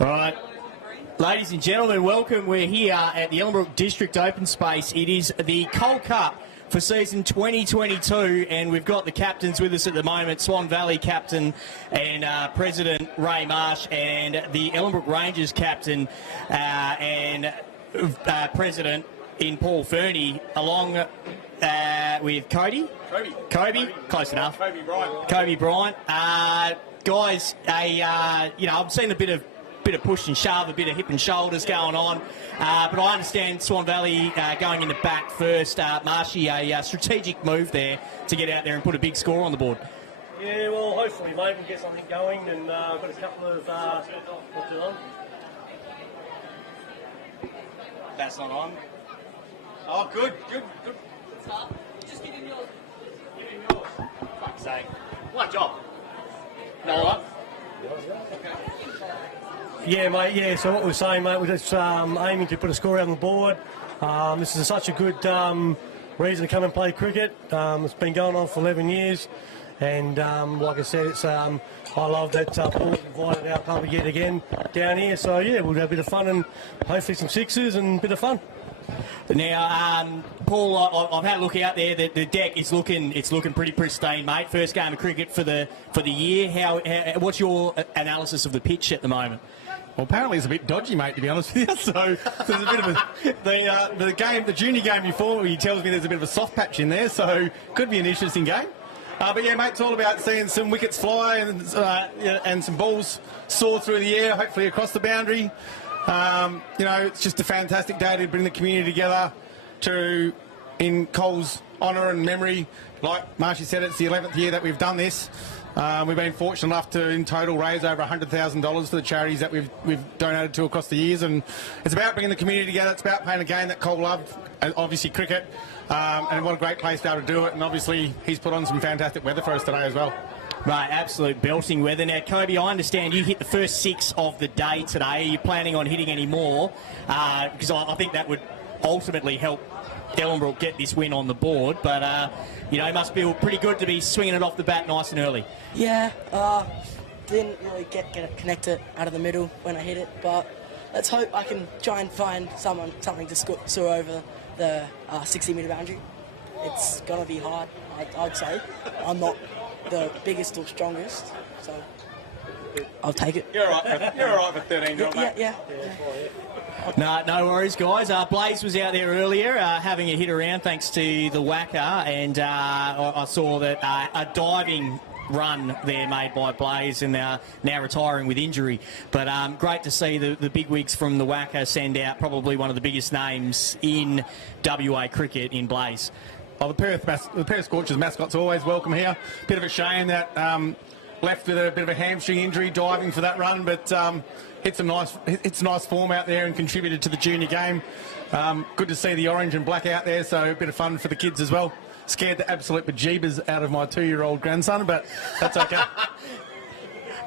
All right. Ladies and gentlemen, welcome. We're here at the Ellenbrook District Open Space. It is the Coal Cup for season 2022, and we've got the captains with us at the moment, Swan Valley captain and President Ray Marsh, and the Ellenbrook Rangers captain and President in Paul Fernie, along with Kobe, close enough. Kobe Bryant. Guys, I've seen a bit of push and shove, a bit of hip and shoulders going on. But I understand Swan Valley going in the back first. Marshy, a strategic move there to get out there and put a big score on the board. Yeah, well, hopefully, mate, we'll get something going. And I've got a couple of... what's it on? That's not on. Oh, good. Just give him yours. Fuck's sake. What job? No, right? Yeah, mate, yeah, so what we're saying, mate, we're just aiming to put a score out on the board. This is such a good reason to come and play cricket. It's been going on for 11 years, and like I said, it's I love that Paul's invited our public yet again down here, so yeah, we'll have a bit of fun and hopefully some sixes and a bit of fun. Now, Paul, I've had a look out there. The deck is looking pretty pristine, mate. First game of cricket for the year. What's your analysis of the pitch at the moment? Well, apparently it's a bit dodgy, mate, to be honest with you. So there's a bit of the junior game before, he tells me there's a bit of a soft patch in there, so could be an interesting game. But yeah, mate, it's all about seeing some wickets fly and some balls soar through the air, hopefully across the boundary. It's just a fantastic day to bring the community together in Cole's honour and memory. Like Marshy said, it's the 11th year that we've done this. We've been fortunate enough to, in total, raise over $100,000 for the charities that we've donated to across the years. And it's about bringing the community together. It's about playing a game that Cole loved, obviously cricket. And what a great place to be able to do it. And obviously, he's put on some fantastic weather for us today as well. Right, absolute belting weather. Now, Kobe, I understand you hit the first 6 of the day today. Are you planning on hitting any more? Because I think that would ultimately help Ellenbrook get this win on the board. But, it must feel pretty good to be swinging it off the bat nice and early. Yeah, didn't really get it connected out of the middle when I hit it. But let's hope I can try and find something to soar over the 60-metre boundary. It's going to be hard, I'd say. I'm not the biggest or strongest, so I'll take it. You're all right for 13, mate. Yeah. No worries, guys. Blaze was out there earlier having a hit around thanks to the whacker, and I saw that a diving run there made by Blaze, and now retiring with injury. But great to see the bigwigs from the whacker send out probably one of the biggest names in WA cricket in Blaze. Well, the Perth Scorchers mascot's always welcome here. Bit of a shame that left with a bit of a hamstring injury diving for that run, but hit nice form out there and contributed to the junior game. Good to see the orange and black out there, so a bit of fun for the kids as well. Scared the absolute bejeebers out of my 2-year-old grandson, but that's okay.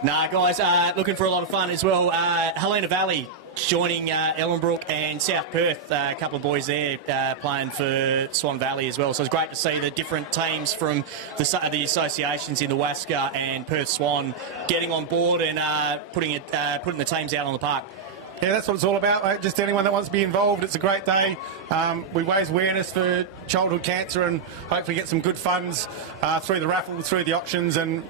Nah, guys, looking for a lot of fun as well. Helena Valley joining Ellenbrook and South Perth, a couple of boys there playing for Swan Valley as well. So it's great to see the different teams from the associations in the Waska and Perth Swan getting on board and putting the teams out on the park. Yeah, that's what it's all about, mate. Just anyone that wants to be involved, it's a great day. We raise awareness for childhood cancer and hopefully get some good funds through the raffle, through the auctions, and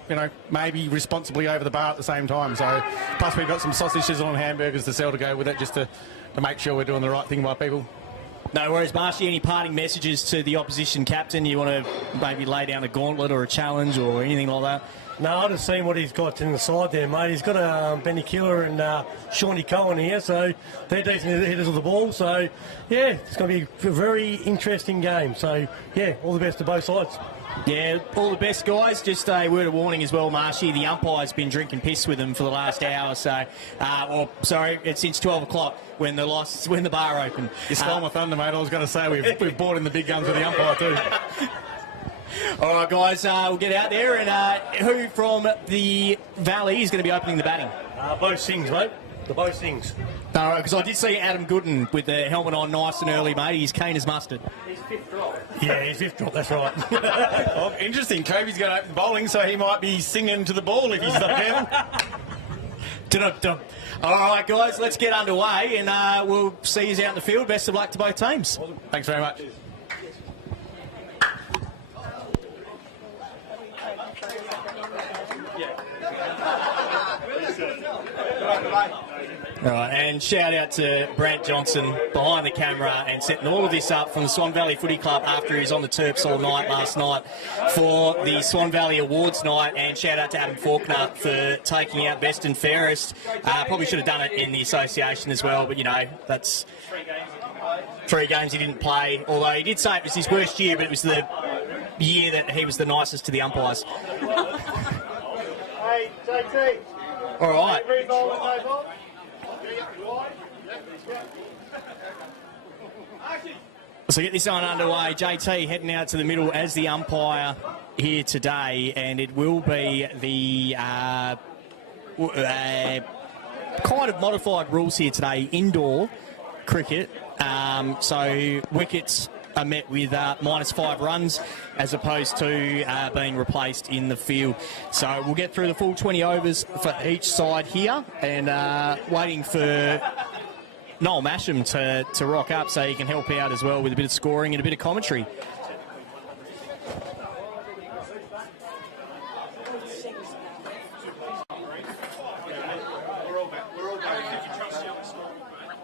maybe responsibly over the bar at the same time. So, plus we've got some sausage sizzle and hamburgers to sell to go with it, just to make sure we're doing the right thing by people. No worries, Marshy. Any parting messages to the opposition captain? You want to maybe lay down a gauntlet or a challenge or anything like that? No, I've just seen what he's got in the side there, mate. He's got Benny Killer and Shawnee Cohen here, so they're decent hitters of the ball. So, yeah, it's going to be a very interesting game. So, yeah, all the best to both sides. Yeah, all the best, guys. Just a word of warning as well, Marshy. The umpire's been drinking piss with them for the last hour. So, it's since 12 o'clock when the bar opened. You stole my thunder, mate. I was going to say we've brought in the big guns with the umpire too. All right, guys, we'll get out there. And who from the Valley is going to be opening the batting? Both Sings, mate. The both Sings. No, because I did see Adam Gooden with the helmet on nice and early, mate. He's keen as mustard. He's fifth drop. Yeah, he's fifth drop, that's right. Oh, interesting. Kobe's going to open bowling, so he might be singing to the ball if he's not down. Dum-dum. All right, guys, let's get underway, and we'll see you out in the field. Best of luck to both teams. Thanks very much. All right, and shout out to Brad Johnson behind the camera and setting all of this up from the Swan Valley Footy Club after he was on the Terps all night last night for the Swan Valley Awards night. And shout out to Adam Faulkner for taking out best and fairest. Probably should have done it in the association as well, but you know, that's 3 games he didn't play. Although he did say it was his worst year, but it was the year that he was the nicest to the umpires. Hey, JT. All right. So get this on underway. JT heading out to the middle as the umpire here today, and it will be the kind of modified rules here today, indoor cricket. So wickets are met with -5 runs as opposed to being replaced in the field. So we'll get through the full 20 overs for each side here, and waiting for Noel Masham to rock up so he can help out as well with a bit of scoring and a bit of commentary.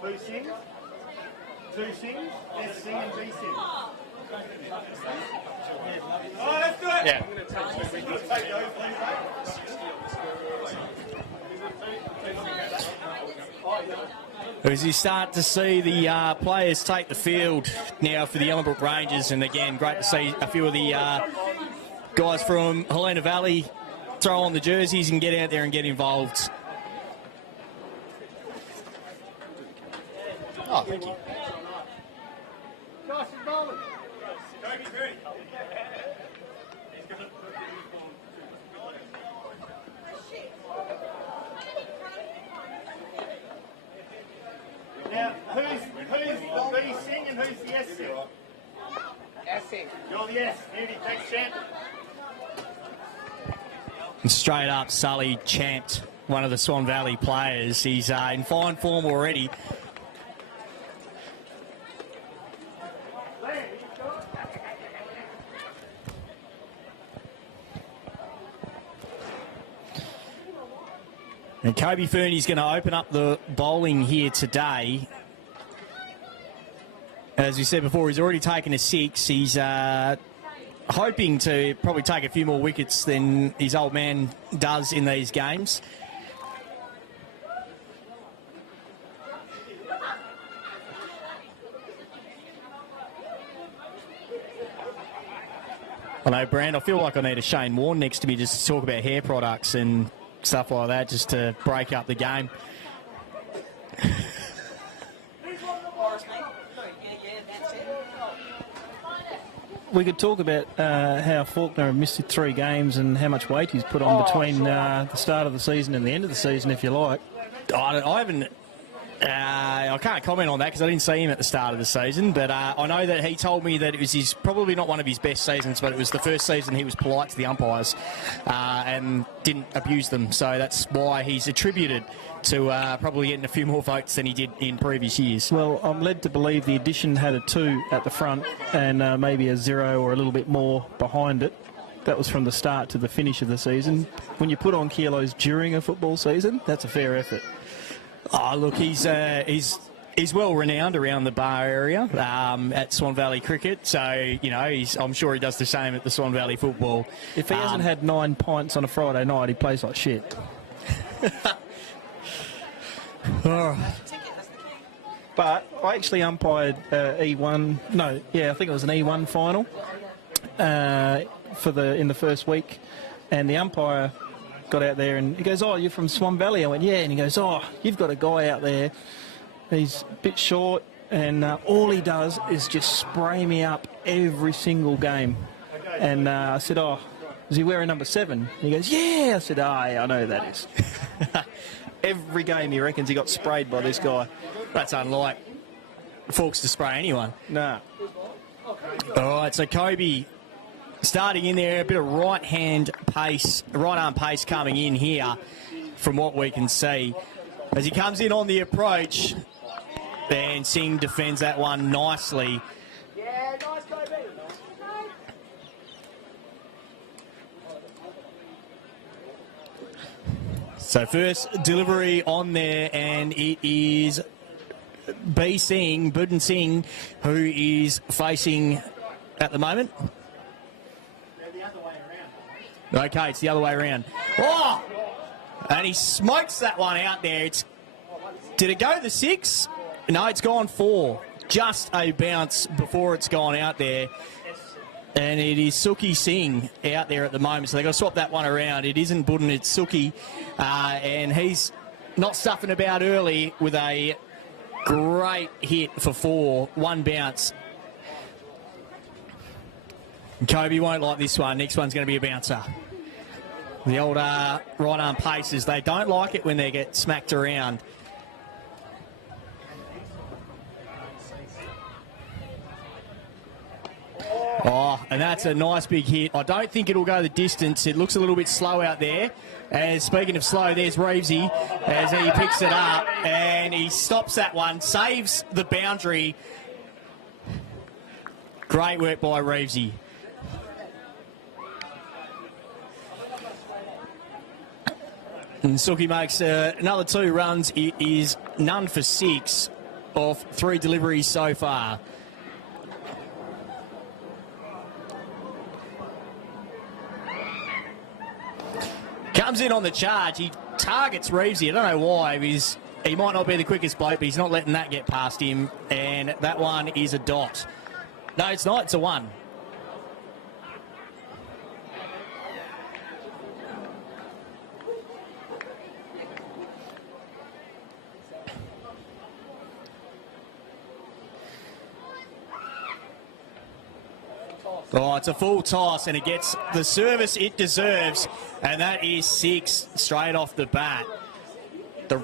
Who sings? 2 sings, S sing and B sing. Oh, let's do it! Yeah. As you start to see the players take the field now for the Ellenbrook Rangers, and again, great to see a few of the guys from Helena Valley throw on the jerseys and get out there and get involved. Oh, thank you. Now, who's the B sing and who's the S sing? S sing. You're the S. Beauty. Thanks, champ. And straight up, Sully champed one of the Swan Valley players. He's in fine form already. And Kobe Fernie's going to open up the bowling here today. As we said before, he's already taken a 6. He's hoping to probably take a few more wickets than his old man does in these games. I know, Brand, I feel like I need a Shane Warne next to me just to talk about hair products and stuff like that, just to break up the game. We could talk about how Faulkner missed 3 games and how much weight he's put on between the start of the season and the end of the season, if you like. I haven't. I can't comment on that because I didn't see him at the start of the season, but I know that he told me that it was probably not one of his best seasons, but it was the first season he was polite to the umpires and didn't abuse them. So that's why he's attributed to probably getting a few more votes than he did in previous years. Well, I'm led to believe the addition had a 2 at the front and maybe a 0 or a little bit more behind it. That was from the start to the finish of the season. When you put on kilos during a football season, that's a fair effort. Oh, look, he's well renowned around the Bar area at Swan Valley Cricket. So, you know, I'm sure he does the same at the Swan Valley Football. If he hasn't had 9 pints on a Friday night, he plays like shit. But I actually umpired E1. No, yeah, I think it was an E1 final in the first week, and the umpire got out there and he goes, "Oh, you're from Swan Valley?" I went, "Yeah." And he goes, "Oh, you've got a guy out there. He's a bit short, and all he does is just spray me up every single game." And I said, "Oh, is he wearing number 7?" And he goes, "Yeah." I said, "Ah, yeah, I know who that is." Every game he reckons he got sprayed by this guy. That's unlike Forks to spray anyone. No. All right, so Kobe starting in there, a bit of right arm pace coming in here. from what we can see. As he comes in on the approach, and Singh defends that one nicely. So first delivery on there, and it is Budden Singh, who is facing at the moment. Okay, it's the other way around. Oh! And he smokes that one out there. Did it go the 6? No, it's gone 4. Just a bounce before it's gone out there. And it is Suki Singh out there at the moment, so they've got to swap that one around. It isn't Budden, it's Suki. And he's not stuffing about early with a great hit for 4. One bounce. And Kobe won't like this one. Next one's going to be a bouncer. The old right arm paces, they don't like it when they get smacked around. Oh, and that's a nice big hit. I don't think it'll go the distance. It looks a little bit slow out there. And speaking of slow, there's Reevesy as he picks it up and he stops that one, saves the boundary. Great work by Reevesy. And Suki makes another 2 runs. It is none for 6 off 3 deliveries so far. Comes in on the charge. He targets Reevesy. I don't know why. He might not be the quickest bloke, but he's not letting that get past him. And that one is a dot. No, it's not. It's a 1. Oh, it's a full toss, and it gets the service it deserves, and that is 6 straight off the bat. The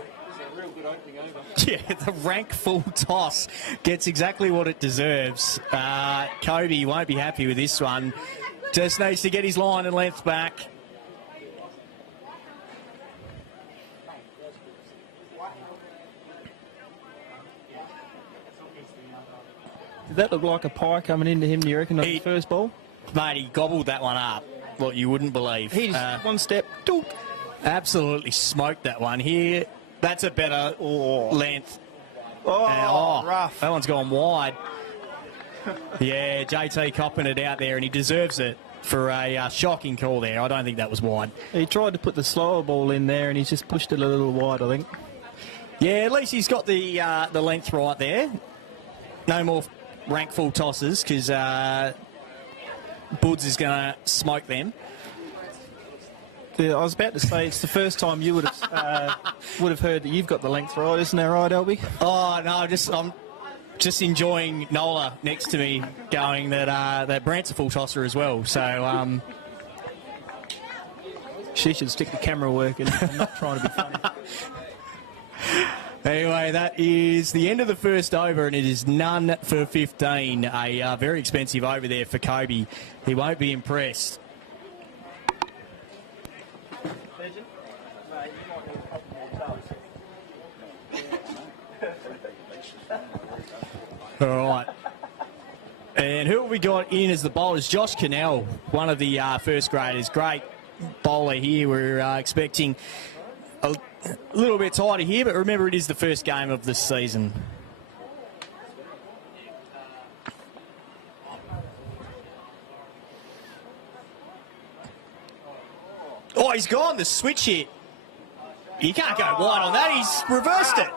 rank full toss gets exactly what it deserves. Kobe won't be happy with this one. Just needs to get his line and length back. Did that look like a pie coming into him, do you reckon, on the first ball? Mate, he gobbled that one up, what you wouldn't believe. He just one step, doop. Absolutely smoked that one. Here, that's a better length. Rough. That one's gone wide. Yeah, JT copping it out there, and he deserves it for a shocking call there. I don't think that was wide. He tried to put the slower ball in there, and he's just pushed it a little wide, I think. Yeah, at least he's got the length right there. No more rank full tosses, because Buds is going to smoke them. Yeah, I was about to say it's the first time you would have heard that you've got the length right, isn't that right, Albie? Oh no, I'm just enjoying Nola next to me, going that Brant's a full tosser as well. So she should stick to camera work and not trying to be funny. Anyway, that is the end of the first over, and it is none for 15. A very expensive over there for Kobe. He won't be impressed. All right. And who have we got in as the bowlers? Josh Cannell, one of the first graders. Great bowler here. We're expecting a little bit tighter here, but remember, it is the first game of the season. Oh, he's gone, the switch hit. You can't go wide on that. He's reversed it.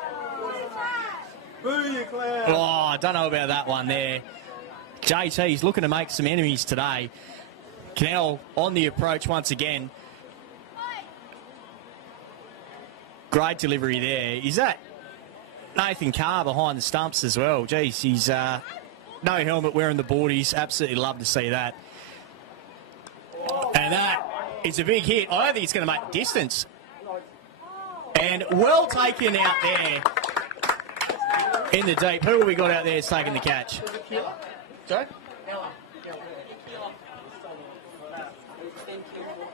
Oh, I don't know about that one there. JT's looking to make some enemies today. Cannell on the approach once again. Great delivery there. Is that Nathan Carr behind the stumps as well? Geez, he's no helmet wearing the boardies. Absolutely love to see that. And that is a big hit. I don't think it's going to make distance. And well taken out there in the deep. Who have we got out there that's taking the catch? Sorry?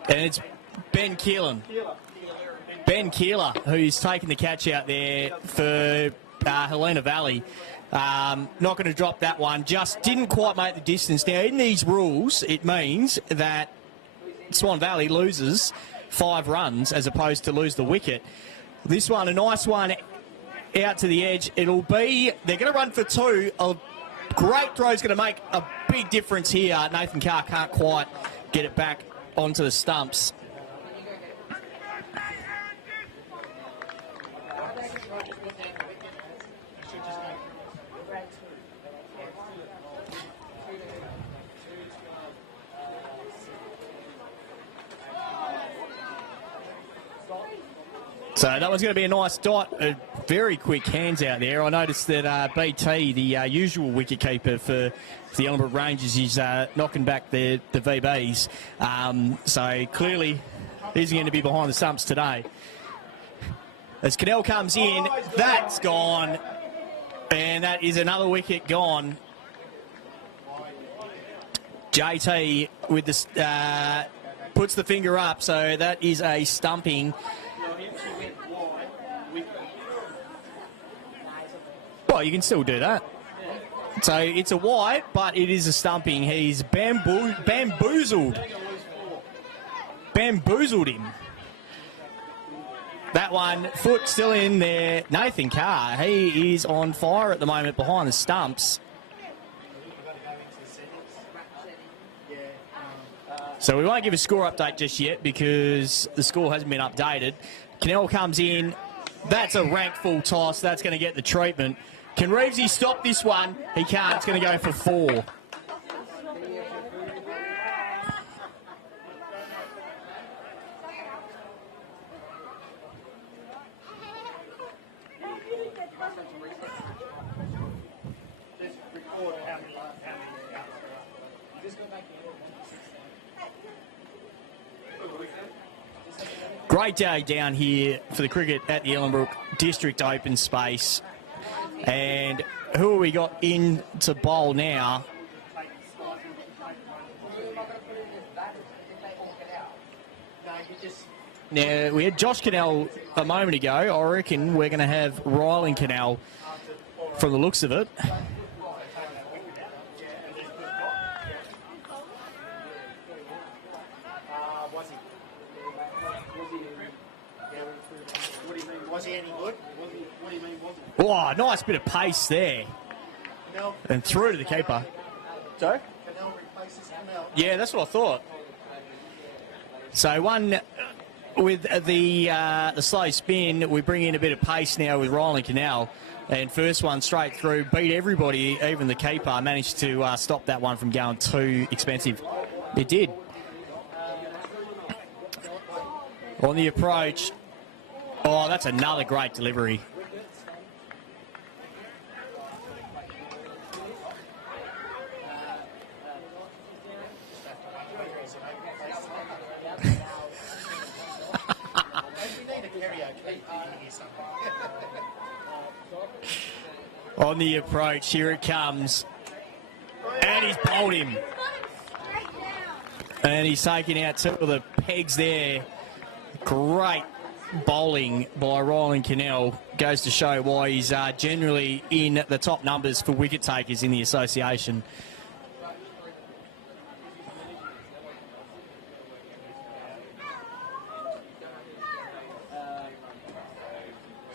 And it's Ben Keelan. Ben Keeler, who's taking the catch out there for Helena Valley. Not going to drop that one. Just didn't quite make the distance. Now, in these rules, it means that Swan Valley loses 5 runs as opposed to lose the wicket. This one, a nice one out to the edge. They're going to run for 2. A great throw is going to make a big difference here. Nathan Carr can't quite get it back onto the stumps. So that one's going to be a nice dot. Very quick hands out there. I noticed that BT, the usual wicketkeeper for the Ellenbrook Rangers, is knocking back the VBs. So clearly he's going to be behind the stumps today. As Cannell comes in, that's gone. And that is another wicket gone. JT with the puts the finger up, so that is a stumping. Well, you can still do that. So it's a wide, but it is a stumping. He's bamboozled him. That one, foot still in there. Nathan Carr, he is on fire at the moment behind the stumps. So we won't give a score update just yet because the score hasn't been updated. Cannell comes in. That's a rank full toss. That's going to get the treatment. Can Reevesy stop this one? He can't. It's going to go for 4. Great day down here for the cricket at the Ellenbrook District Open Space. And who have we got in to bowl now? Now, we had Josh Cannell a moment ago. I reckon we're going to have Rylan Cannell from the looks of it. Was he any good? What do you mean, wasn't he? Oh, nice bit of pace there. And through to the keeper. Sorry? Cannell replaces Cannell. Yeah, that's what I thought. So one with the slow spin, we bring in a bit of pace now with Rylan Cannell. And first one straight through, beat everybody, even the keeper. Managed to stop that one from going too expensive. It did. On the approach. Oh, that's another great delivery. On the approach, here it comes. And he's bowled him. And he's taking out 2 of the pegs there. Great bowling by Rylan Cannell. Goes to show why he's generally in the top numbers for wicket takers in the association.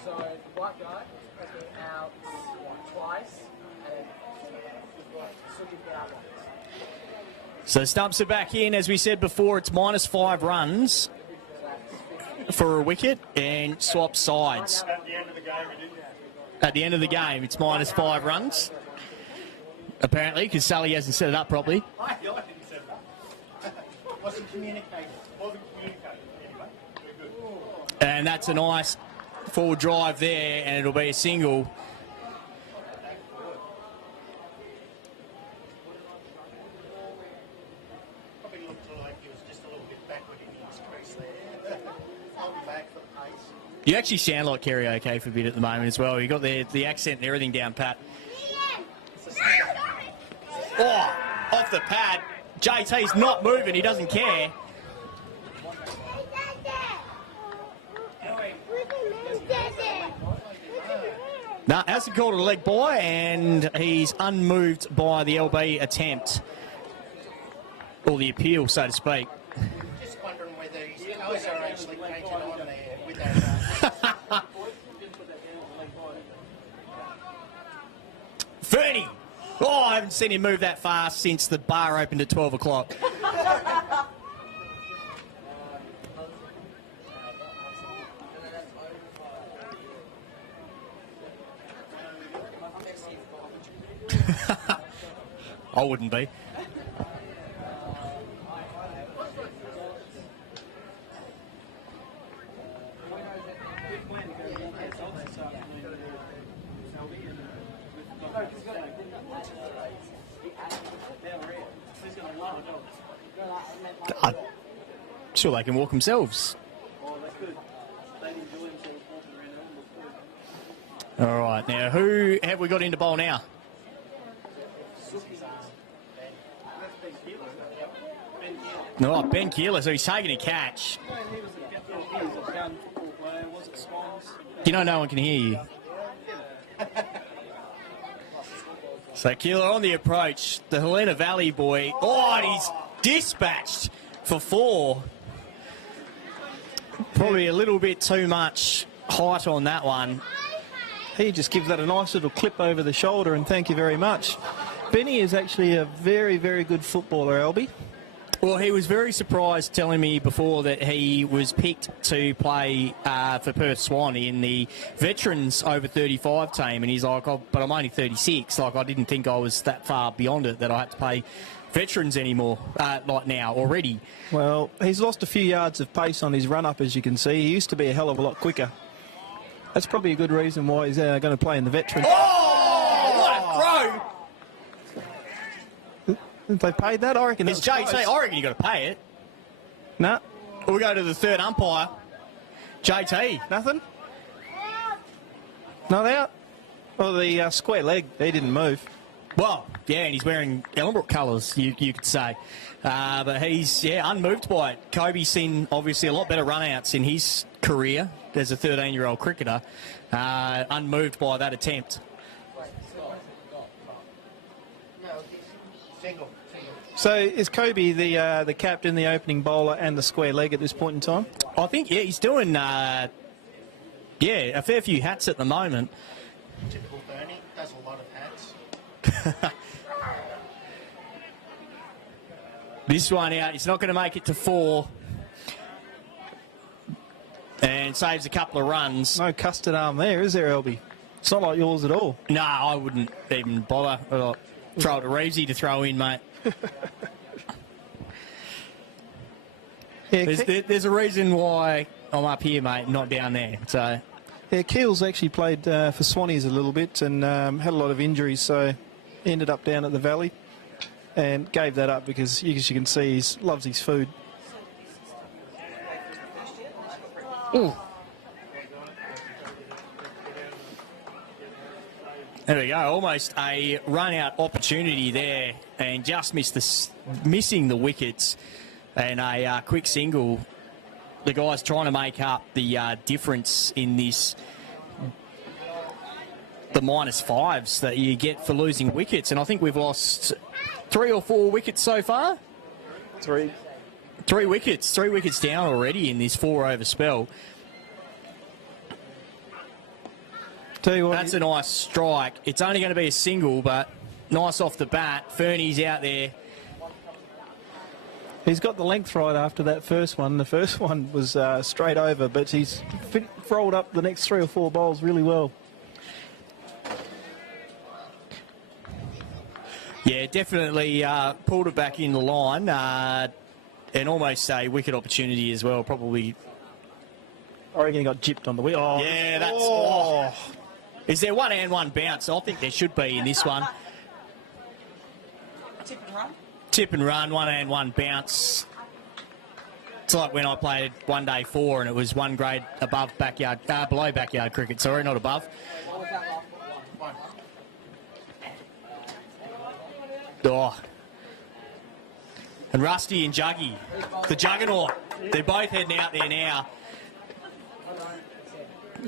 So the white guy has been out twice and switching out once. So stumps are back in. As we said before, it's -5 runs for a wicket and swap sides. At the end of the game, he didn't. At the end of the game, it's -5 runs. Apparently, because Sally hasn't set it up properly. I didn't say that. Wasn't communicated. Wasn't communicated. Anyway, very good. And that's a nice forward drive there, and it'll be a single. Probably looked like he was just a little bit backward in his crease there. Holding back for the pace. You actually sound like karaoke for a bit at the moment as well. You got the accent and everything down pat. Oh, off the pad. JT's not moving. He doesn't care. No, hasn't called it a leg by, and he's unmoved by the LB attempt. Or the appeal, so to speak. Just wondering whether his colours are actually painted on there with that. Fernie! Oh, I haven't seen him move that fast since the bar opened at 12 o'clock. I wouldn't be. I'm sure they can walk themselves. All right, now who have we got into bowl now? No, Ben Keeler, so he's taking a catch. You know no one can hear you. So Keeler on the approach, the Helena Valley boy. Oh, and he's dispatched for 4. Probably a little bit too much height on that one. He just gives that a nice little clip over the shoulder, and thank you very much. Benny is actually a very, very good footballer, Albie. Well, he was very surprised telling me before that he was picked to play for Perth Swan in the Veterans over 35 team, and he's like, oh, but I'm only 36. Like, I didn't think I was that far beyond it that I had to play Veterans anymore, like now, already. Well, he's lost a few yards of pace on his run-up, as you can see. He used to be a hell of a lot quicker. That's probably a good reason why he's going to play in the Veterans. Oh, what a throw! If they paid that, I reckon It's that's JT. I reckon you got to pay it. Nah, We'll go to the third umpire. JT. nothing. Not out. Well, the square leg, he didn't move. Well, yeah, and he's wearing Ellenbrook colours, you could say. But he's, unmoved by it. Kobe's seen, obviously, a lot better run-outs in his career as a 13-year-old cricketer. Unmoved by that attempt. Single. So is Kobe the captain, the opening bowler, and the square leg at this point in time? I think, he's doing, a fair few hats at the moment. Typical Bernie, does a lot of hats. This one out, he's not going to make it to 4. And saves a couple of runs. No custard arm there, is there, Elby? It's not like yours at all. No, I wouldn't even bother. I'll throw it to Reevesy to throw in, mate. Yeah, There's a reason why I'm up here, mate, not down there. So, yeah, Keels actually played for Swannies a little bit and had a lot of injuries, so he ended up down at the Valley and gave that up because, as you can see, he loves his food. ooh. There we go, almost a run-out opportunity there, and just missing the wickets, and a quick single. The guy's trying to make up the difference in this, the -5s that you get for losing wickets, and I think we've lost 3 or 4 wickets so far. 3. 3 wickets down already in this 4-over spell. Tell you what, That's a nice strike. It's only going to be a single, but nice off the bat. Fernie's out there. he's got the length right after that first one. The first one was straight over, but he's rolled up the next 3 or 4 bowls really well. Yeah, definitely pulled it back in the line, and almost a wicket opportunity as well, probably. I reckon he got gypped on the wheel. Oh, Yeah, that's... Oh. Is there 1 and 1 bounce? I think there should be in this one. Tip and run. Tip and run, 1 and 1 bounce. It's like when I played one day 4 and it was 1 grade above backyard, below backyard cricket. Sorry, not above. What was that last one? Oh. And Rusty and Juggy, the juggernaut, they're both heading out there now.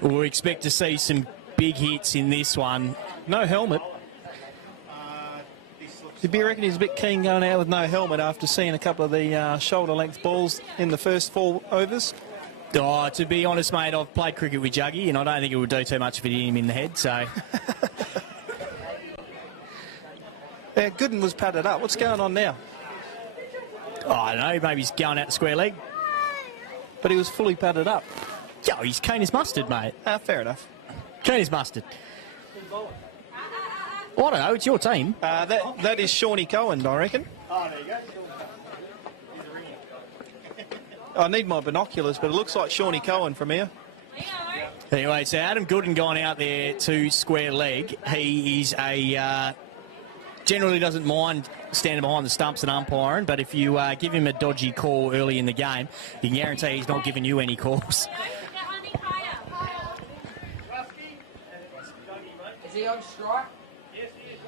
We expect to see some big hits in this one. No helmet. Do you reckon he's a bit keen going out with no helmet after seeing a couple of the shoulder-length balls in the first 4 overs? Oh, to be honest, mate, I've played cricket with Juggy, and I don't think it would do too much if it hit him in the head, so... Yeah, Gooden was padded up. What's going on now? Oh, I don't know, maybe he's going out the square leg. But he was fully padded up. Oh, he's keen as mustard, mate. Fair enough. Keen as mustard. Well, I don't know, it's your team. That is Shawnee Cohen, I reckon. Oh, there you go. I need my binoculars, but it looks like Shawnee Cohen from here. Anyway, so Adam Gooden gone out there to square leg. He is a... generally doesn't mind standing behind the stumps and umpiring, but if you give him a dodgy call early in the game, you can guarantee he's not giving you any calls. Is he on strike? Yes, he is.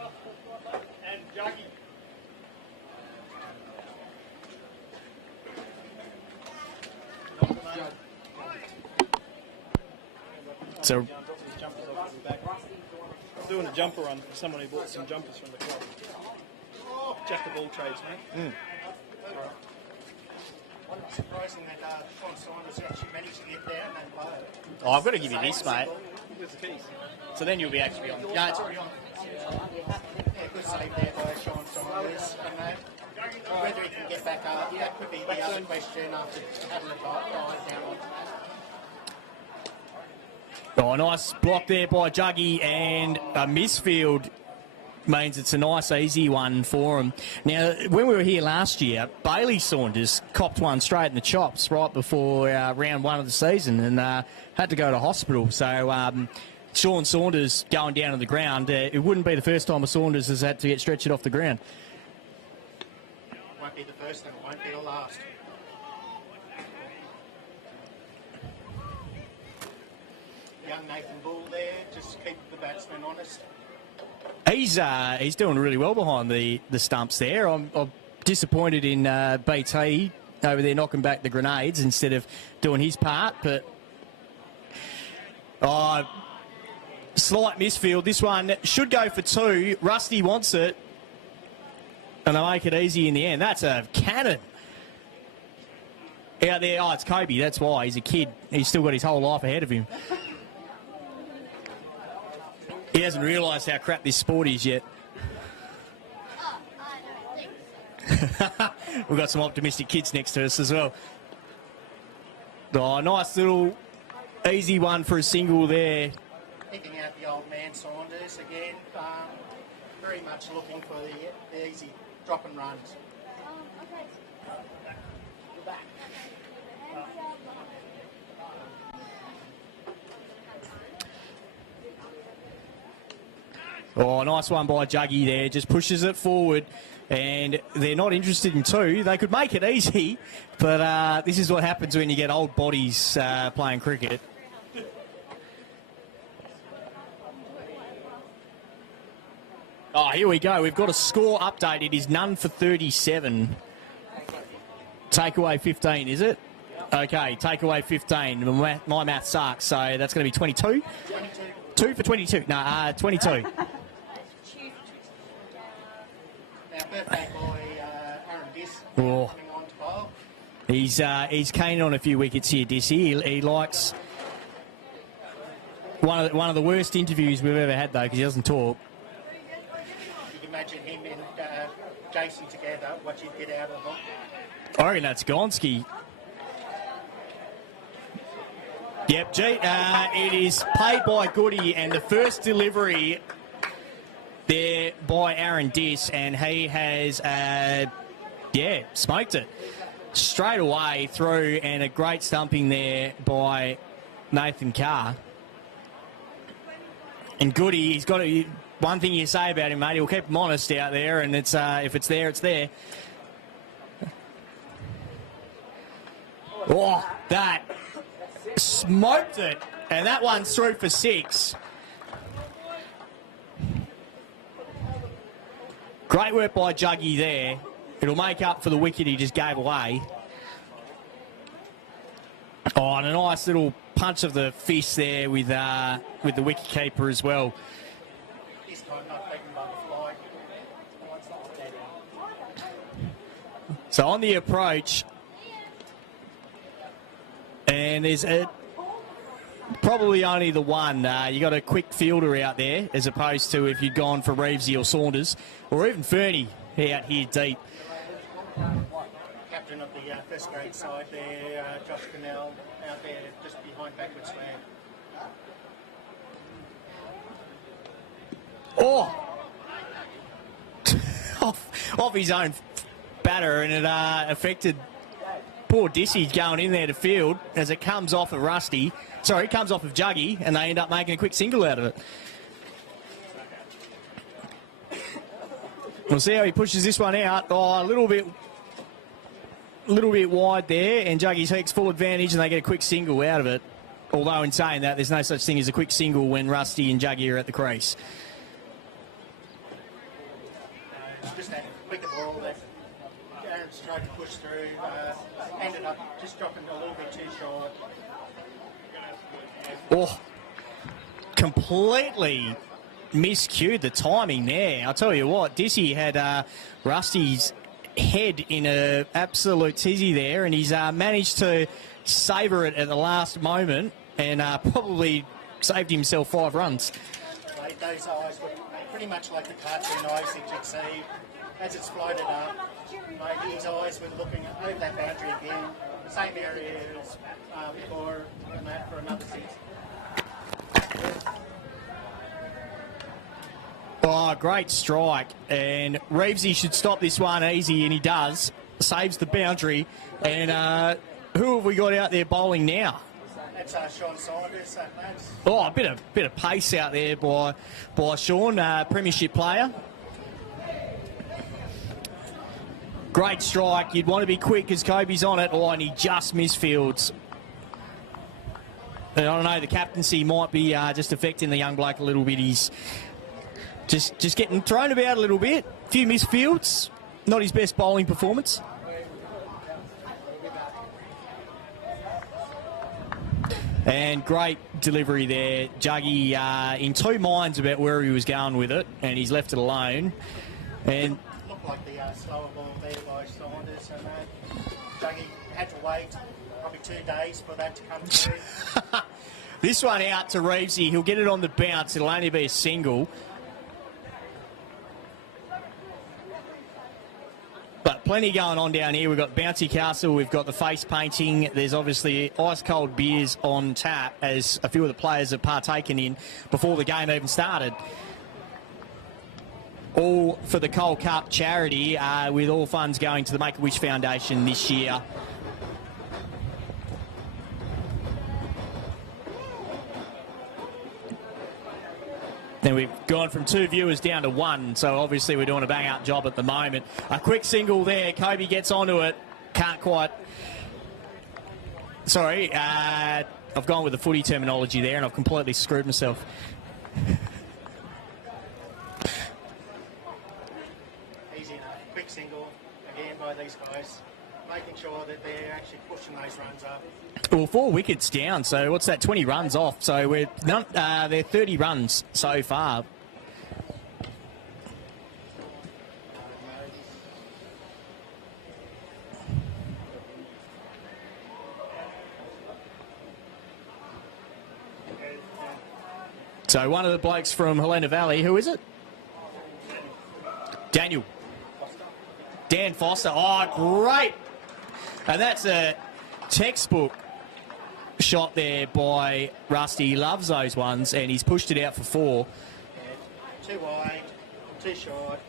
And Juggy. So, Doing a jumper run for someone who bought some jumpers from the club. Jack of all trades, mate. It's surprising that Sean Saunders actually managed to get down and play. oh, I've got to give you this, mate. Where's the keys? So then you'll be actually on. Yeah, it's already on. Yeah, good save there by Sean Saunders. And whether he can get back up, that could be the other question after having a dive down on. Oh, nice block there by Juggy, and a misfield means it's a nice, easy one for him. Now, when we were here last year, Bailey Saunders copped one straight in the chops right before round 1 of the season and had to go to hospital. So, Sean Saunders going down to the ground, it wouldn't be the first time a Saunders has had to get stretched off the ground. Won't be the first and it won't be the last. Young Nathan Bull there, just keep the batsman honest. He's doing really well behind the stumps there. I'm disappointed in BT over there knocking back the grenades instead of doing his part, but slight misfield. This one should go for 2. Rusty wants it, and they make it easy in the end. That's a cannon. Out there, it's Kobe, that's why. He's a kid. He's still got his whole life ahead of him. He hasn't realised how crap this sport is yet. We've got some optimistic kids next to us as well. Oh, nice little easy one for a single there. Picking out the old man Saunders again. Very much looking for the easy drop and runs. Oh, nice one by Juggy there. Just pushes it forward. And they're not interested in 2. They could make it easy, but this is what happens when you get old bodies playing cricket. Oh, here we go. We've got a score update. It is none for 37. Takeaway 15, is it? Okay, takeaway 15. My math sucks, so that's going to be 22? 2 for 22. No, 22. Now, birthday boy Aaron Diss Oh. coming on to bowl. He's keen on a few wickets here, Dissy. He likes one of the worst interviews we've ever had, though, because he doesn't talk. You can imagine him and Jason together, what you'd get out of them. I reckon that's Gonski. Yep, it is played by Goody, and the first delivery there by Aaron Diss, and he has, smoked it straight away through, and a great stumping there by Nathan Carr. And Goody, he's got one thing you say about him, mate, he'll keep him honest out there, and it's if it's there, it's there. Oh, that smoked it, and that one's through for 6. Great work by Juggy there. It'll make up for the wicket he just gave away. Oh, and a nice little punch of the fist there with the wicket keeper as well. This time not beaten by the fly. So on the approach, and there's probably only the one. You got a quick fielder out there, as opposed to if you'd gone for Reevesy or Saunders, or even Fernie out here deep. Captain of the first grade side there, Josh Cannell, out there just behind backward slam. Oh! off his own batter, and it affected poor Dissy going in there to field as it comes off of Rusty. Sorry, it comes off of Juggy, and they end up making a quick single out of it. We'll see how he pushes this one out. Oh, a little bit wide there, and Juggy takes full advantage, and they get a quick single out of it. Although in saying that, there's no such thing as a quick single when Rusty and Juggy are at the crease. Just that quicker ball that Aaron's tried to push through, ended up just dropping a little bit too short. Oh, completely miscued the timing there. I'll tell you what, Dissy had Rusty's head in an absolute tizzy there, and he's managed to savour it at the last moment and probably saved himself 5 runs. Mate, those eyes were pretty much like the cartoon eyes that you'd see as it's floated up. Mate, his eyes were looking over that boundary again, same area as before, and that for another 6. Oh, great strike. And Reevesy should stop this one easy, and he does. Saves the boundary. And who have we got out there bowling now? That's Sean Saunders, lads. Oh, a bit of pace out there by Sean, premiership player. Great strike. You'd want to be quick as Kobe's on it. Oh, and he just misfields. And I don't know, the captaincy might be just affecting the young bloke a little bit. He's just getting thrown about a little bit. A few misfields. Not his best bowling performance. And great delivery there. Juggy in 2 minds about where he was going with it, and he's left it alone. And Looked like the slower ball there by Saunders, and Juggy had to wait probably 2 days for that to come through. this one out to Reevesy. He'll get it on the bounce. It'll only be a single. But plenty going on down here. We've got Bouncy Castle, we've got the face painting. There's obviously ice cold beers on tap, as a few of the players have partaken in before the game even started. All for the Coal Cup charity, with all funds going to the Make-A-Wish Foundation this year. Then we've gone from 2 viewers down to 1, so obviously we're doing a bang-up job at the moment. A quick single there. Kobe gets onto it. Can't quite... Sorry, I've gone with the footy terminology there, and I've completely screwed myself. Easy enough. Quick single, again, by these guys. Making sure that they're actually pushing those runs up. Well, 4 wickets down, so what's that, 20 runs off. So they're 30 runs so far. So one of the blokes from Helena Valley, who is it? Daniel. Dan Foster. Oh, great. And that's a textbook shot there by Rusty. He loves those ones, and he's pushed it out for 4. Too wide, too short,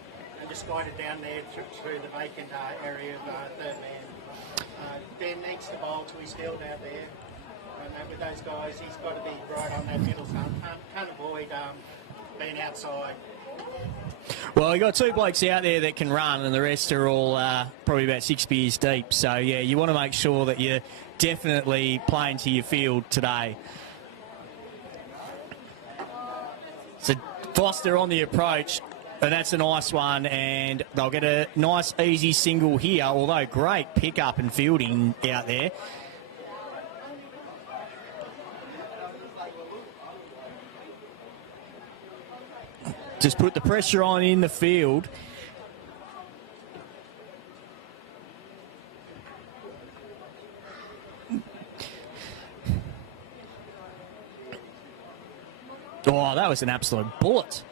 and just guided down there through the vacant area of third man. Ben needs to bowl to his field out there. And with those guys, he's got to be right on that middle, so can't avoid being outside. Well, you've got 2 blokes out there that can run, and the rest are all probably about 6 beers deep. So, yeah, you want to make sure that you're definitely playing to your field today. So, Foster on the approach, and that's a nice one, and they'll get a nice, easy single here, although great pick-up and fielding out there. just put the pressure on in the field. Oh, that was an absolute bullet.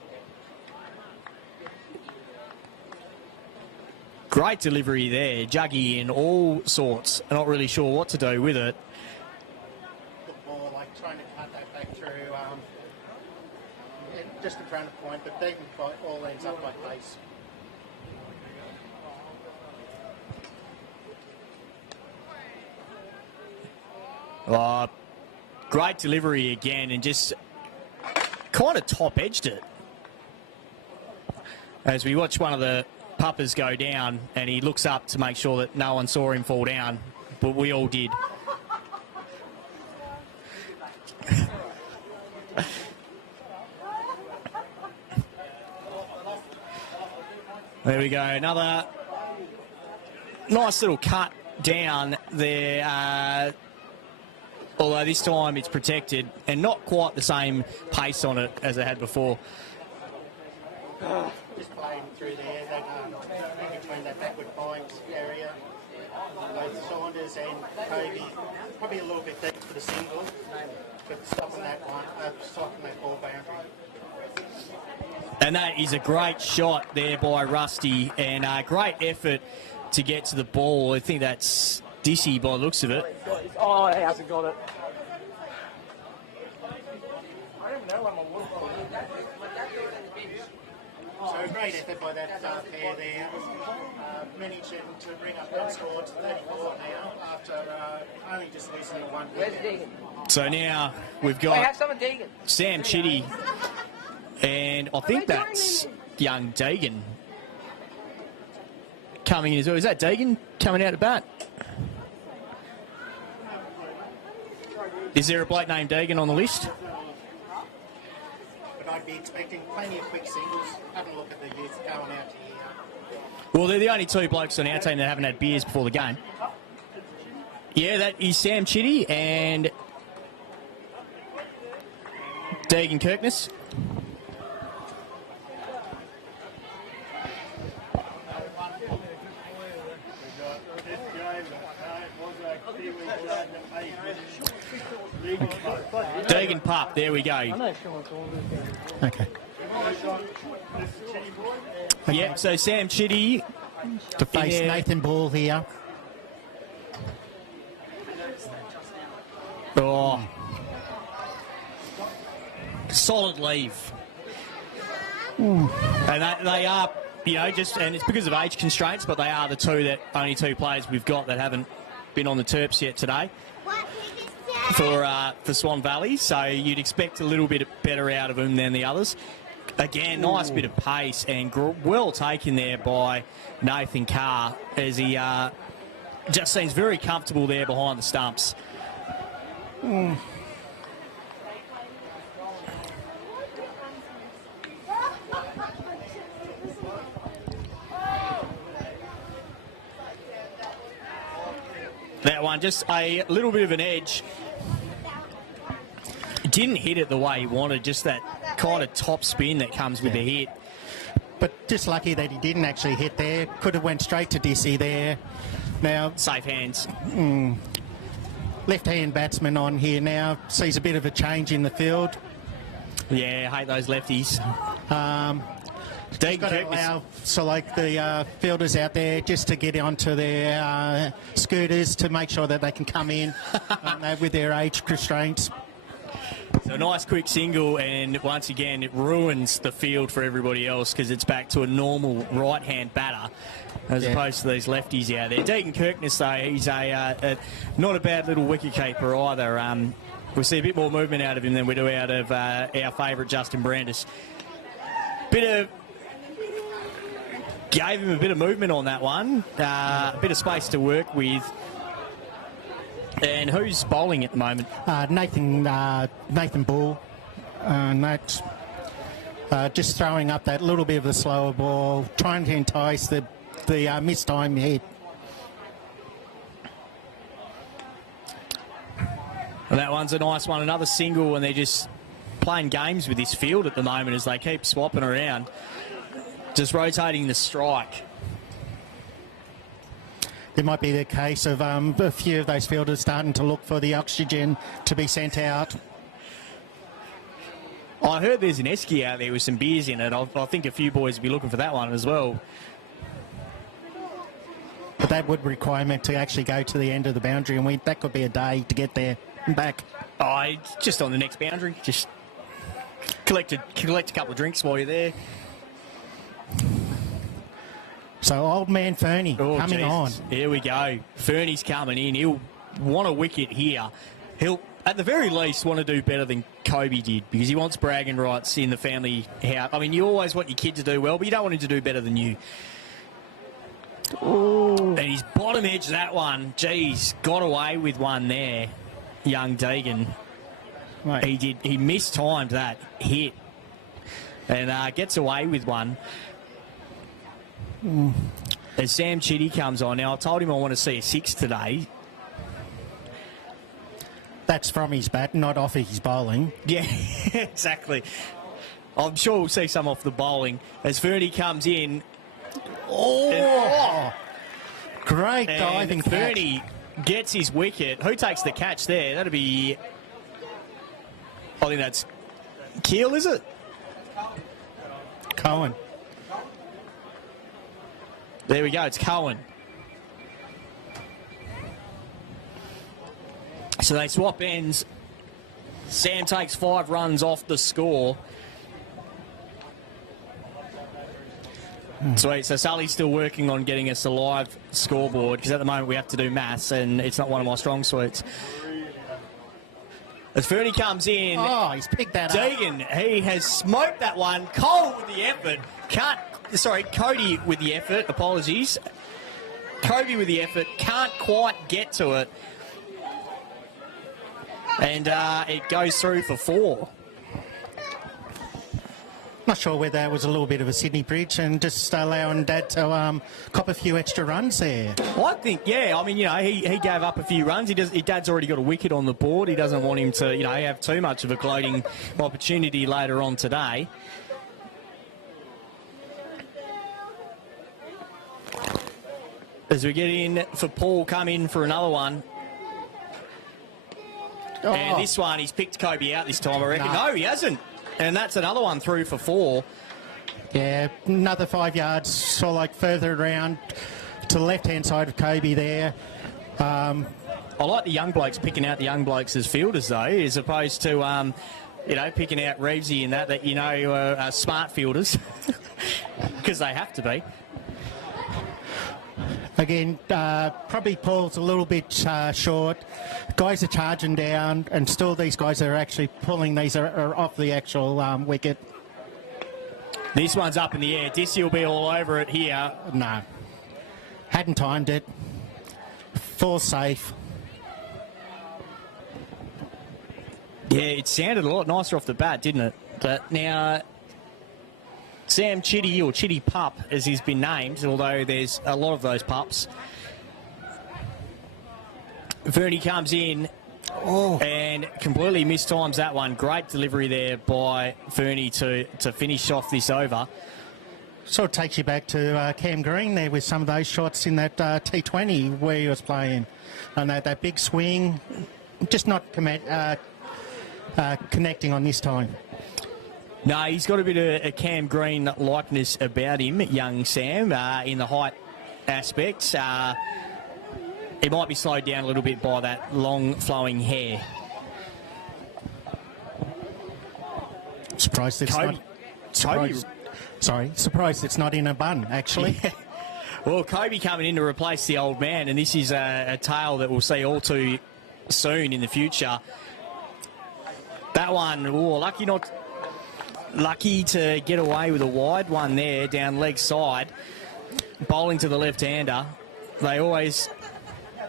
Great delivery there. Juggy in all sorts. Not really sure what to do with it. Good ball, like trying to cut that back through, just in front of point, but Deegan all ends up like pace. Oh, great delivery again, and just kind of top-edged it. As we watch one of the puppers go down, and he looks up to make sure that no one saw him fall down, but we all did. There we go, another nice little cut down there, although this time it's protected and not quite the same pace on it as it had before. Just playing through there, that, in between that backward points area. Both Saunders and Kobe, probably a little bit deep for the single, but stopping that ball boundary. And that is a great shot there by Rusty, and a great effort to get to the ball. I think that's Dissy by the looks of it. Oh, he hasn't got it. So a great effort by that pair there. Managing to bring up that score to 34 now after only just losing one Where's wicket. Deegan? So now we've Hey, have got some of Deegan. Sam Chitty, and I think that's young Deegan coming in as well. Is that Deegan coming out to bat? Is there a bloke named Deegan on the list? But I'd be expecting plenty of quick singles. Have a look at the youth going out here. Well, they're the only two blokes on our team that haven't had beers before the game. Yeah, that is Sam Chitty and Deegan Kirkness. Deegan Pup, there we go. Okay. Yep, so Sam Chitty To face Yeah. Nathan Ball here. Oh. Solid leave. And they are, you know, and it's because of age constraints, but they are the only two players we've got that haven't been on the Terps yet today for Swan Valley. So you'd expect a little bit better out of them than the others. Again, nice bit of pace and well taken there by Nathan Carr as he just seems very comfortable there behind the stumps. That one, just a little bit of an edge. Didn't hit it the way he wanted, just that kind of top spin that comes with the hit. But just lucky that he didn't actually hit there. Could have went straight to Dissy there. Now, Safe hands. left-hand batsman on here now. Sees a bit of a change in the field. Yeah, hate those lefties. Deegan Got to Kirkness. allow the fielders out there just to get onto their scooters to make sure that they can come in with their age constraints. So a nice quick single, and once again it ruins the field for everybody else because it's back to a normal right-hand batter as opposed to these lefties out there. Deegan Kirkness, though, he's not a bad little wicket-keeper either. We see a bit more movement out of him than we do out of our favourite Justin Brandis. Gave him a bit of movement on that one, a bit of space to work with. And who's bowling at the moment? Nathan Ball. That's just throwing up that little bit of a slower ball, trying to entice the missed time hit. And that one's a nice one, another single, and they're just playing games with this field at the moment as they keep swapping around, just rotating the strike. It might be the case of a few of those fielders starting to look for the oxygen to be sent out. I heard there's an esky out there with some beers in it. I think a few boys will be looking for that one as well. But that would require me to actually go to the end of the boundary, and that could be a day to get there and back. Oh, just on the next boundary. Just collect a couple of drinks while you're there. So old man Fernie coming on. Here we go. Fernie's coming in. He'll want a wicket here. He'll, at the very least, want to do better than Kobe did because he wants bragging rights in the family house. I mean, you always want your kid to do well, but you don't want him to do better than you. Ooh. And he's bottom edge that one. Geez, got away with one there, young Deegan. Right. He did. He mistimed that hit and gets away with one. As Sam Chitty comes on. Now, I told him I want to see a 6 today. That's from his bat, not off of his bowling. Yeah, exactly. I'm sure we'll see some off the bowling. As Fernie comes in. Oh! Great diving catch. Fernie gets his wicket. Who takes the catch there? That'll be... I think that's Keel, is it? Cohen. There we go, it's Cohen. So they swap ends. Sam takes 5 runs off the score. Sweet, so Sully's still working on getting us a live scoreboard because at the moment we have to do maths and it's not one of my strong suits. As Fernie comes in, he's picked that up. Deegan, he has smoked that one. Cole with the effort. Cody with the effort. Apologies. Kobe with the effort. Can't quite get to it. And it goes through for 4. Not sure whether that was a little bit of a Sydney bridge and just allowing Dad to cop a few extra runs there. I think, yeah. I mean, you know, he gave up a few runs. Dad's already got a wicket on the board. He doesn't want him to, you know, have too much of a gloating opportunity later on today. As we get in for Paul, come in for another one. Oh. And this one, he's picked Kobe out this time, I reckon. No, he hasn't. And that's another one through for 4. Yeah, another 5 yards, sort of like further around to the left-hand side of Kobe there. I like the young blokes picking out the young blokes as fielders, though, as opposed to, you know, picking out Reevesy and that you know, are smart fielders. Because they have to be. Again, probably Paul's a little bit short. Guys are charging down, and still these guys are actually pulling these are off the actual wicket. This one's up in the air. Dissy will be all over it here. No. Hadn't timed it. 4 safe. Yeah, it sounded a lot nicer off the bat, didn't it? But now... Sam Chitty, or Chitty Pup, as he's been named, although there's a lot of those pups. Fernie comes in and completely mistimes that one. Great delivery there by Fernie to finish off this over. Sort of takes you back to Cam Green there with some of those shots in that T20 where he was playing. And that big swing, just not connecting on this time. No, he's got a bit of a Cam Green likeness about him, young Sam, in the height aspects. He might be slowed down a little bit by that long flowing hair. Surprised it's Kobe. not. Surprised it's not in a bun, actually. Yeah. Well, Kobe coming in to replace the old man, and this is a tale that we'll see all too soon in the future. That one, lucky to get away with a wide one there down leg side. Bowling to the left-hander. They always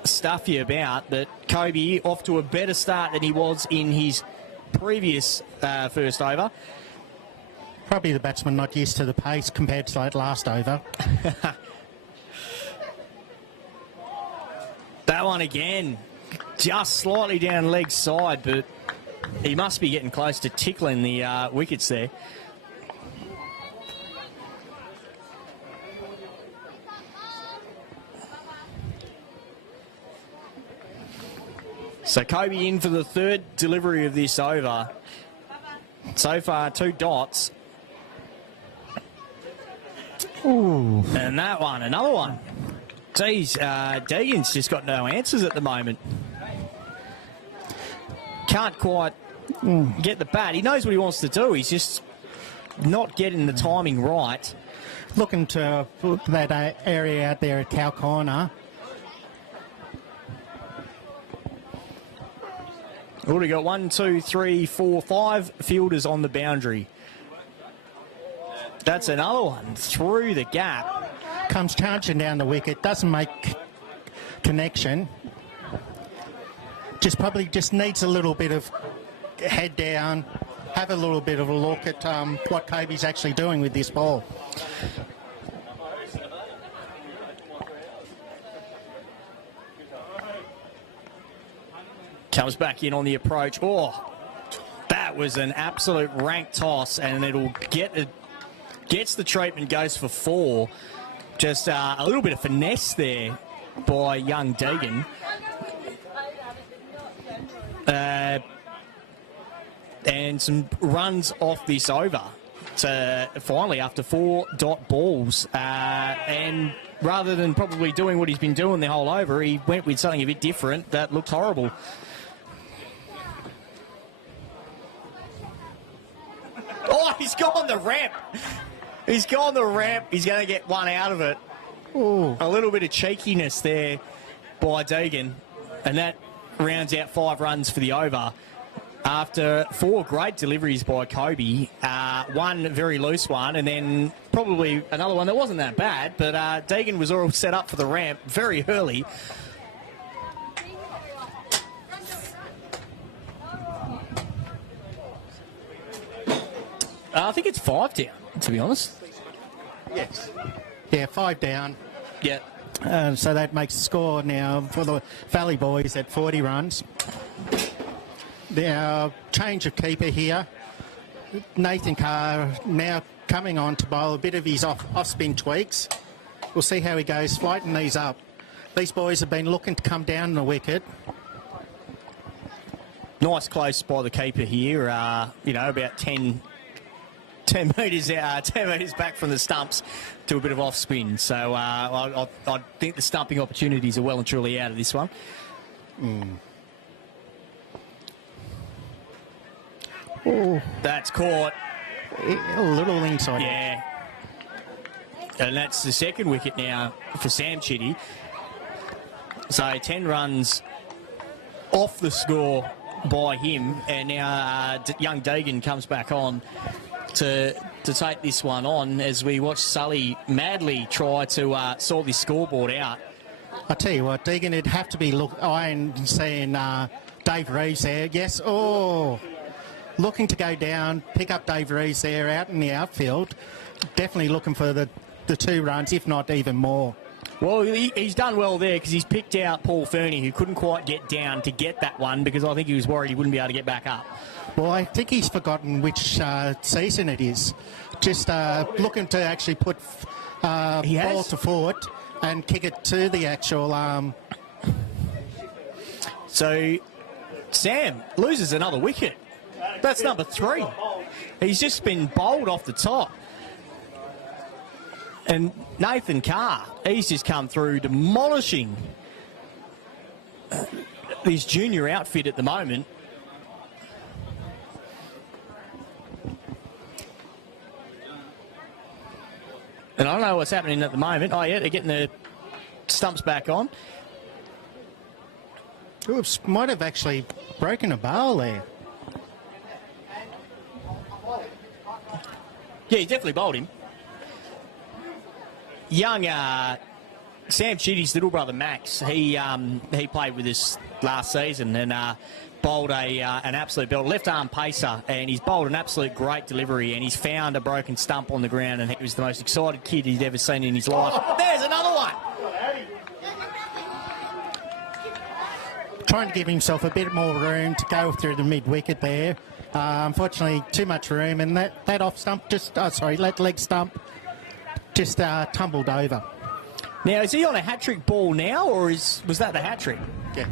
stuff you about, but Kobe off to a better start than he was in his previous first over. Probably the batsman not used to the pace compared to that last over. That one again, just slightly down leg side, but He must be getting close to tickling the wickets there. So Kobe in for the third delivery of this over. So far, 2 dots. Ooh. And that one, another one. Geez, Deegan's just got no answers at the moment. Can't quite get the bat. He knows what he wants to do. He's just not getting the timing right. Looking to put that area out there at Cow Corner. Already got 1, 2, 3, 4, 5 fielders on the boundary. That's another one through the gap. Comes charging down the wicket, doesn't make connection. Probably needs a little bit of head down, have a little bit of a look at what Kobe's actually doing with this ball. Comes back in on the approach. Oh, that was an absolute rank toss, and it'll gets the treatment, goes for 4. Just a little bit of finesse there by young Deegan. And some runs off this over. So finally, after 4 dot balls, and rather than probably doing what he's been doing the whole over, he went with something a bit different that looked horrible. Oh, he's gone the ramp. He's gone the ramp. He's going to get one out of it. Ooh. A little bit of cheekiness there by Deegan. And that rounds out 5 runs for the over. After 4 great deliveries by Kobe, one very loose one, and then probably another one that wasn't that bad, but Deegan was all set up for the ramp very early. I think it's 5 down, to be honest. Yes. Yeah, 5 down. Yeah. So that makes the score now for the Valley Boys at 40 runs. Now, change of keeper here. Nathan Carr now coming on to bowl a bit of his off-spin tweaks. We'll see how he goes, flighting these up. These boys have been looking to come down the wicket. Nice close by the keeper here, about 10 metres back from the stumps to a bit of off spin. So I think the stumping opportunities are well and truly out of this one. Oh, That's caught. a little inside. Yeah. And that's the second wicket now for Sam Chitty. So 10 runs off the score by him, and now young Deegan comes back on to take this one on as we watch Sully madly try to sort this scoreboard out. I tell you what, Deegan, it'd have to be eyeing seeing Dave Reeves there. Yes, looking to go down, pick up Dave Reeves there out in the outfield. Definitely looking for the 2 runs, if not even more. Well, he's done well there because he's picked out Paul Fernie, who couldn't quite get down to get that one because I think he was worried he wouldn't be able to get back up. Well, I think he's forgotten which season it is. Just looking to actually put ball to foot and kick it to the actual... So Sam loses another wicket. That's number 3. He's just been bowled off the top. And Nathan Carr, he's just come through demolishing his junior outfit at the moment. And I don't know what's happening at the moment. Oh, yeah, they're getting the stumps back on. Oops, might have actually broken a bowl there. Yeah, he definitely bowled him. Young Sam Chitty's little brother Max, he played with us last season and bowled an absolute belt, left arm pacer, and he's bowled an absolute great delivery, and he's found a broken stump on the ground, and he was the most excited kid he'd ever seen in his life. Oh, there's another one. trying to give himself a bit more room to go through the mid-wicket there. Unfortunately, too much room, and that off stump that leg stump just tumbled over. Now, is he on a hat-trick ball now, or was that the hat-trick? Yeah.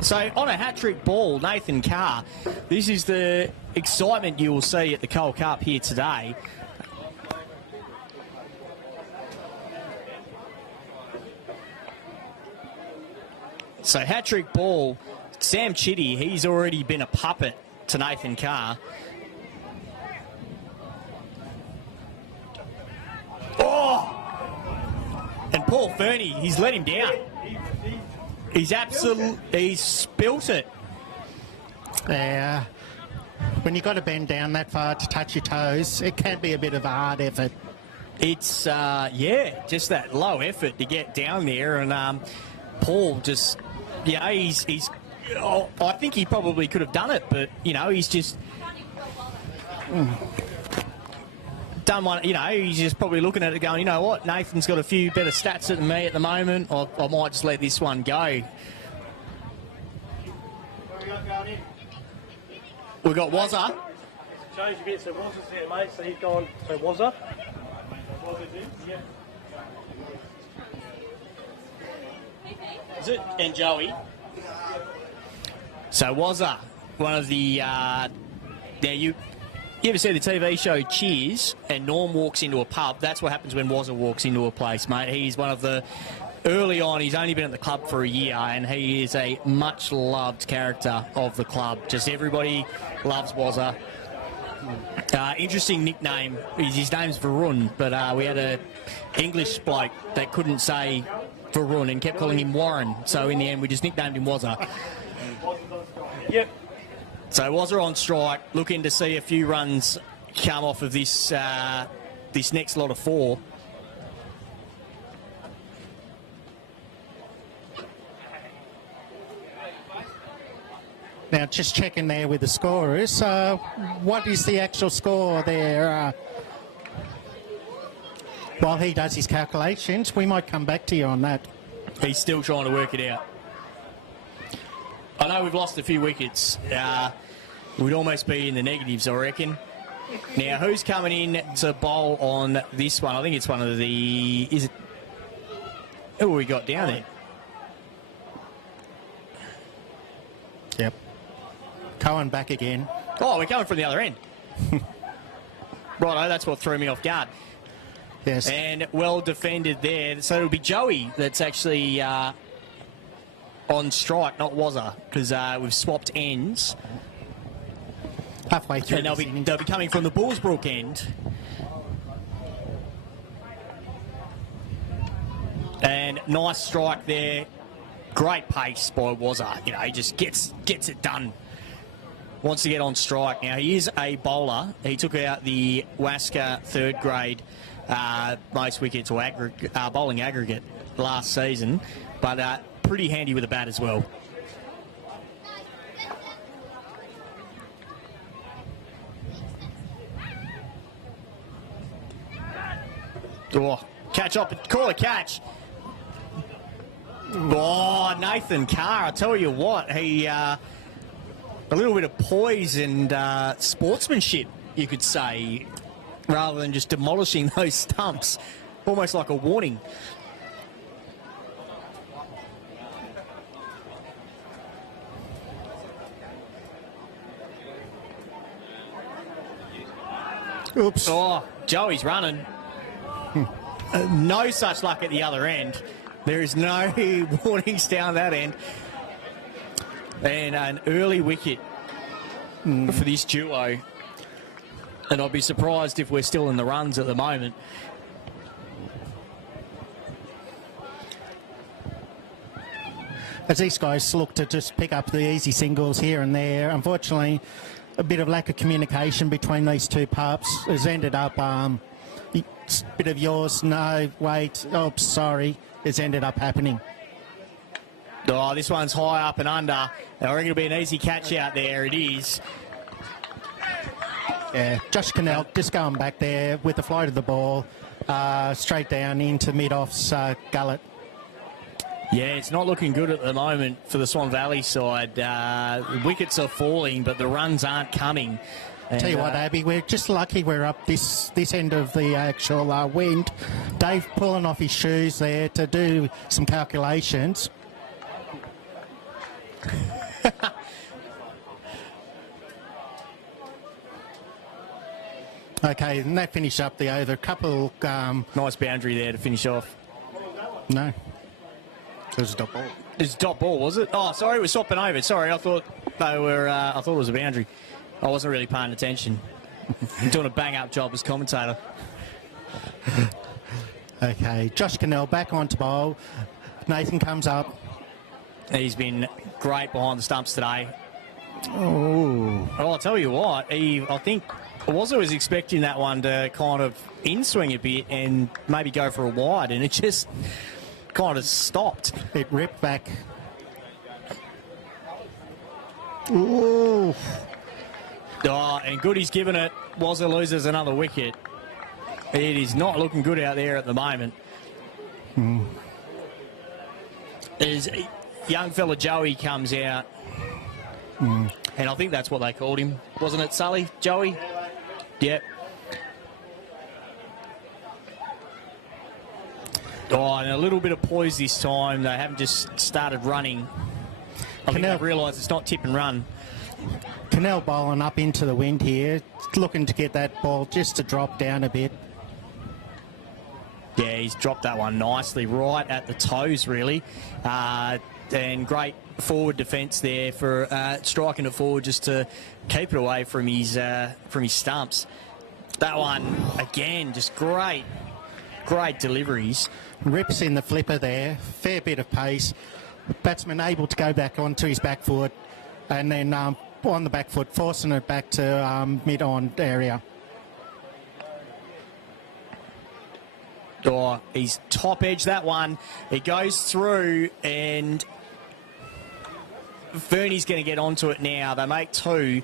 So, on a hat-trick ball, Nathan Carr, this is the excitement you will see at the Coal Cup here today. So, hat-trick ball, Sam Chitty, he's already been a puppet to Nathan Carr. Oh! And Paul Fernie, he's let him down. He's spilt it. Yeah. When you've got to bend down that far to touch your toes, it can be a bit of a hard effort. It's, just that low effort to get down there. And Paul just, I think he probably could have done it, but, he's just done one, he's just probably looking at it going, you know what, Nathan's got a few better stats than me at the moment. I might just let this one go. We've got Wazza. Change a bit, so Wazza's here, mate, so he's gone, so Wazza. Is it? And Joey. So Wazza, one of the, now you ever see the TV show Cheers and Norm walks into a pub? That's what happens when Wazza walks into a place, mate. He's one of the, early on, he's only been at the club for a year and he is a much loved character of the club. Just everybody loves Wazza. Interesting nickname. His name's Varun, but we had a English bloke that couldn't say Varun and kept calling him Warren. So in the end, we just nicknamed him Wazza. Yep. So Wazza on strike, looking to see a few runs come off of this this next lot of 4. Now, just checking there with the scorers. What is the actual score there? While he does his calculations, we might come back to you on that. He's still trying to work it out. I know we've lost a few wickets. We'd almost be in the negatives, I reckon. Now, who's coming in to bowl on this one? I think it's one of the... Is it... Who have we got down there? Yep. Cohen back again. Oh, we're coming from the other end. Righto, that's what threw me off guard. Yes. And well defended there. So it'll be Joey that's actually on strike, not Wazza, because we've swapped ends. Halfway through. And they'll be coming from the Bullsbrook end. And nice strike there. Great pace by Wazza. He just gets it done. Wants to get on strike. Now, he is a bowler. He took out the WASCA third grade most wickets or bowling aggregate last season, but pretty handy with a bat as well. Oh, catch up, call a catch. Oh, Nathan Carr, I tell you what, he a little bit of poise and sportsmanship, you could say, rather than just demolishing those stumps, almost like a warning. Oops. Oh, Joey's running. No such luck at the other end. There is no warnings down that end. And an early wicket for this duo. And I'd be surprised if we're still in the runs at the moment. As these guys look to just pick up the easy singles here and there, unfortunately, a bit of lack of communication between these two pups has ended up, bit of yours, no, wait, oh, sorry, has ended up happening. Oh, this one's high up and under. I reckon it'll be an easy catch out there. It is. Yeah, Josh Cannell just going back there with the flight of the ball, straight down into mid-off's gullet. Yeah, it's not looking good at the moment for the Swan Valley side. The wickets are falling, but the runs aren't coming. And, Tell you what, Abby, we're just lucky we're up this end of the actual wind. Dave pulling off his shoes there to do some calculations. Okay, and that finished up the over. A couple, nice boundary there to finish off. no, it was a dot ball. It's dot ball, was it? Oh, sorry, it was swapping over. Sorry, I thought they were. I thought it was a boundary. I wasn't really paying attention. I'm doing a bang-up job as commentator. Okay, Josh Cannell back onto bowl. Nathan comes up. He's been great behind the stumps today. Oh, Well, I'll tell you what, I think Wazza was expecting that one to kind of in-swing a bit and maybe go for a wide, and it just kind of stopped. it ripped back. Ooh. Oh, and Goody's given it. Wazza loses another wicket. It is not looking good out there at the moment. As young fella Joey comes out, and I think that's what they called him, wasn't it, Sully? Joey? Yep. Oh, and a little bit of poise this time. They haven't just started running. I think they've realised it's not tip and run. Cannell bowling up into the wind here, looking to get that ball just to drop down a bit. Yeah, he's dropped that one nicely, right at the toes, really. And great forward defence there for striking it forward just to keep it away from his stumps. That one, again, just great deliveries. Rips in the flipper there, fair bit of pace. Batsman able to go back onto his back foot and then on the back foot, forcing it back to mid-on area. Oh, he's top edge that one. It goes through and Fernie's going to get onto it now. They make two.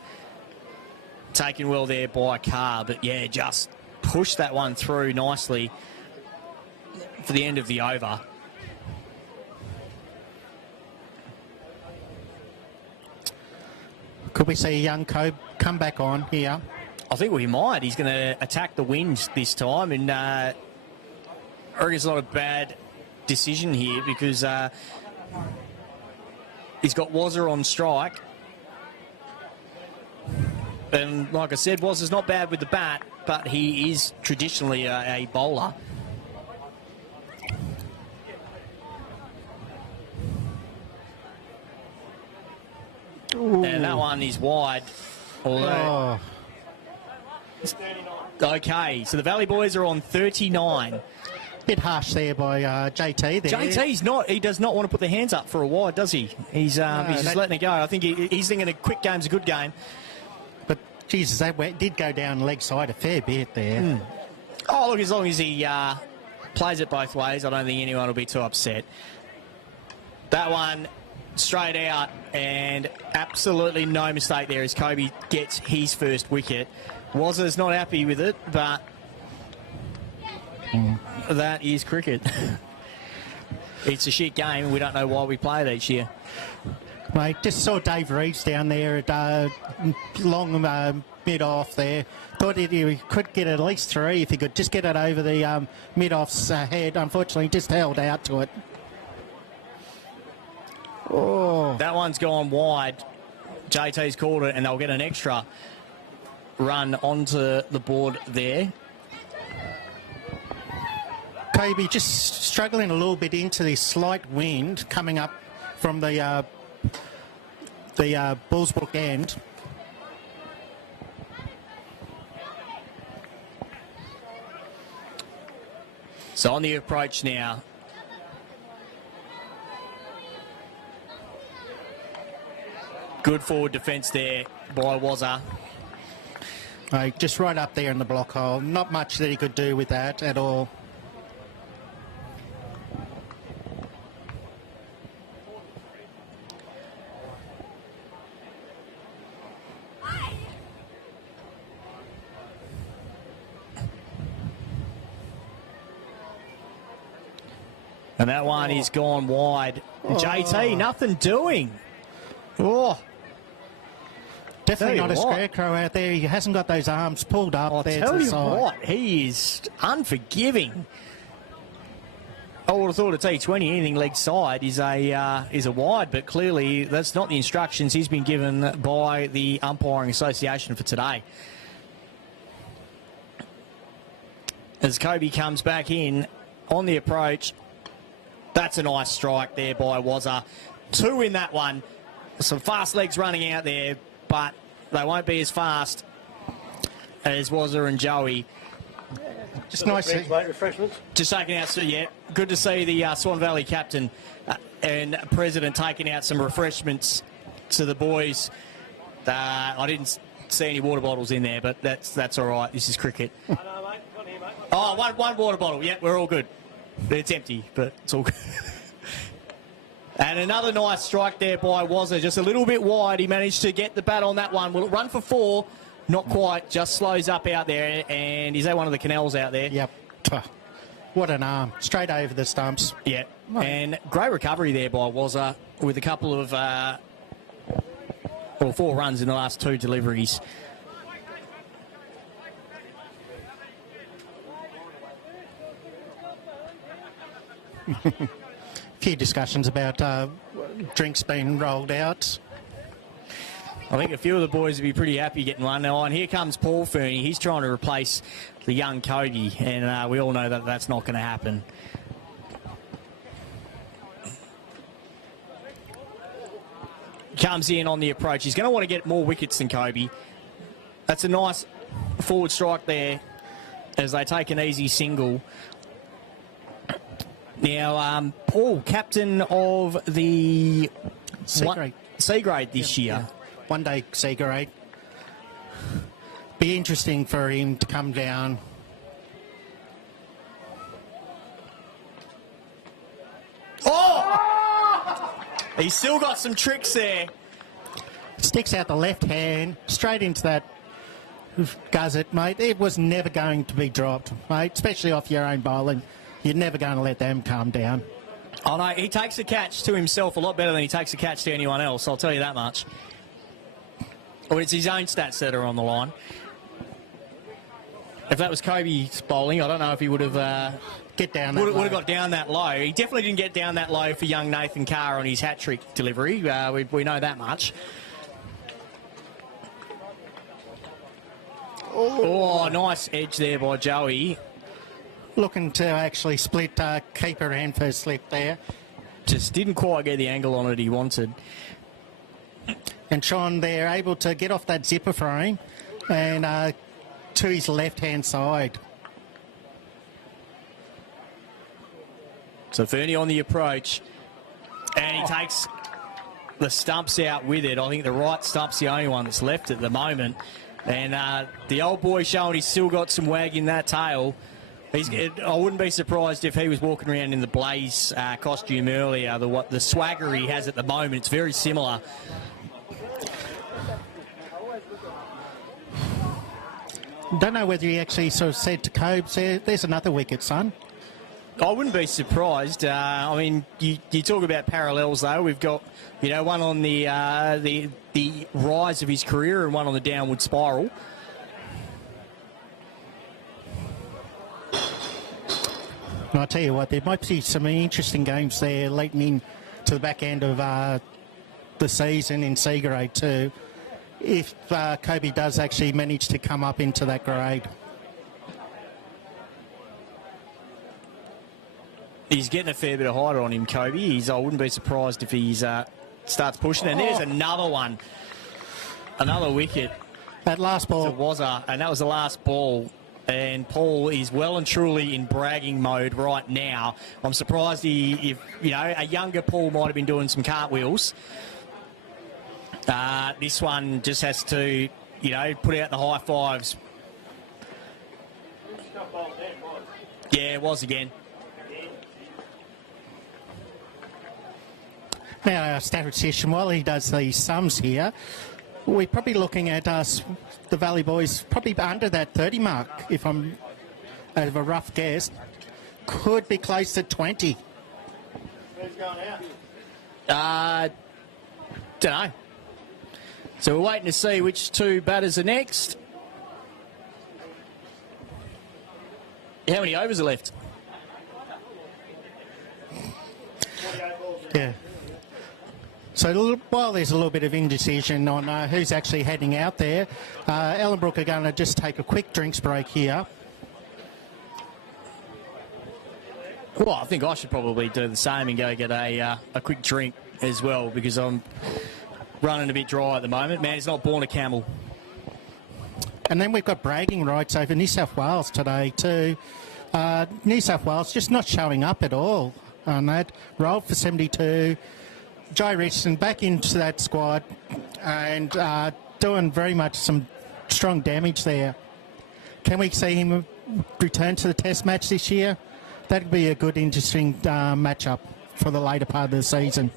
Taken well there by Carr, but yeah, just push that one through nicely for the end of the over. Could we see young Cobe come back on here? I think we might. He's going to attack the wind this time, and I reckon it's not a bad decision here because he's got Wazza on strike. And like I said, Wazza's not bad with the bat, but he is traditionally a bowler. Ooh. And that one is wide. Although, okay, so the Valley Boys are on 39. Bit harsh there by JT there. JT's not. He does not want to put the hands up for a wide, does he? He's just letting it go. I think he's thinking a quick game's a good game. But Jesus, that did go down leg side a fair bit there. Oh, look, as long as he plays it both ways, I don't think anyone will be too upset. That one straight out, and absolutely no mistake there as Kobe gets his first wicket. Wazza's not happy with it, but that is cricket. It's a shit game. We don't know why we play it each year. Mate, just saw Dave Reeves down there at long mid-off there. Thought he could get at least three if he could just get it over the mid-off's head. Unfortunately, just held out to it. Oh, That one's gone wide. JT's called it, and they'll get an extra run onto the board there. Kobe just struggling a little bit into this slight wind coming up from the Bullsbrook end. So on the approach now. Good forward defence there by Wazza. Just right up there in the block hole. Not much that he could do with that at all. And that one is gone wide. JT, nothing doing. Oh, Definitely Tell not you a what. scarecrow out there. He hasn't got those arms pulled up I'll there tell to the you side. what, he is unforgiving. I would have thought a T20, anything leg side is a wide, but clearly that's not the instructions he's been given by the Umpiring Association for today. As Kobe comes back in on the approach, that's a nice strike there by Wazza. 2 in that one. Some fast legs running out there, but they won't be as fast as Wazza and Joey. Just nice. Mate, refreshments. Just taking out, so yeah, good to see the Swan Valley captain and president taking out some refreshments to the boys. I didn't see any water bottles in there, but that's all right. This is cricket. Oh, one water bottle. Yeah, we're all good. It's empty, but it's all good. And another nice strike there by Wazza, just a little bit wide. He managed to get the bat on that one. Will it run for 4? Not quite, just slows up out there. And is that one of the canals out there? Yep. What an arm. Straight over the stumps. Yeah. And great recovery there by Wazza with a couple of, 4 runs in the last 2 deliveries. Few discussions about drinks being rolled out. I think a few of the boys would be pretty happy getting one now. And here comes Paul Fernie. He's trying to replace the young Kobe, and we all know that that's not going to happen. Comes in on the approach. He's going to want to get more wickets than Kobe. That's a nice forward strike there as they take an easy single. Now, Paul, captain of the C grade this year. One day C grade. Be interesting for him to come down. Oh! He's still got some tricks there. Sticks out the left hand, straight into that gusset, mate. It was never going to be dropped, mate, especially off your own bowling. You're never going to let them calm down. Oh, no, he takes a catch to himself a lot better than he takes a catch to anyone else, I'll tell you that much. Or it's his own stats that are on the line. If that was Kobe's bowling, I don't know if he would have Get down that would low. have got down that low. He definitely didn't get down that low for young Nathan Carr on his hat-trick delivery. We know that much. Oh, nice edge there by Joey. Looking to actually split keeper and first slip there. Just didn't quite get the angle on it he wanted. And Sean there able to get off that zipper frame and to his left-hand side. So Fernie on the approach, and he takes the stumps out with it. I think the right stump's the only one that's left at the moment. And the old boy showing he's still got some wag in that tail. I wouldn't be surprised if he was walking around in the Blaze costume earlier. The swagger he has at the moment, it's very similar. Don't know whether he actually sort of said to Cobes, there's another wicket, son. I wouldn't be surprised. I mean, you talk about parallels, though. We've got, one on the rise of his career and one on the downward spiral. And I'll tell you what, there might be some interesting games there leading in to the back end of the season in C grade too, if Kobe does actually manage to come up into that grade. He's getting a fair bit of height on him, Kobe. I wouldn't be surprised if he starts pushing. And there's another one. Another wicket. That last ball. To Wazza, and that was the last ball. And Paul is well and truly in bragging mode right now. I'm surprised if a younger Paul might have been doing some cartwheels. This one just has to, put out the high fives. Yeah, it was again. Now, our statistician, while he does these sums here, we're probably looking at us, the Valley Boys, probably under that 30 mark, if I'm out of a rough guess. Could be close to 20. Who's going out? Don't know. So we're waiting to see which two batters are next. How many overs are left? Yeah. So while there's a little bit of indecision on who's actually heading out there, Ellenbrook are going to just take a quick drinks break here. Well, I think I should probably do the same and go get a quick drink as well, because I'm running a bit dry at the moment. Man, he's not born a camel. And then we've got bragging rights over New South Wales today too. New South Wales just not showing up at all on that. Rolled for 72. Joe Richardson back into that squad and doing very much some strong damage there. Can we see him return to the Test match this year? That'd be a good, interesting matchup for the later part of the season.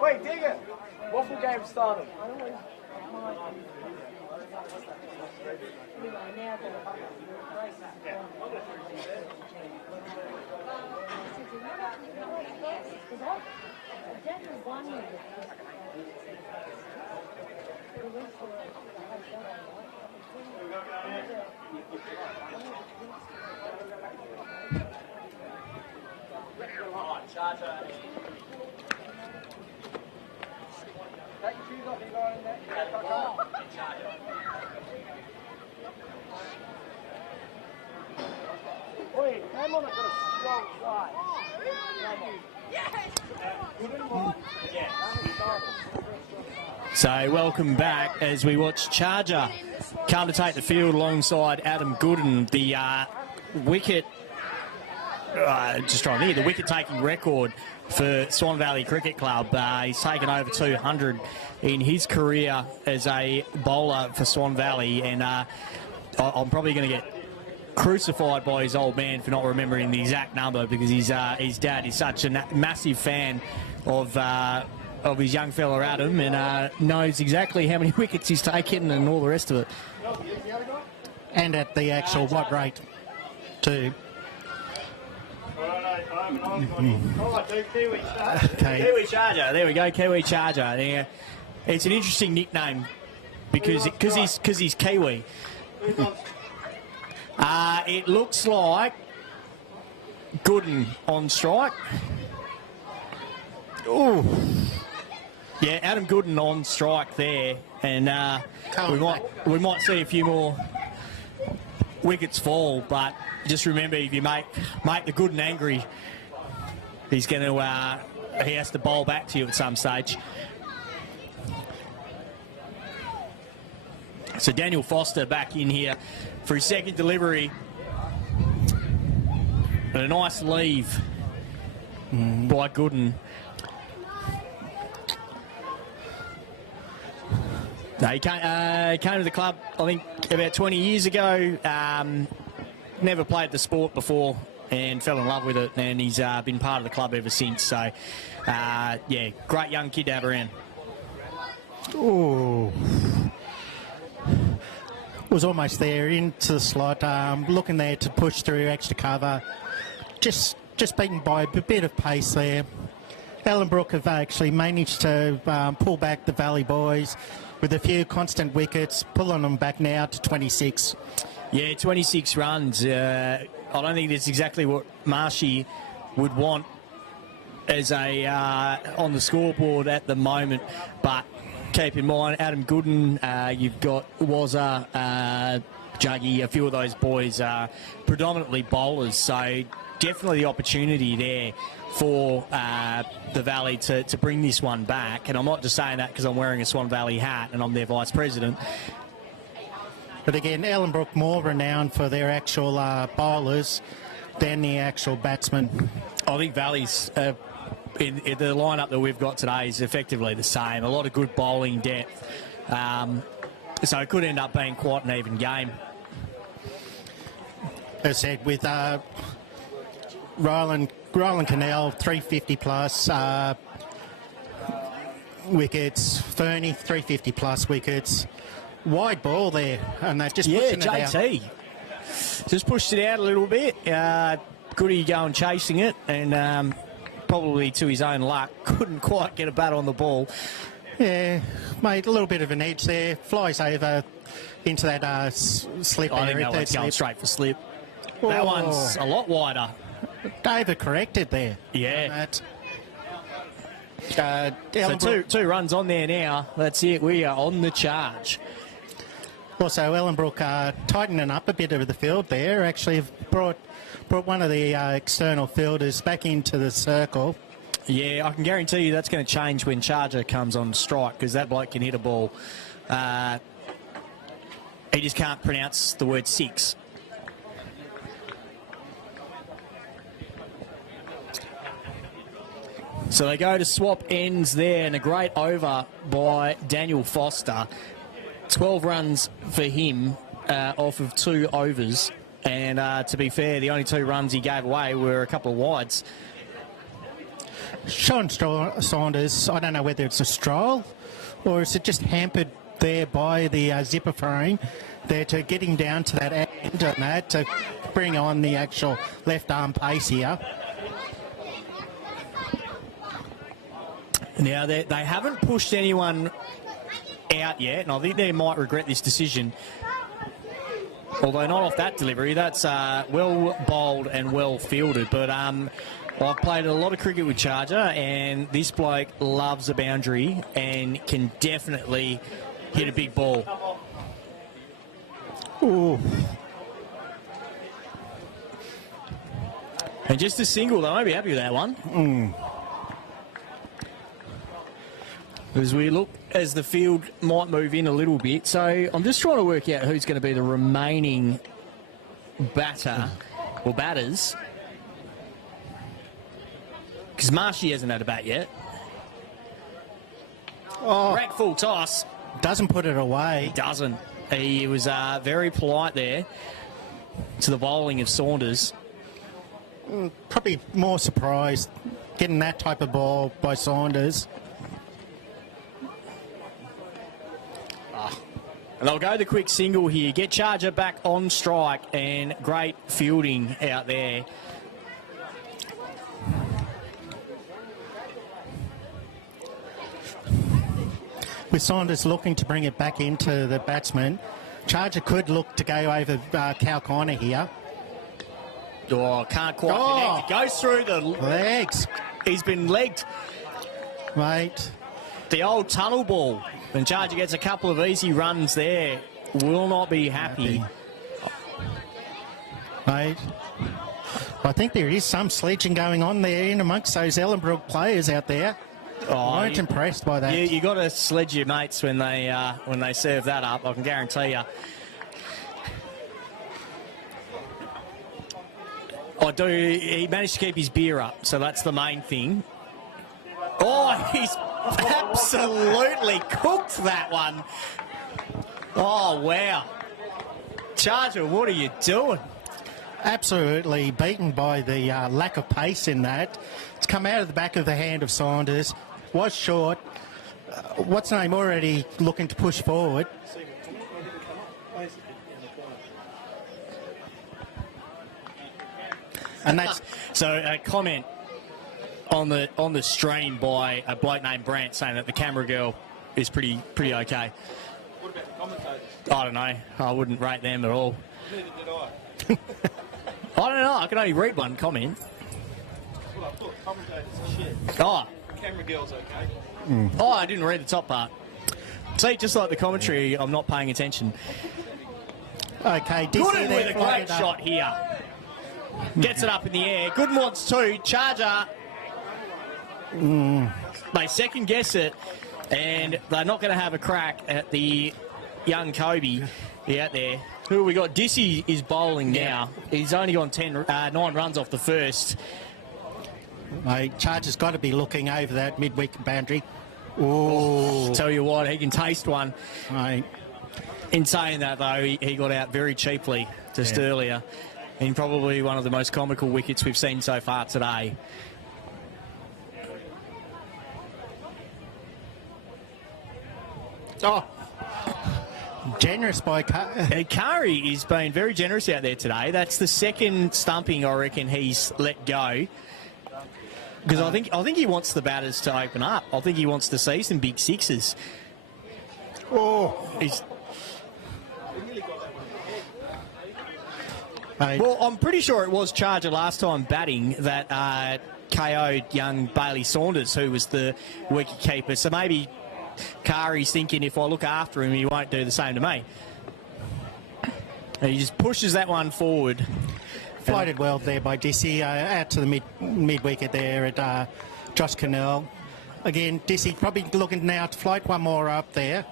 Wait, dig it! Waffle game started. Wait, come on, I've got a strong side. So welcome back as we watch Charger come to take the field alongside Adam Gooden, the wicket, just trying to think, the wicket-taking record for Swan Valley Cricket Club. He's taken over 200 in his career as a bowler for Swan Valley, and I'm probably going to get crucified by his old man for not remembering the exact number, because his dad is such a massive fan of of his young fella Adam, and knows exactly how many wickets he's taken and all the rest of it. And at the actual what rate, too. Okay. Kiwi Charger, there we go, Kiwi Charger. Yeah. It's an interesting nickname because he's Kiwi. It looks like Gooden on strike. Oh, yeah, Adam Gooden on strike there, and we might see a few more wickets fall. But just remember, if you make the Gooden angry, he's going to he has to bowl back to you at some stage. So Daniel Foster back in here for his second delivery. And a nice leave by Gooden. No, he came to the club, I think, about 20 years ago. Never played the sport before and fell in love with it. And he's been part of the club ever since. So, yeah, great young kid to have around. Oh. Was almost there into the slot, looking there to push through extra cover. Just beaten by a bit of pace there. Ellenbrook have actually managed to pull back the Valley boys with a few constant wickets, pulling them back now to 26. Yeah, 26 runs. I don't think that's exactly what Marshy would want as a on the scoreboard at the moment, but keep in mind, Adam Gooden, you've got Wazza, Juggy, a few of those boys are predominantly bowlers, so definitely the opportunity there for the Valley to bring this one back. And I'm not just saying that because I'm wearing a Swan Valley hat and I'm their vice president. But again, Ellenbrook more renowned for their actual bowlers than the actual batsmen. I think Valley's... in the lineup that we've got today is effectively the same. A lot of good bowling depth. So it could end up being quite an even game. As I said, with Ryland Cannell, 350 plus wickets. Fernie, 350 plus wickets. Wide ball there, and they've just pushing it out. JT. Just pushed it out a little bit. Goody going chasing it, and... probably to his own luck, couldn't quite get a bat on the ball. Yeah, made a little bit of an edge there. Flies over into that slip I area. think that one's going straight for slip. That one's a lot wider. David corrected there. Yeah. So two runs on there now. That's it. We are on the charge. Also, Ellenbrook tightening up a bit of the field there. Actually have brought one of the external fielders back into the circle. Yeah, I can guarantee you that's going to change when Charger comes on strike, because that bloke can hit a ball. He just can't pronounce the word six. So they go to swap ends there, and a great over by Daniel Foster. 12 runs for him off of 2 overs. And to be fair, the only 2 runs he gave away were a couple of wides. Sean Saunders, I don't know whether it's a stroll or is it just hampered there by the zipper frame there to get him down to that end on that to bring on the actual left arm pace here. Now, they haven't pushed anyone out yet, and I think they might regret this decision. Although not off that delivery, that's well bowled and well fielded. But I've played a lot of cricket with Charger, and this bloke loves a boundary and can definitely hit a big ball. Ooh. And just a single, they might be happy with that one. As we look, as the field might move in a little bit. So I'm just trying to work out who's going to be the remaining batter or batters. Because Marshy hasn't had a bat yet. Oh, Rack full toss. doesn't put it away. He doesn't. He was very polite there to the bowling of Saunders. Probably more surprised getting that type of ball by Saunders. And they'll go the quick single here. Get Charger back on strike, and great fielding out there. With Saunders looking to bring it back into the batsman, Charger could look to go over Cal Corner here. Oh, can't quite connect. It goes through the Legs, He's been legged. mate. The old tunnel ball. And Charger gets a couple of easy runs there. Will not be happy. Mate. I think there is some sledging going on there in amongst those Ellenbrook players out there. Oh, Weren't impressed by that. You got to sledge your mates when they serve that up. I can guarantee you. He managed to keep his beer up, so that's the main thing. Oh, he's absolutely cooked that one. Oh, wow. Charger, what are you doing? Absolutely beaten by the lack of pace in that. It's come out of the back of the hand of Saunders. Was short. What's name already looking to push forward. And that's So a comment on the stream by a bloke named Brant saying that the camera girl is pretty okay. What about the commentators? I don't know. I wouldn't rate them at all. Neither did I. I don't know. I can only read one comment. Well, I thought commentators are shit. Oh, Camera girl's okay. I didn't read the top part. See, just like the commentary, I'm not paying attention. okay. Gooden there with a great floated up. shot here. Gets it up in the air. Gooden wants two. Charger. They second guess it, and they're not going to have a crack at the young Kobe out there. Who we got? Dissy is bowling now. He's only on 9 runs off the first. Mate, Charger's got to be looking over that midweek boundary. Oh, Tell you what, he can taste one. mate. In saying that, though, he got out very cheaply just earlier. In probably one of the most comical wickets we've seen so far today. Oh, generous by Kari has been very generous out there today. That's the second stumping I reckon he's let go. Because I think he wants the batters to open up. I think he wants to see some big sixes. He's, Mate, well, I'm pretty sure it was Charger last time batting that KO'd young Bailey Saunders, who was the wicket keeper. So maybe Kari's thinking, if I look after him, he won't do the same to me. And he just pushes that one forward. floated well there by Dissy, out to the mid wicket there at Josh Cannell. Again, Dissy probably looking now to float one more up there.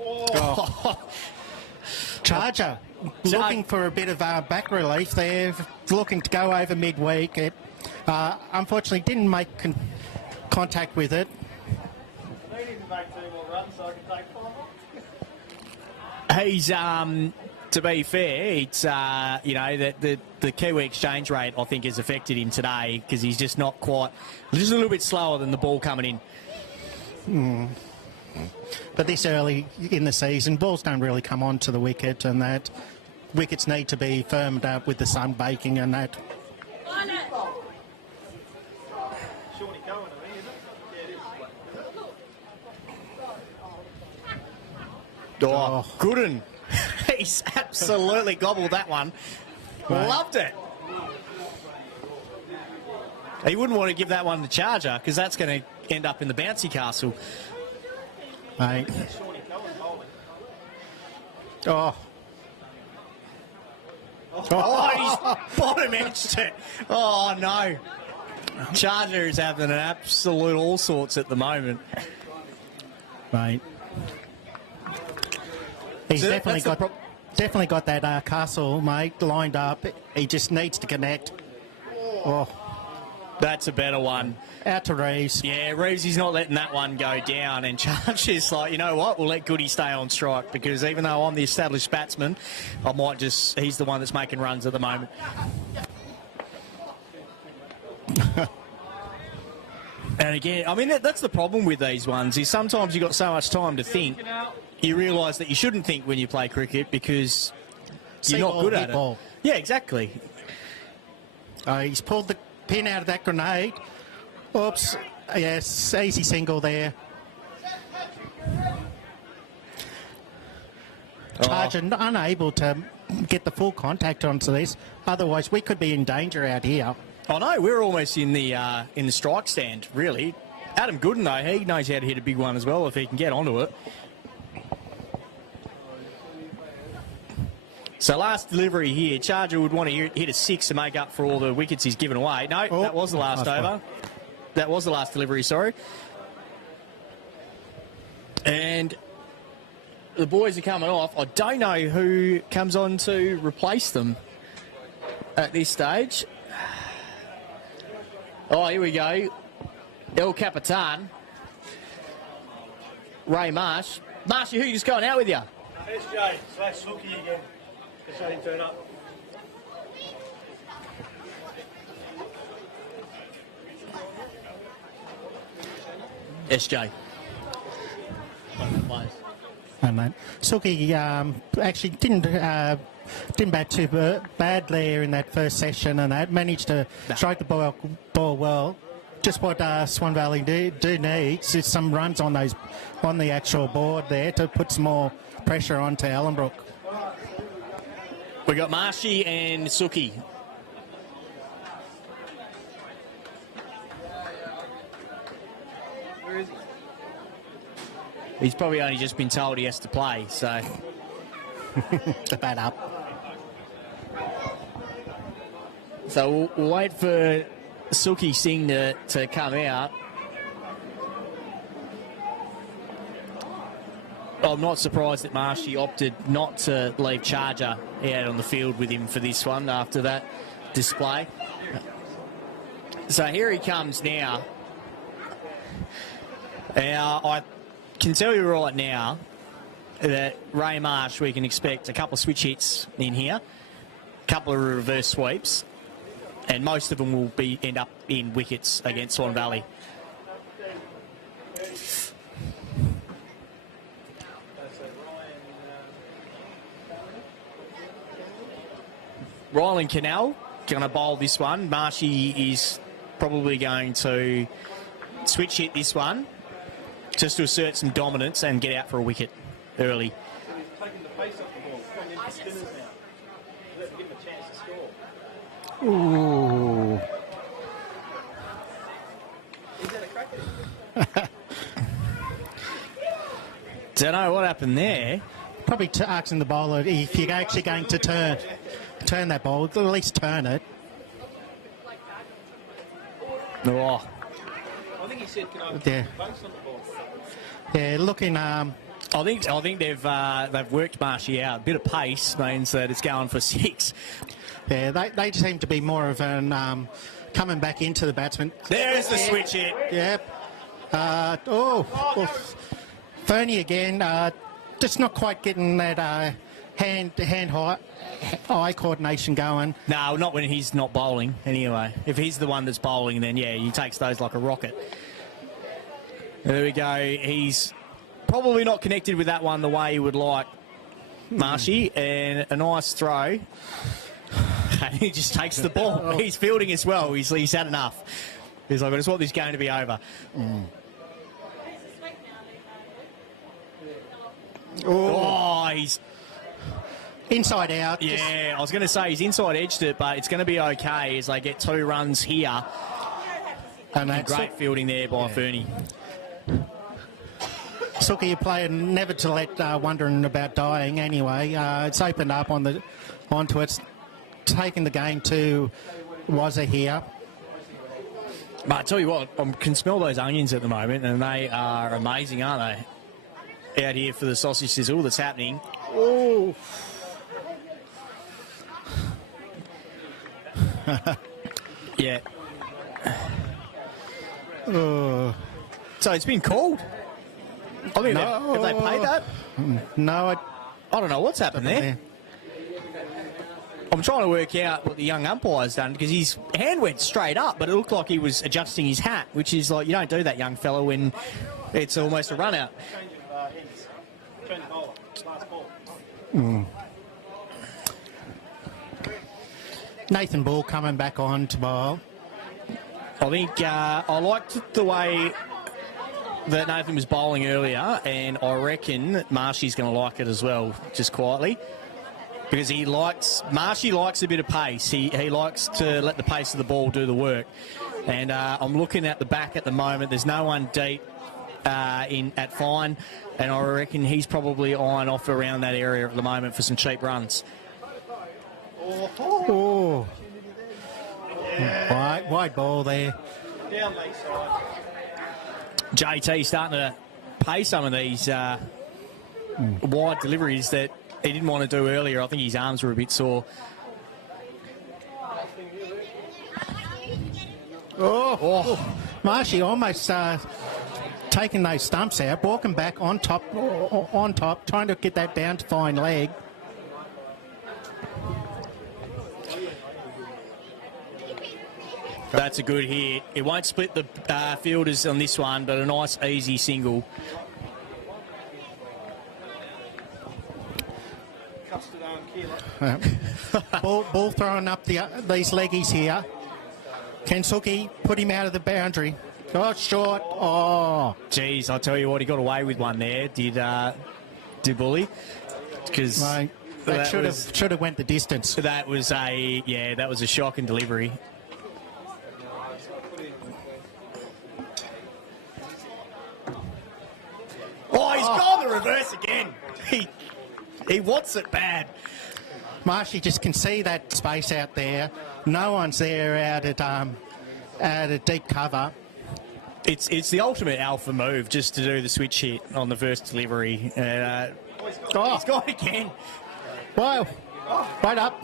Oh. Charger looking for a bit of back relief there, looking to go over midweek. It unfortunately didn't make contact with it. They need to make 2 more runs so I can take 5 more. He's, to be fair, it's, that the Kiwi exchange rate, I think, has affected him today because he's just not quite, just a little bit slower than the ball coming in. But this early in the season, balls don't really come onto the wicket, and that wickets need to be firmed up with the sun baking and that. Shawnee Cohen, I mean, is it? Yeah, it is. Oh, Gooden. He's absolutely gobbled that one. Right. Loved it. He wouldn't want to give that one to Charger because that's going to end up in the bouncy castle. Mate. Shawnee Cohen bowling. Oh. Oh, he's bottom edged it. Oh, no. Charger is having an absolute all sorts at the moment. Mate. He's So definitely that's the got definitely got that castle, mate, lined up. He just needs to connect. Oh, That's a better one. out to Reeves. Yeah, Reeves, he's not letting that one go down. And Charger's like, you know what, we'll let Goody stay on strike because even though I'm the established batsman, he's the one that's making runs at the moment. And again, I mean, that's the problem with these ones is sometimes you've got so much time to think. you realise that you shouldn't think when you play cricket because you're not Seaball, good hit at it. ball. Yeah, exactly. He's pulled the pin out of that grenade. Oops. Yes, easy single there. Charger unable to get the full contact onto this. Otherwise, we could be in danger out here. I know, we're almost in the strike stand, really. Adam Gooden, though, he knows how to hit a big one as well if he can get onto it. So last delivery here, Charger would want to hit a 6 to make up for all the wickets he's given away. No, that was the last nice over. one. That was the last delivery, sorry. And the boys are coming off. I don't know who comes on to replace them at this stage. Oh, here we go. El Capitan. Ray Marsh. Marshy, who's going out with you? SJ/Suki again. Just let him turn up. SJ. Oh, mate. Suki actually didn't bat too bad there in that first session, and that managed to strike the ball well. Just what Swan Valley do needs is some runs on the actual board there to put some more pressure onto Ellenbrook. We got Marshy and Suki. Where is he? He's probably only just been told he has to play, so. To bat up. So we'll wait for Suki Singh to come out. I'm not surprised that Marshy opted not to leave Charger out on the field with him for this one after that display. So here he comes now. I can tell you right now that Ray Marsh, we can expect a couple of switch hits in here, a couple of reverse sweeps, and most of them will end up in wickets against Swan Valley. Ryland Canal going to bowl this one. Marshy is probably going to switch hit this one just to assert some dominance and get out for a wicket early. Taking the pace off the ball. Going into spinners now. Let's give him a chance to score. Ooh. Is that a cracker? Don't know what happened there. Probably asking the bowler if you're actually going to turn that ball, at least turn it. Oh, I think he said, can I Yeah. base on the ball? Yeah, looking. I think they've worked Marshy out. A bit of pace means that it's going for 6. Yeah, they seem to be more of an coming back into the batsman. There's the switch hit. Yep. Fernie again. Just not quite getting that hand-eye coordination going. No, not when he's not bowling, anyway. If he's the one that's bowling, then, yeah, he takes those like a rocket. There we go. He's probably not connected with that one the way he would like, Marshy, and a nice throw. And he just takes the ball. He's fielding as well. He's had enough. He's like, I just want this game to be over. Oh, he's... Inside out. Yeah, I was going to say he's inside edged it, but it's going to be okay as they get 2 runs here. And And that's great fielding there by Fernie. Suki, a player never to let wondering about dying anyway. It's opened up onto it, taking the game to Wazza here. But I tell you what, I can smell those onions at the moment, and they are amazing, aren't they? Out here for the sausage sizzle that's happening. Oh. Yeah. Oh. So it's been called. I mean, No. have they played that? No, I don't know what's happened there. I'm trying to work out what the young umpire's done because his hand went straight up, but it looked like he was adjusting his hat, which is like, you don't do that, young fella, when it's almost a run out. Nathan Ball coming back on to bowl. I think I liked the way that Nathan was bowling earlier, and I reckon Marshy's going to like it as well, just quietly. Because Marshy likes a bit of pace. He likes to let the pace of the ball do the work. And I'm looking at the back at the moment. There's no one deep at fine, and I reckon he's probably eyeing off around that area at the moment for some cheap runs. Oh. Wide ball there. JT starting to pay some of these wide deliveries that he didn't want to do earlier. I think his arms were a bit sore. Marshy almost taking those stumps out, walking back on top, trying to get that down to fine leg. That's a good hit. It won't split the fielders on this one, but a nice, easy single. Ball throwing up these leggies here. Kensuke put him out of the boundary. Oh, short. Oh. Geez, I tell you what, he got away with one there, did Bully. Because Right. That should have went the distance. that was a shocking delivery. Oh, he's gone the reverse again. He wants it bad. Marshy just can see that space out there. No one's there out at deep cover. It's the ultimate alpha move just to do the switch hit on the first delivery. He's gone again. Whoa. Right up.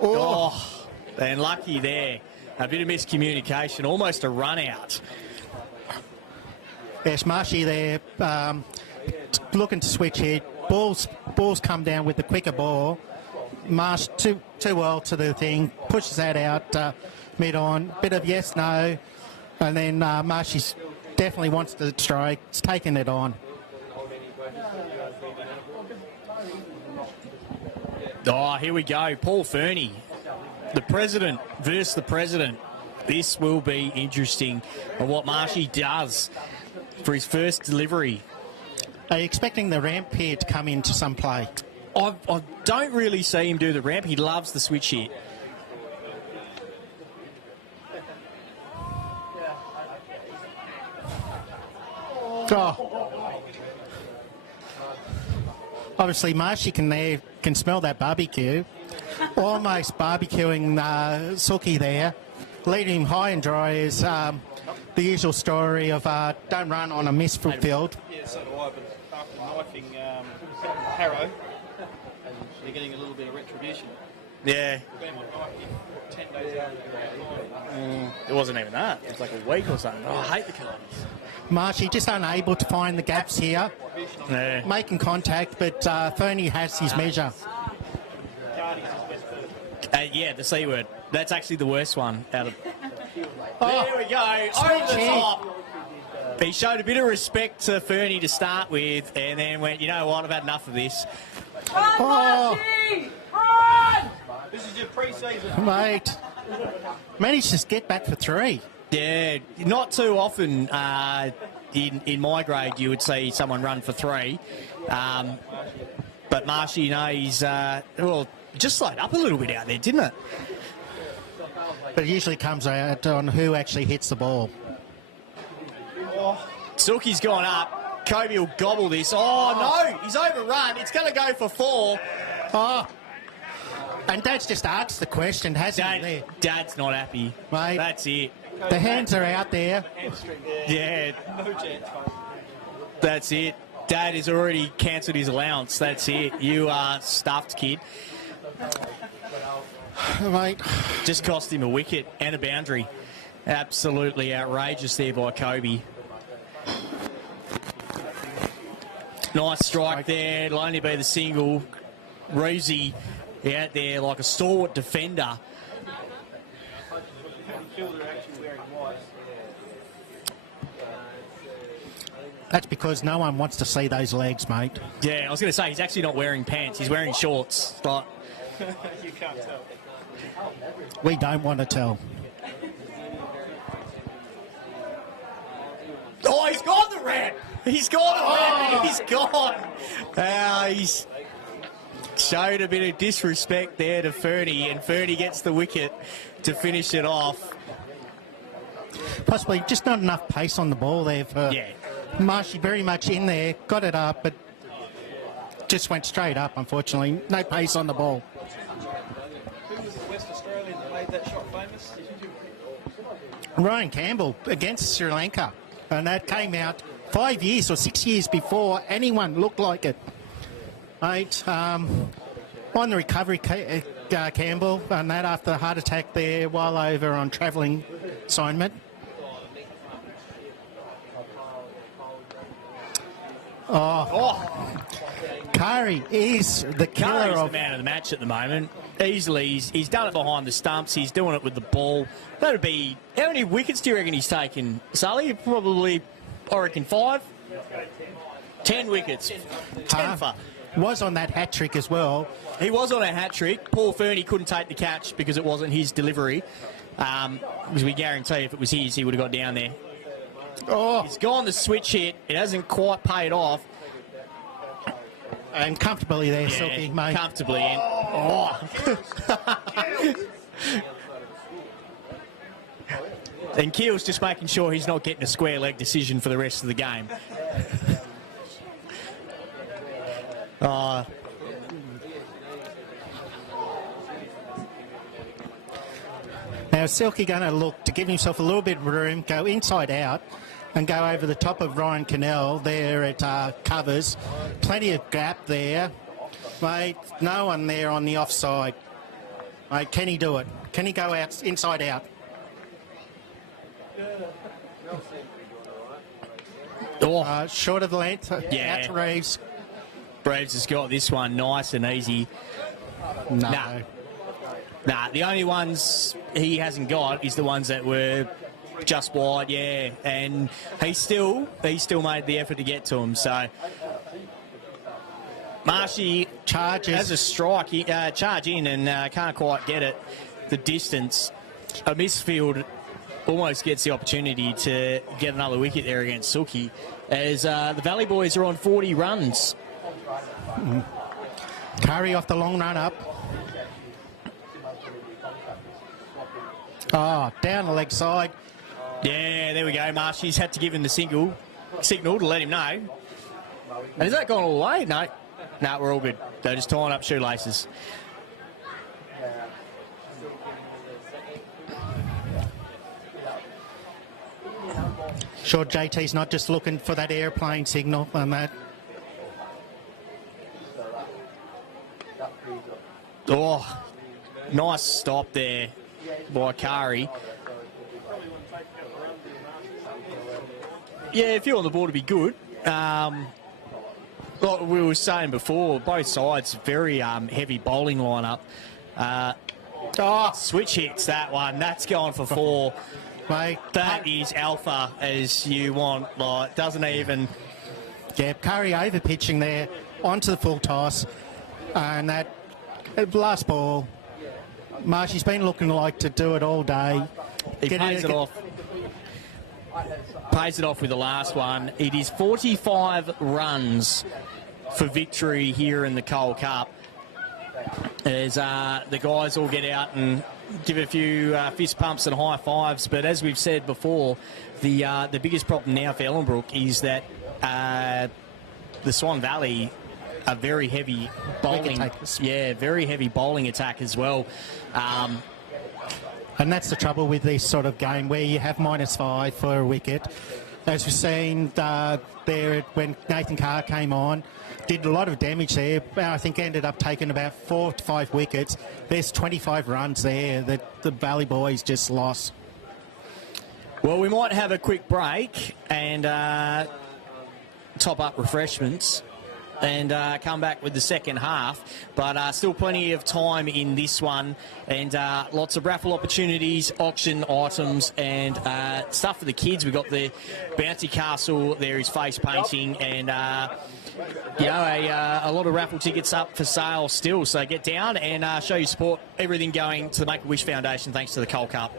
Oh, and lucky there. A bit of miscommunication, almost a run out. Yes, Marshy there looking to switch hit. Balls come down with the quicker ball. Marsh too well to the thing. Pushes that out mid on. Bit of yes, no. And then Marshy definitely wants the strike. It's taking it on. Oh, here we go. Paul Fernie, the president versus the president. This will be interesting on what Marshy does for his first delivery. Are you expecting the ramp here to come into some play? I don't really see him do the ramp. He loves the switch hit. Oh. Obviously, Marshy can smell that barbecue. Almost barbecuing Suki there. Leading him high and dry is the usual story of don't run on a misfield field. Yeah, so do I, but after knifing Harrow, they're getting a little bit of retribution. Yeah. Been on knifing 10 days after. It wasn't even that. It was like a week or something. Oh, I hate the Cardis. Marshy just unable to find the gaps here. Yeah. Making contact, but Fernie has his measure. Yeah, the C word. That's actually the worst one out of... There we go. Over the top. He showed a bit of respect to Fernie to start with and then went, you know what, I've had enough of this. Oh, This is your pre-season. mate. Managed to get back for three. Yeah, not too often in my grade you would see someone run for three. But Marshy, you know, he's, just slowed up a little bit out there, didn't it? But it usually comes out on who actually hits the ball. Silky's gone up. Kobe will gobble this. Oh, no, he's overrun. It's going to go for four. Oh. And Dad's just asked the question, hasn't he? There? Dad's not happy. Mate. That's it. The hands are out there. Yeah. That's it. Dad has already cancelled his allowance. That's it. You are stuffed, kid. Mate. Just cost him a wicket and a boundary. Absolutely outrageous there by Kobe. Nice strike there. It'll only be the single. Rosie out there like a stalwart defender. That's because no one wants to see those legs, mate. Yeah, I was going to say, he's actually not wearing pants. He's wearing shorts. Like, You can't tell. We don't want to tell. oh, he's gone the ramp. He's gone the ramp. He's gone. He's showed a bit of disrespect there to Fernie, and Fernie gets the wicket to finish it off. Possibly just not enough pace on the ball there for Yeah. Marshy. Very much in there, got it up, but just went straight up, unfortunately. No pace on the ball. Who was the West Australian that made that shot famous? Ryan Campbell against Sri Lanka, and that came out 5 years or 6 years before anyone looked like it. Mate, on the recovery, Campbell, and that after the heart attack there while over on travelling assignment. Kari is the killer Curry's the of... man of the match at the moment. Easily, he's done it behind the stumps. He's doing it with the ball. That'd be... How many wickets do you reckon he's taken, Sully? Probably, I reckon, 5? 10 wickets. 10 for. Was on that hat trick as well. He was on a hat-trick. Paul Fernie couldn't take the catch because it wasn't his delivery. Because we guarantee if it was his, he would have got down there. Oh, He's gone the switch hit. It hasn't quite paid off. and comfortably there, Silky, mate. Comfortably in. Oh. And Keel's just making sure he's not getting a square leg decision for the rest of the game. Now, Silky going to look to give himself a little bit of room, go inside out, and go over the top of Ryan Cannell there at covers. Plenty of gap there. Mate, no one there on the offside. Mate, can he do it? Can he go out inside out? Short of the length. Yeah. Out to Reeves. Braves has got this one nice and easy. No. Nah, the only ones he hasn't got is the ones that were just wide, yeah. And he still made the effort to get to him. So Marshy Charges. has a strike, charge in and can't quite get it the distance. A misfield almost gets the opportunity to get another wicket there against Silky as the Valley Boys are on 40 runs. Curry off the long run up. Oh, down the leg side. Yeah, there we go. Marshy's had to give him the signal to let him know. And has that gone all the way? No. No, we're all good. They're just tying up shoelaces. Sure, JT's not just looking for that airplane signal and that. Oh, nice stop there by Kari. Yeah, a few on the board would be good. Like we were saying before, both sides very heavy bowling lineup. Switch hits that one. That's going for 4. Mate, That is alpha as you want. Like doesn't even. yeah, Curry over pitching there onto the full toss, and that last ball. Marshy's been looking like to do it all day. He pays it off. Pays it off with the last one. It is 45 runs for victory here in the Cole Cup. As the guys all get out and give a few fist pumps and high fives. But as we've said before, the biggest problem now for Ellenbrook is that the Swan Valley are very heavy bowling. Yeah, very heavy bowling attack as well. And that's the trouble with this sort of game where you have -5 for a wicket. As we've seen there when Nathan Carr came on, did a lot of damage there. I think ended up taking about 4 to 5 wickets. There's 25 runs there that the Valley Boys just lost. Well, we might have a quick break and top up refreshments. and come back with the second half. But still plenty of time in this one, and lots of raffle opportunities, auction items, and stuff for the kids. We've got the bouncy castle. There is face painting, and a lot of raffle tickets up for sale still. So get down and show your support. Everything going to the Make-A-Wish Foundation thanks to the Coal Cup.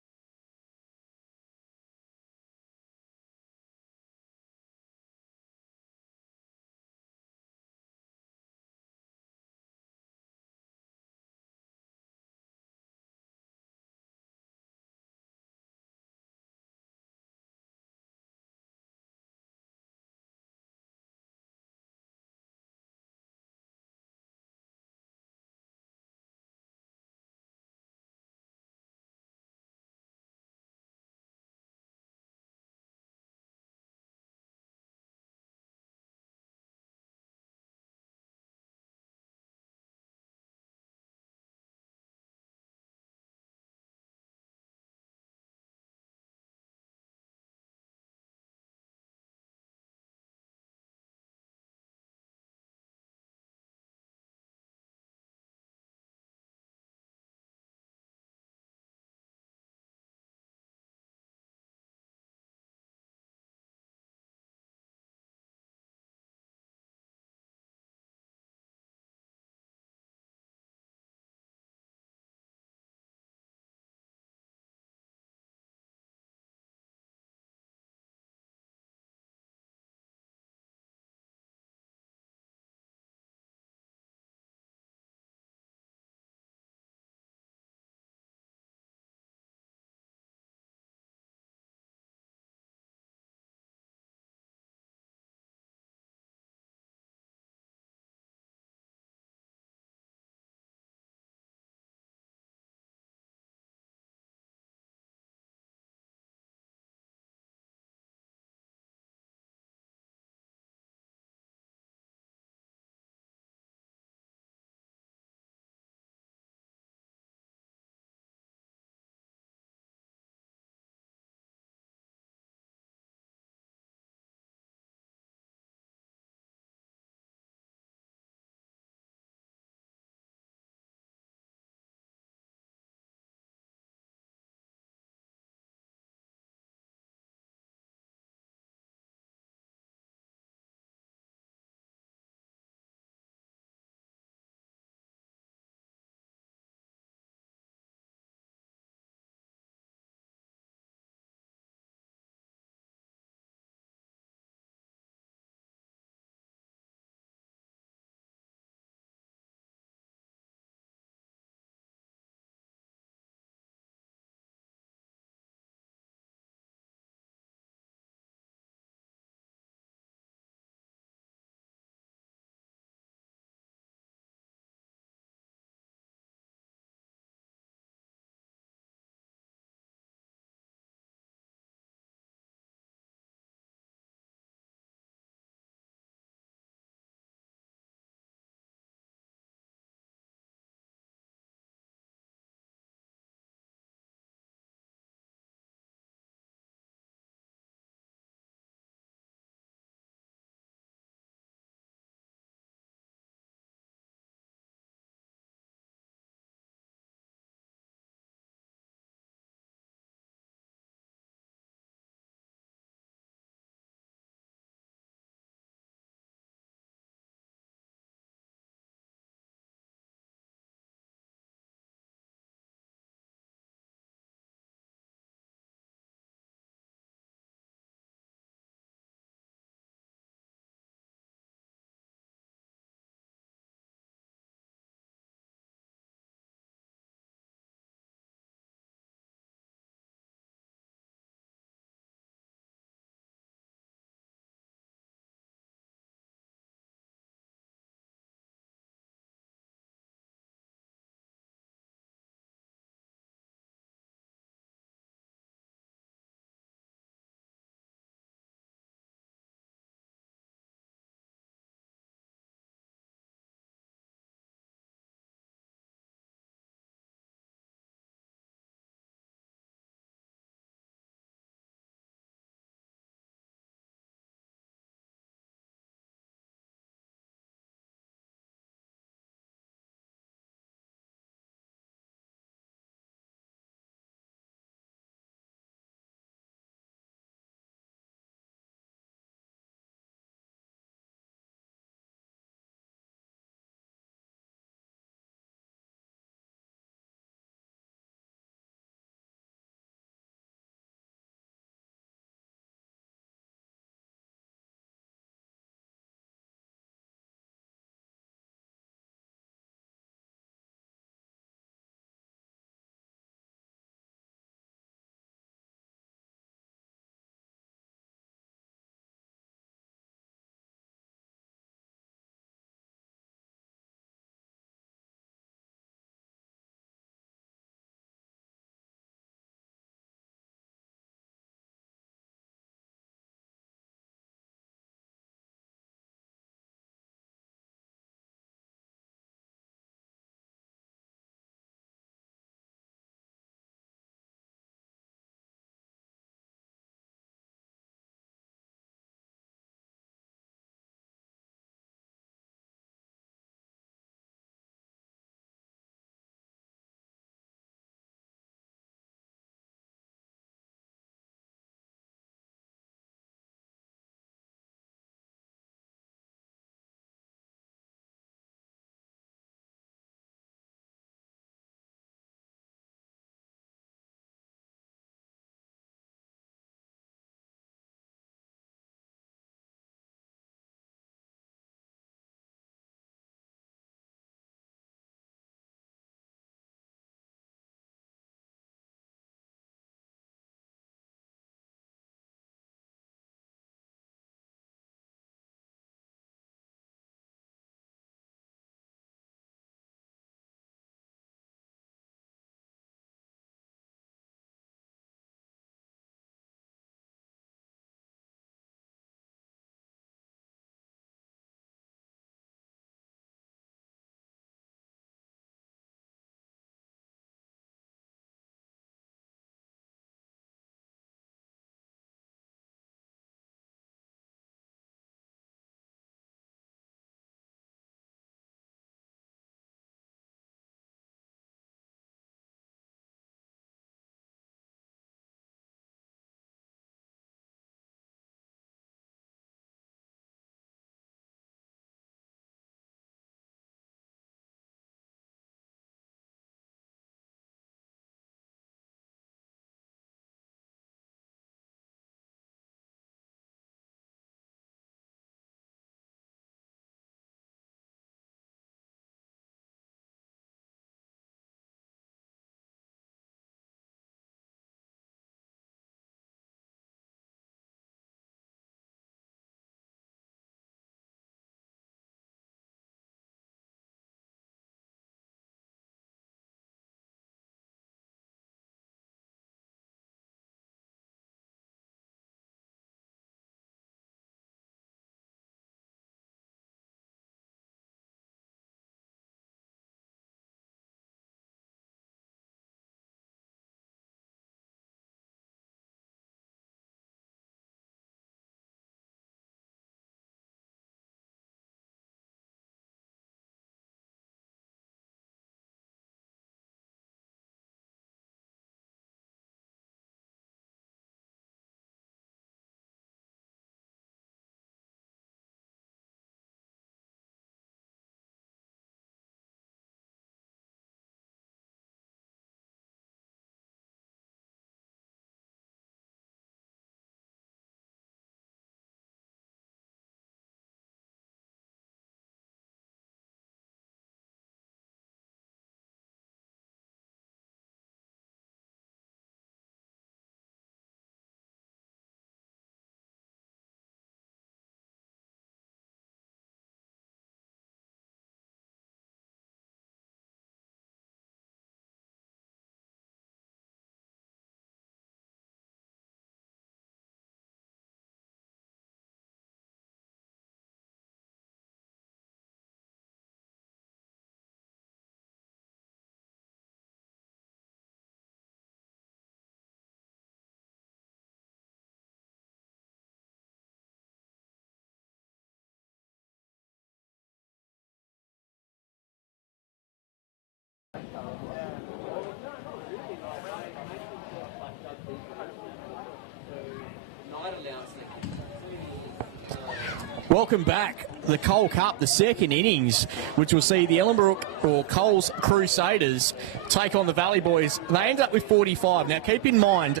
Welcome back. The Cole Cup, the second innings, which will see the Ellenbrook or Coles Crusaders take on the Valley Boys. They end up with 45. Now, keep in mind,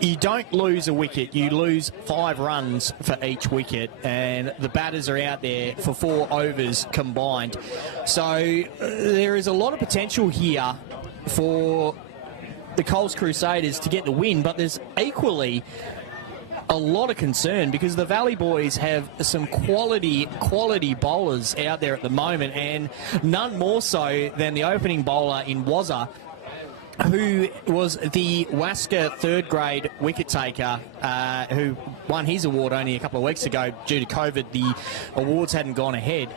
you don't lose a wicket. You lose 5 runs for each wicket, and the batters are out there for 4 overs combined. So there is a lot of potential here for the Coles Crusaders to get the win, but there's equally a lot of concern because the Valley Boys have some quality bowlers out there at the moment, and none more so than the opening bowler in Wazza, who was the Wasker third grade wicket taker, who won his award only a couple of weeks ago. Due to COVID, the awards hadn't gone ahead.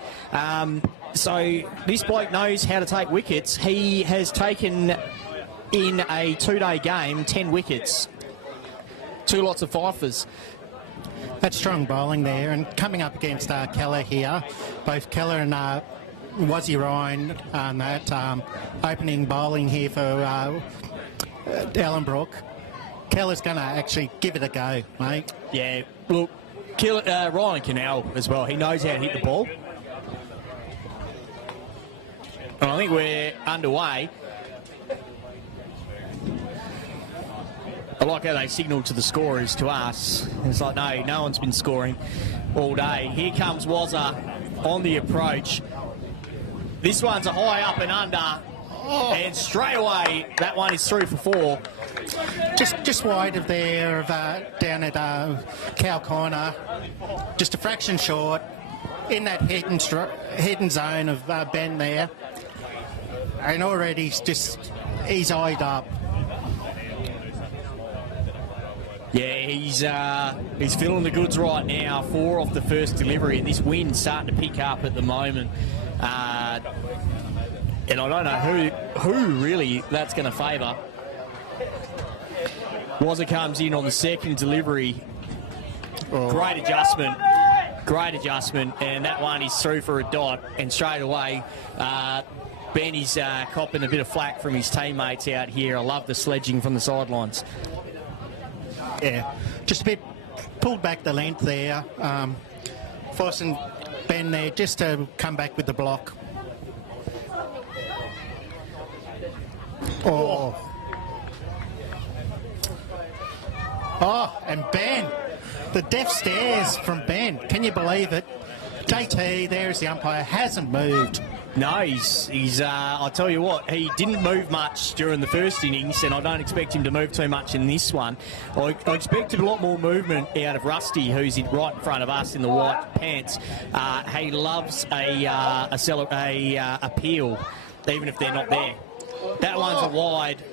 So this bloke knows how to take wickets. He has taken in a 2-day game 10 wickets. 2 lots of fifers. That's strong bowling there, and coming up against Keller here, both Keller and Wazzy Ryan on that opening bowling here for Ellenbrook. Keller's going to actually give it a go, mate. Yeah, look, Ryan Canal as well. He knows how to hit the ball. And I think we're underway. I like how they signalled to the scorers to us. It's like, no one's been scoring all day. Here comes Wazza on the approach. This one's a high up and under. And straight away, that one is through for 4. Just wide of there, down at Cow Corner. Just a fraction short. In that hidden zone of Ben there. And already he's eyed up. Yeah, he's feeling the goods right now. 4 off the first delivery, and this wind's starting to pick up at the moment. And I don't know who really that's going to favour. Wazza comes in on the second delivery. Great adjustment, and that one is through for a dot. And straight away, Ben is copping a bit of flack from his teammates out here. I love the sledging from the sidelines. Yeah, just a bit pulled back the length there, forcing Ben there just to come back with the block. Oh, and Ben, the death stares from Ben. Can you believe it? JT, there's the umpire, hasn't moved. No, he's I'll tell you what, he didn't move much during the first innings, and I don't expect him to move too much in this one. I expected a lot more movement out of Rusty, who's right in front of us in the white pants. He loves a peel, even if they're not there. That one's a wide,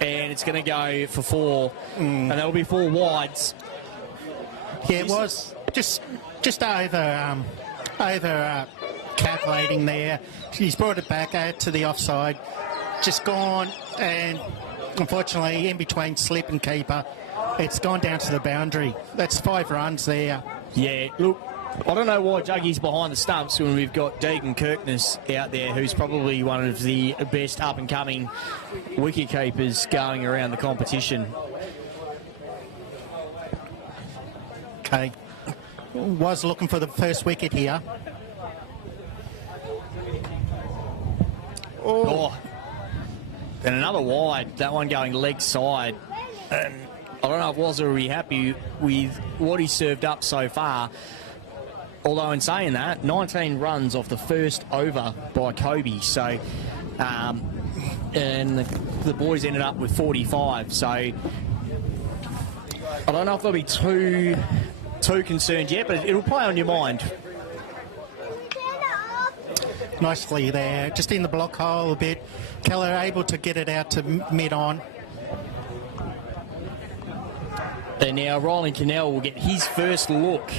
and it's going to go for 4, and there'll be 4 wides. Yeah, it was just over calculating there. He's brought it back out to the offside. Just gone, and unfortunately, in between slip and keeper, it's gone down to the boundary. That's 5 runs there. Yeah, look, I don't know why Juggie's behind the stumps when we've got Deegan Kirkness out there, who's probably one of the best up-and-coming wicket-keepers going around the competition. Okay. Was looking for the first wicket here. Oh. And another wide, that one going leg side. And I don't know if Wazza will be happy with what he served up so far. Although in saying that, 19 runs off the first over by Kobe. So, and the boys ended up with 45. So, I don't know if they'll be too concerned yet, but it'll play on your mind. Nicely there, just in the block hole a bit. Keller able to get it out to mid-on. And now Ryland Cannell will get his first look.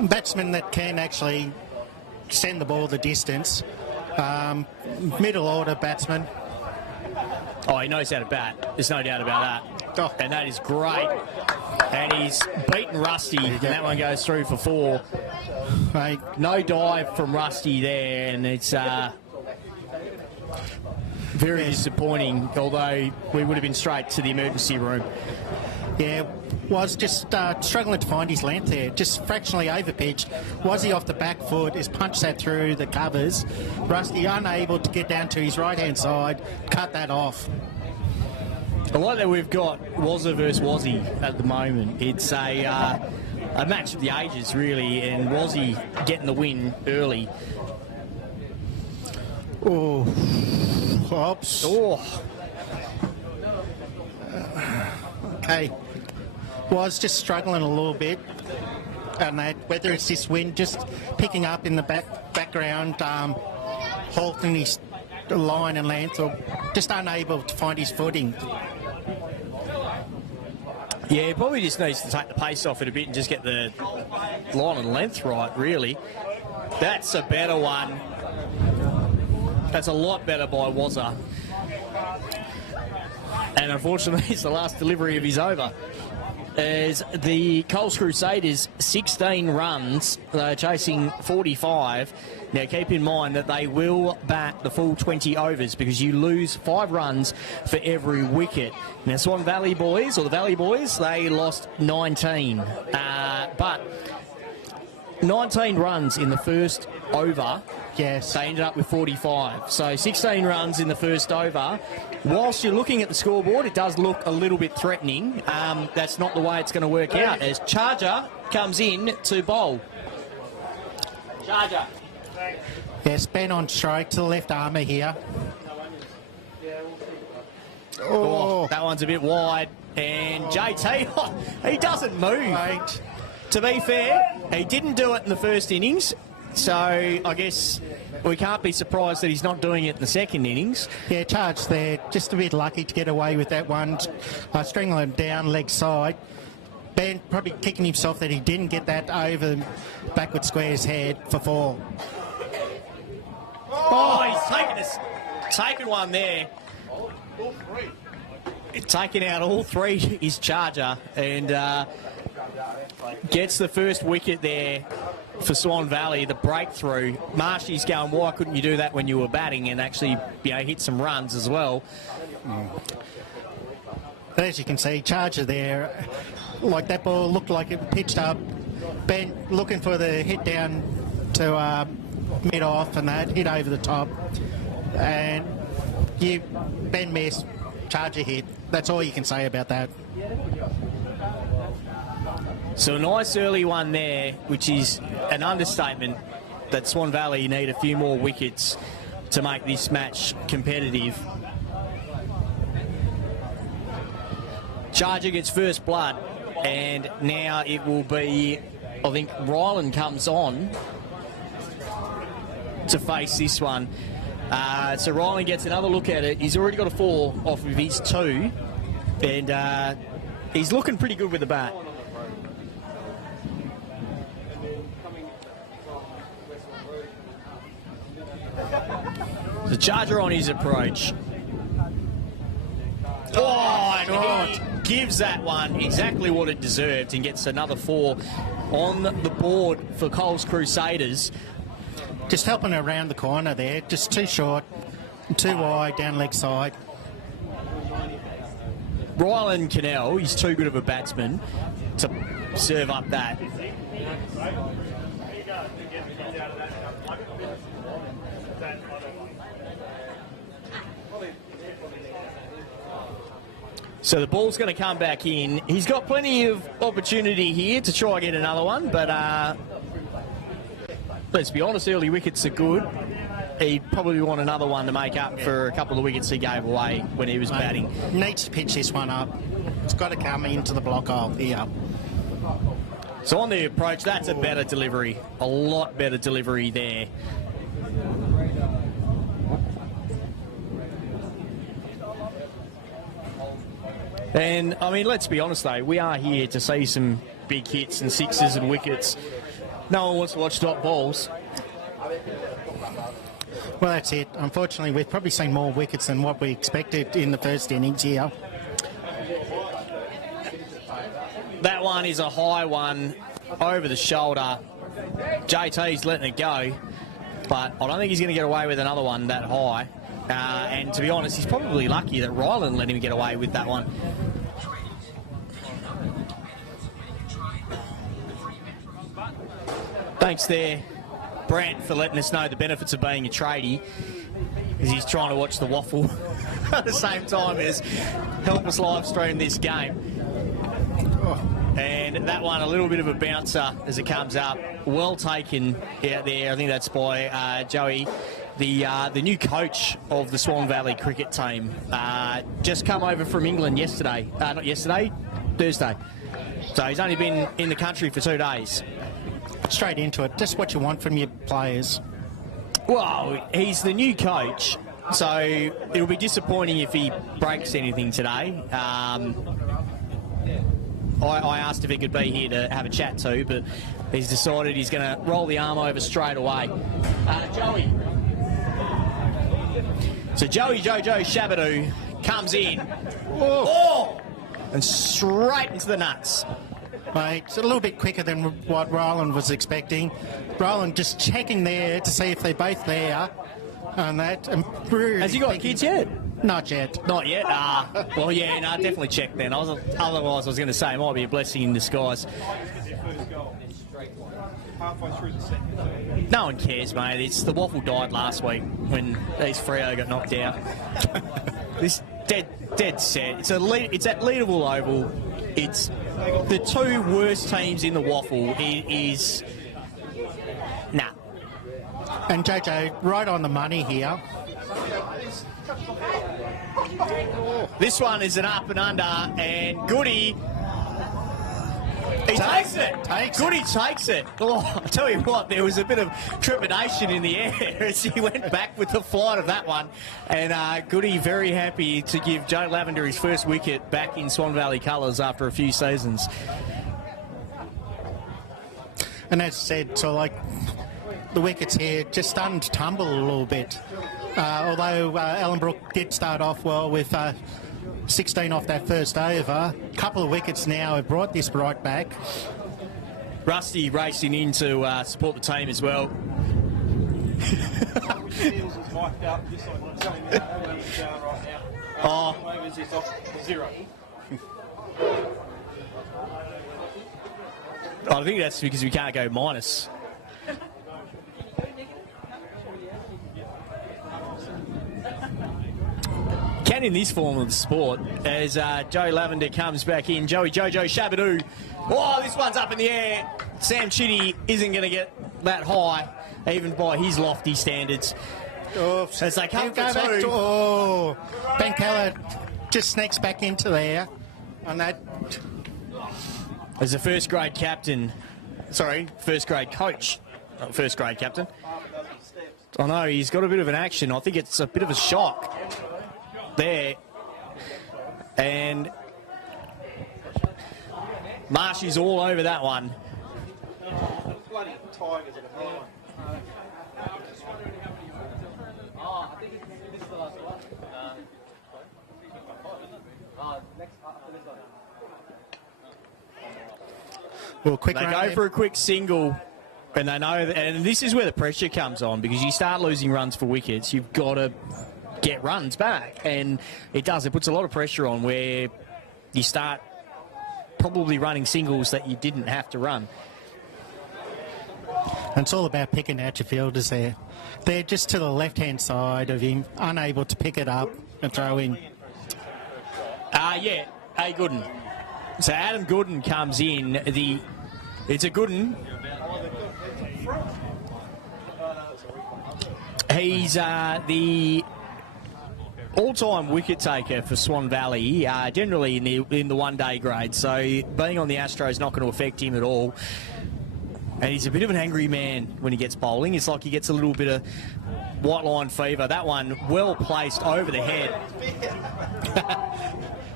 Batsman that can actually send the ball the distance. Middle order batsman. Oh, he knows how to bat. There's no doubt about that. Oh. And that is great. And he's beaten Rusty, and that one goes through for 4. Right. No dive from Rusty there, and it's Very disappointing, although we would have been straight to the emergency room. Yeah, was just struggling to find his length there, just fractionally overpitched. Was he off the back foot, has punched that through the covers. Rusty unable to get down to his right-hand side, cut that off. I like that we've got Wazza versus Wazzy at the moment. It's a match of the ages, really, and Wazzy getting the win early. Oh, oops. Oh, Okay. Was just struggling a little bit. And that, whether it's this wind just picking up in the background, halting his line and length, or just unable to find his footing. yeah, he probably just needs to take the pace off it a bit and just get the line and length right, really. That's a better one. That's a lot better by Wazza. And unfortunately, it's the last delivery of his over. As the Coles Crusaders, 16 runs, they're chasing 45. Now, keep in mind that they will bat the full 20 overs because you lose 5 runs for every wicket. Now, Swan Valley boys, or the Valley boys, they lost 19. But 19 runs in the first over. Yes. They ended up with 45. So 16 runs in the first over. Whilst you're looking at the scoreboard, it does look a little bit threatening. That's not the way it's going to work out as Charger comes in to bowl. Charger. Yes, Ben on strike to the left armour here. Oh, that one's a bit wide. And JT, he doesn't move. Right. To be fair, he didn't do it in the first innings. So I guess we can't be surprised that he's not doing it in the second innings. Yeah, charge there. Just a bit lucky to get away with that one. Stringing him down, leg side. Ben probably kicking himself that he didn't get that over backward square's head for 4. Oh, he's taken one there. Taking out all 3 is Charger and gets the first wicket there for Swan Valley, the breakthrough. Marshy's going, why couldn't you do that when you were batting and actually, hit some runs as well? But as you can see, Charger there, like that ball looked like it pitched up. Ben looking for the hit down to mid-off and that, hit over the top. And Ben missed, Charger hit. That's all you can say about that. So a nice early one there, which is an understatement that Swan Valley need a few more wickets to make this match competitive. Charger gets first blood, and now it will be, I think, Ryland comes on to face this one. So Ryland gets another look at it. He's already got a 4 off of his 2, and he's looking pretty good with the bat. The Charger on his approach. Oh, and he gives that one exactly what it deserved and gets another 4 on the board for Coles Crusaders. Just helping around the corner there, just too short, too wide, down leg side. Ryland Cannell, he's too good of a batsman to serve up that. So the ball's going to come back in. He's got plenty of opportunity here to try and get another one, but let's be honest, early wickets are good. He'd probably want another one to make up for a couple of wickets he gave away when he was batting. Needs to pitch this one up. It's got to come into the block hole here. So on the approach, that's a better delivery. A lot better delivery there. And, I mean, let's be honest, though. We are here to see some big hits and sixes and wickets. No one wants to watch dot balls. Well, that's it. Unfortunately, we've probably seen more wickets than what we expected in the first innings here. That one is a high one over the shoulder. JT's letting it go, but I don't think he's going to get away with another one that high. And to be honest, he's probably lucky that Ryland let him get away with that one. Thanks there, Brant, for letting us know the benefits of being a tradie, as he's trying to watch the waffle at the same time as help us live stream this game. And that one, a little bit of a bouncer as it comes up. Well taken out there. I think that's by Joey, the new coach of the Swan Valley cricket team. Just come over from England yesterday. Not yesterday, Thursday. So he's only been in the country for 2 days. Straight into it. Just what you want from your players. Well, he's the new coach, so it'll be disappointing if he breaks anything today. I asked if he could be here to have a chat to, but he's decided he's going to roll the arm over straight away. Joey. So Joey Jojo Shabadoo comes in. And straight into the nuts. Mate, it's a little bit quicker than what Ryland was expecting. Ryland just checking there to see if they're both there. And that. And really has he got kids yet? Not yet. Not yet? Well, yeah, no, definitely check then. Otherwise, I was going to say it might be a blessing in disguise. No one cares, mate. It's the waffle died last week when East Freo got knocked out. This dead set. It's at Leederville Oval. It's the two worst teams in the waffle. It is nah. And Jojo, right on the money here. This one is an up and under, and Goody. He takes it. Goody takes it. Oh, I tell you what, there was a bit of trepidation in the air as he went back with the flight of that one. And Goody very happy to give Joe Lavender his first wicket back in Swan Valley colours after a few seasons. And as said, so like the wickets here just starting to tumble a little bit. Although Ellenbrook did start off well with 16 off that first over. A couple of wickets now have brought this right back. Rusty racing in to support the team as well. I think that's because we can't go minus. Can in this form of the sport as Joe Lavender comes back in. Joey Jojo Shabadoo. Oh, this one's up in the air. Sam Chitty isn't going to get that high, even by his lofty standards. Oops. As they come Go for back two. to, Ben Keller just sneaks back into there on that. As a first grade captain, first grade coach, not first grade captain. I know, he's got a bit of an action. I think it's a bit of a shock there. And Marshy's all over that one. Well, quick They run go there. for a quick single, and they know that, and this is where the pressure comes on, because you start losing runs for wickets, you've got to get runs back, and it does. It puts a lot of pressure on where you start probably running singles that you didn't have to run. And it's all about picking out your fielders there. They're just to the left-hand side of him, unable to pick it up and throw in. Yeah, A. Gooden. So Adam Gooden comes in. It's a Gooden. He's the all-time wicket taker for Swan Valley, generally in the one-day grade. So being on the Astros is not going to affect him at all. And he's a bit of an angry man when he gets bowling. It's like he gets a little bit of white line fever. That one well placed over the head.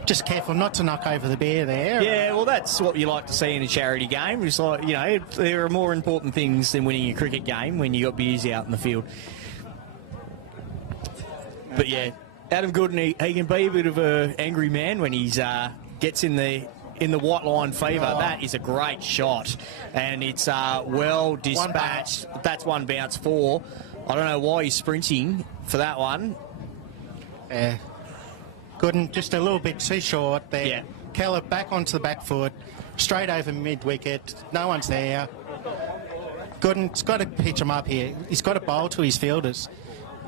Just careful not to knock over the bear there. Yeah, well, that's what you like to see in a charity game. It's like, you know, there are more important things than winning a cricket game when you got beers out in the field. But yeah, Adam Gooden, he can be a bit of an angry man when he's gets in the white line fever. That is a great shot, and it's well dispatched. That's one bounce 4. I don't know why he's sprinting for that one. Gooden just a little bit too short there. Yeah. Keller back onto the back foot, straight over mid-wicket. No one's there. Gooden's got to pitch him up here. He's got to bowl to his fielders.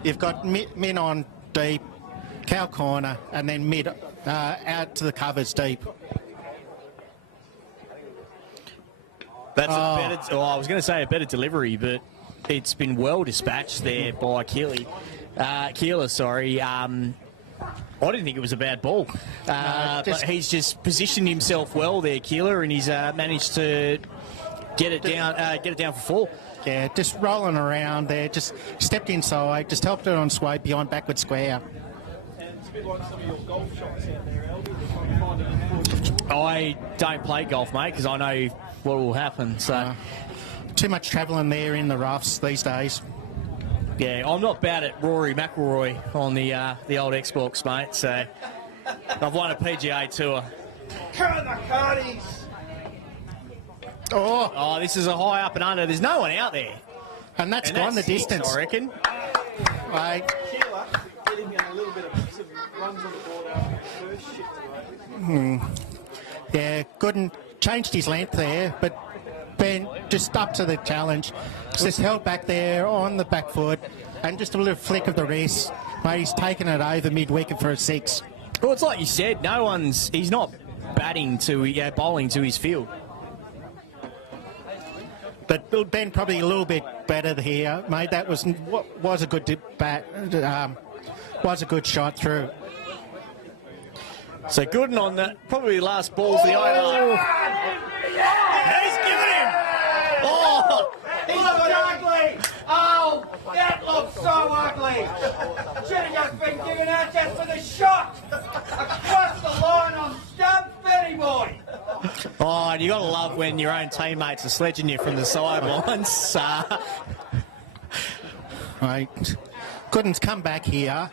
You've got Min on deep, cow corner, and then mid out to the covers deep. That's a better. I was going to say a better delivery, but it's been well dispatched there by Keeler. Sorry. I didn't think it was a bad ball, but he's just positioned himself well there, Keeler, and he's managed to get it down for 4. Yeah, just rolling around there, just stepped inside, just helped it on sweep beyond backward square. And it's a bit like some of your golf shots out there, Albie. They're trying to find it. I don't play golf, mate, because I know what will happen. So Too much travelling there in the roughs these days. yeah, I'm not bad at Rory McIlroy on the old Xbox, mate. So I've won a PGA Tour. Come on, the Cardies! Oh, this is a high up and under. There's no one out there. And that's And gone the that's 6, distance. I reckon. Right. Keeler getting a little bit of runs on the board after the first shift to right. Yeah, Gooden changed his length there, but Ben just up to the challenge. Just held back there on the back foot, and just a little flick of the wrist. Mate, he's taken it over mid-wicket for a 6. Well, it's like you said. He's not bowling to his field. But Ben probably a little bit better here, mate. That was a good bat. Was a good shot through. So Gooden on the probably last ball for the over. He's given him. Oh, He looks ugly! Oh, that looks so ugly! Should have just been given out just for the shot! Across the line on stump, Benny boy! oh, and you got to love when your own teammates are sledging you from the sidelines. Right. Gooden's come back here.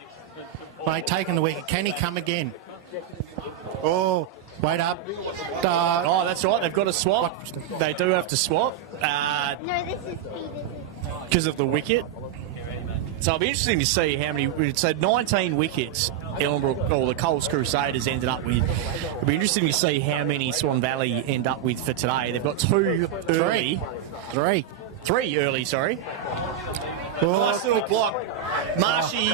Mate, taking the wicket. Can he come again? Oh, wait up. Oh, that's right. They've got to swap. They do have to swap No, this is because of the wicket. So it'll be interesting to see how many. So 19 wickets Ellenbrook or the Coles Crusaders ended up with. It'll be interesting to see how many Swan Valley end up with for today. They've got 2 early. 3. 3 early, sorry. Nice little block. Marshy.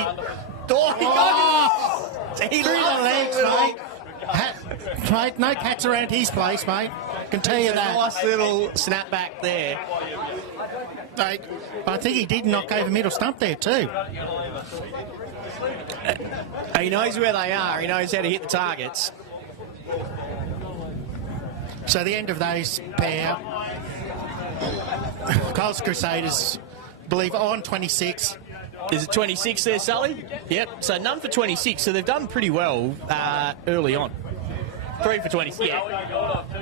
Oh, he got it. He Through the loves legs, that little- mate. Mate, no cats around his place, mate. Can tell you It's a that. nice little snapback there. Mate, I think he did knock over middle stump there too. He knows where they are. He knows how to hit the targets. So the end of those pair. Coles Crusaders, believe, on 26. Is it 26 there, Sully? Yep. So none for 26. So they've done pretty well early on. 3 for 26.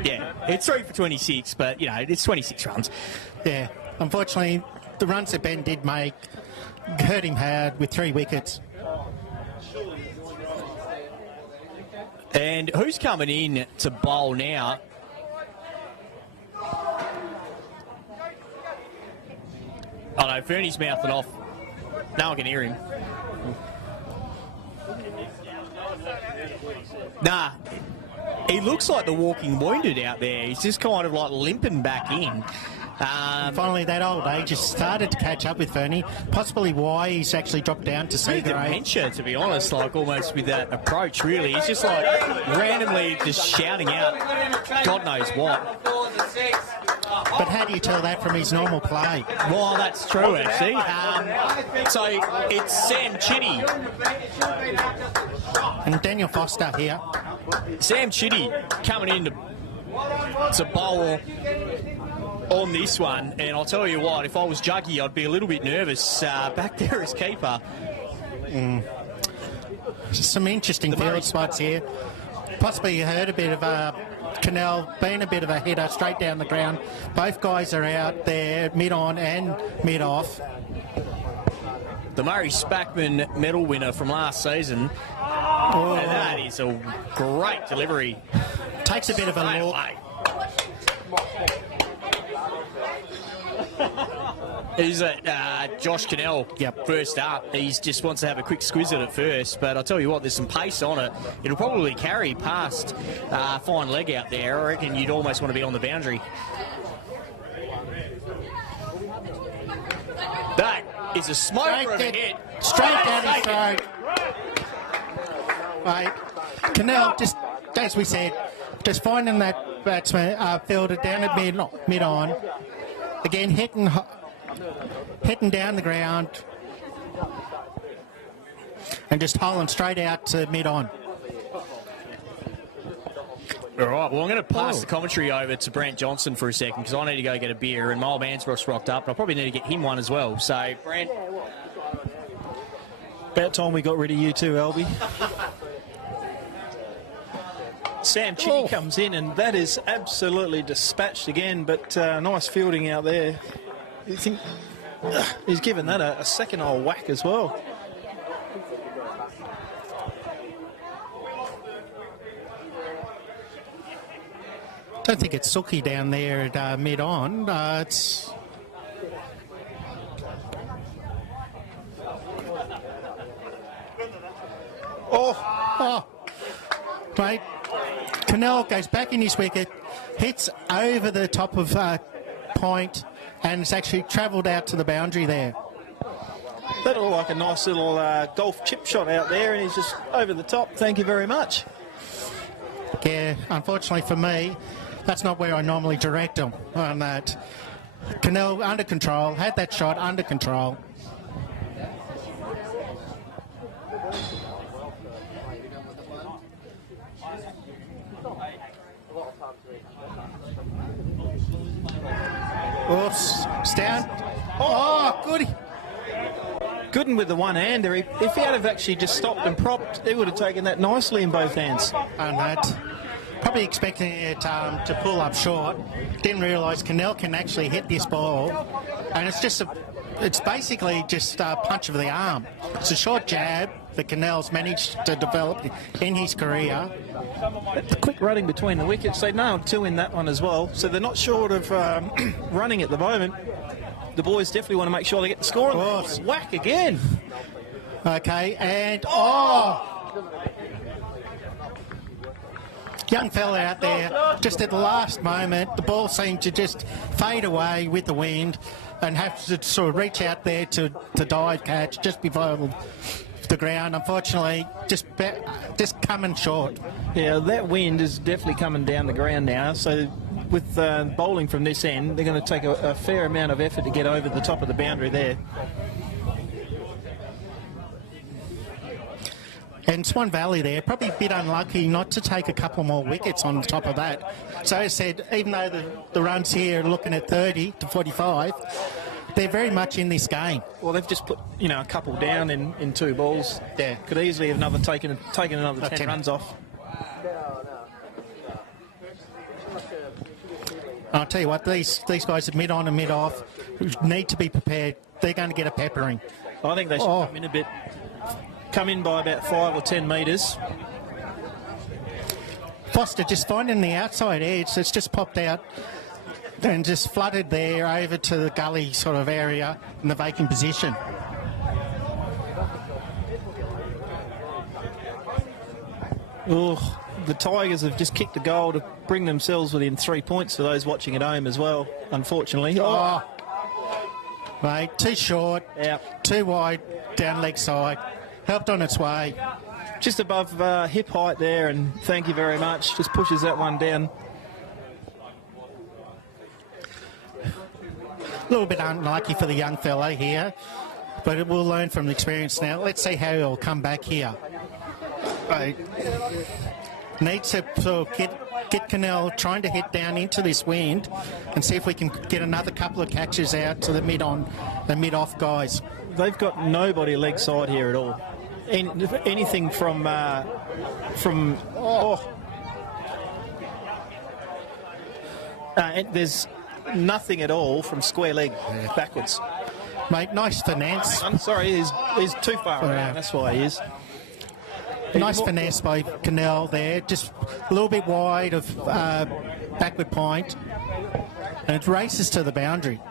Yeah, it's 3 for 26, but, you know, it's 26 runs. Yeah, unfortunately, the runs that Ben did make hurt him hard with 3 wickets. And who's coming in to bowl now? Oh, no, Fernie's mouthing off. No one can hear him. Nah, he looks like the walking wounded out there. He's just kind of like limping back in. Finally, that old age has started to catch up with Fernie. Possibly why he's actually dropped down to C Pretty grade. dementia, to be honest, like almost with that approach, really. He's just like randomly just shouting out God knows what. But how do you tell that from his normal play? Well, that's true, actually. So it's Sam Chitty. And Daniel Foster here. Sam Chitty coming in to bowl on this one, and I'll tell you what, if I was Juggy, I'd be a little bit nervous back there as keeper. Some interesting field spots here. Possibly you heard a bit of Cannell being a bit of a hitter straight down the ground. Both guys are out there, mid-on and mid-off. The Murray Spackman medal winner from last season. And that is a great delivery. Takes a bit of a look. Is it Josh Cannell? Yep. First up, he just wants to have a quick squiz at it first, but I'll tell you what, there's some pace on it. It'll probably carry past fine leg out there. I reckon you'd almost want to be on the boundary. That is a smoker of a hit. Straight down his throat. Right. Cannell, just as we said, just finding that batsman fielder down at mid on. Again, hitting down the ground and just hauling straight out to mid on. All right, well, I'm going to pass the commentary over to Brant Johnson for a second because I need to go get a beer, and Mile Mansbrook's rocked up, and I'll probably need to get him one as well. So, Brant. About time we got rid of you too, Albie. Sam Chitty comes in, and that is absolutely dispatched again, but nice fielding out there. You think he's given that a second old whack as well. I don't think it's Suki down there at mid-on. It's... Oh! Mate, Cannell goes back in his wicket, hits over the top of point, and it's actually travelled out to the boundary there. That looked like a nice little golf chip shot out there, and he's just over the top. Thank you very much. Yeah, unfortunately for me, that's not where I normally direct him on that. Cannell under control, had that shot under control. Oops, it's down. Oh, goody. Gooden with the one-hander. If he had have actually just stopped and propped, he would have taken that nicely in both hands. And that, probably expecting it to pull up short. Didn't realise Cannell can actually hit this ball. And it's basically just a punch of the arm. It's a short jab that Cannell's managed to develop in his career. The quick running between the wickets, they nailed two in that one as well, so they're not short of running at the moment. The boys definitely want to make sure they get the score. Whack again. Okay, and young fella out there, just at the last moment, the ball seemed to just fade away with the wind and have to sort of reach out there to dive catch just before the ground. Unfortunately, just coming short. Yeah, that wind is definitely coming down the ground now, so with bowling from this end, they're going to take a fair amount of effort to get over the top of the boundary there. And Swan Valley there, probably a bit unlucky not to take a couple more wickets on top of that. So as I said, even though the runs here are looking at 30 to 45, they're very much in this game. Well, they've just put a couple down in two balls. Yeah, could easily have taken another 10 runs off. I'll tell you what, these guys are mid on and mid off need to be prepared. They're going to get a peppering. I think they should come in a bit. Come in by about 5 or 10 metres. Foster just finding the outside edge. It's just popped out and just flooded there over to the gully sort of area in the vacant position. Oh, the Tigers have just kicked a goal to bring themselves within 3 points for those watching at home as well, unfortunately. Mate, too short, too wide, down leg side. Helped on its way. Just above hip height there, and thank you very much. Just pushes that one down. A little bit unlucky for the young fella here, but it will learn from the experience now. Let's see how he'll come back here. Needs to sort of get Cannell trying to hit down into this wind and see if we can get another couple of catches out to the mid-off guys. They've got nobody leg side here at all. Anything from there's nothing at all from square leg backwards. Mate, nice finesse. I'm sorry, he's too far around. That's why he is. Nice finesse by Cannell there, just a little bit wide of backward point, and it races to the boundary.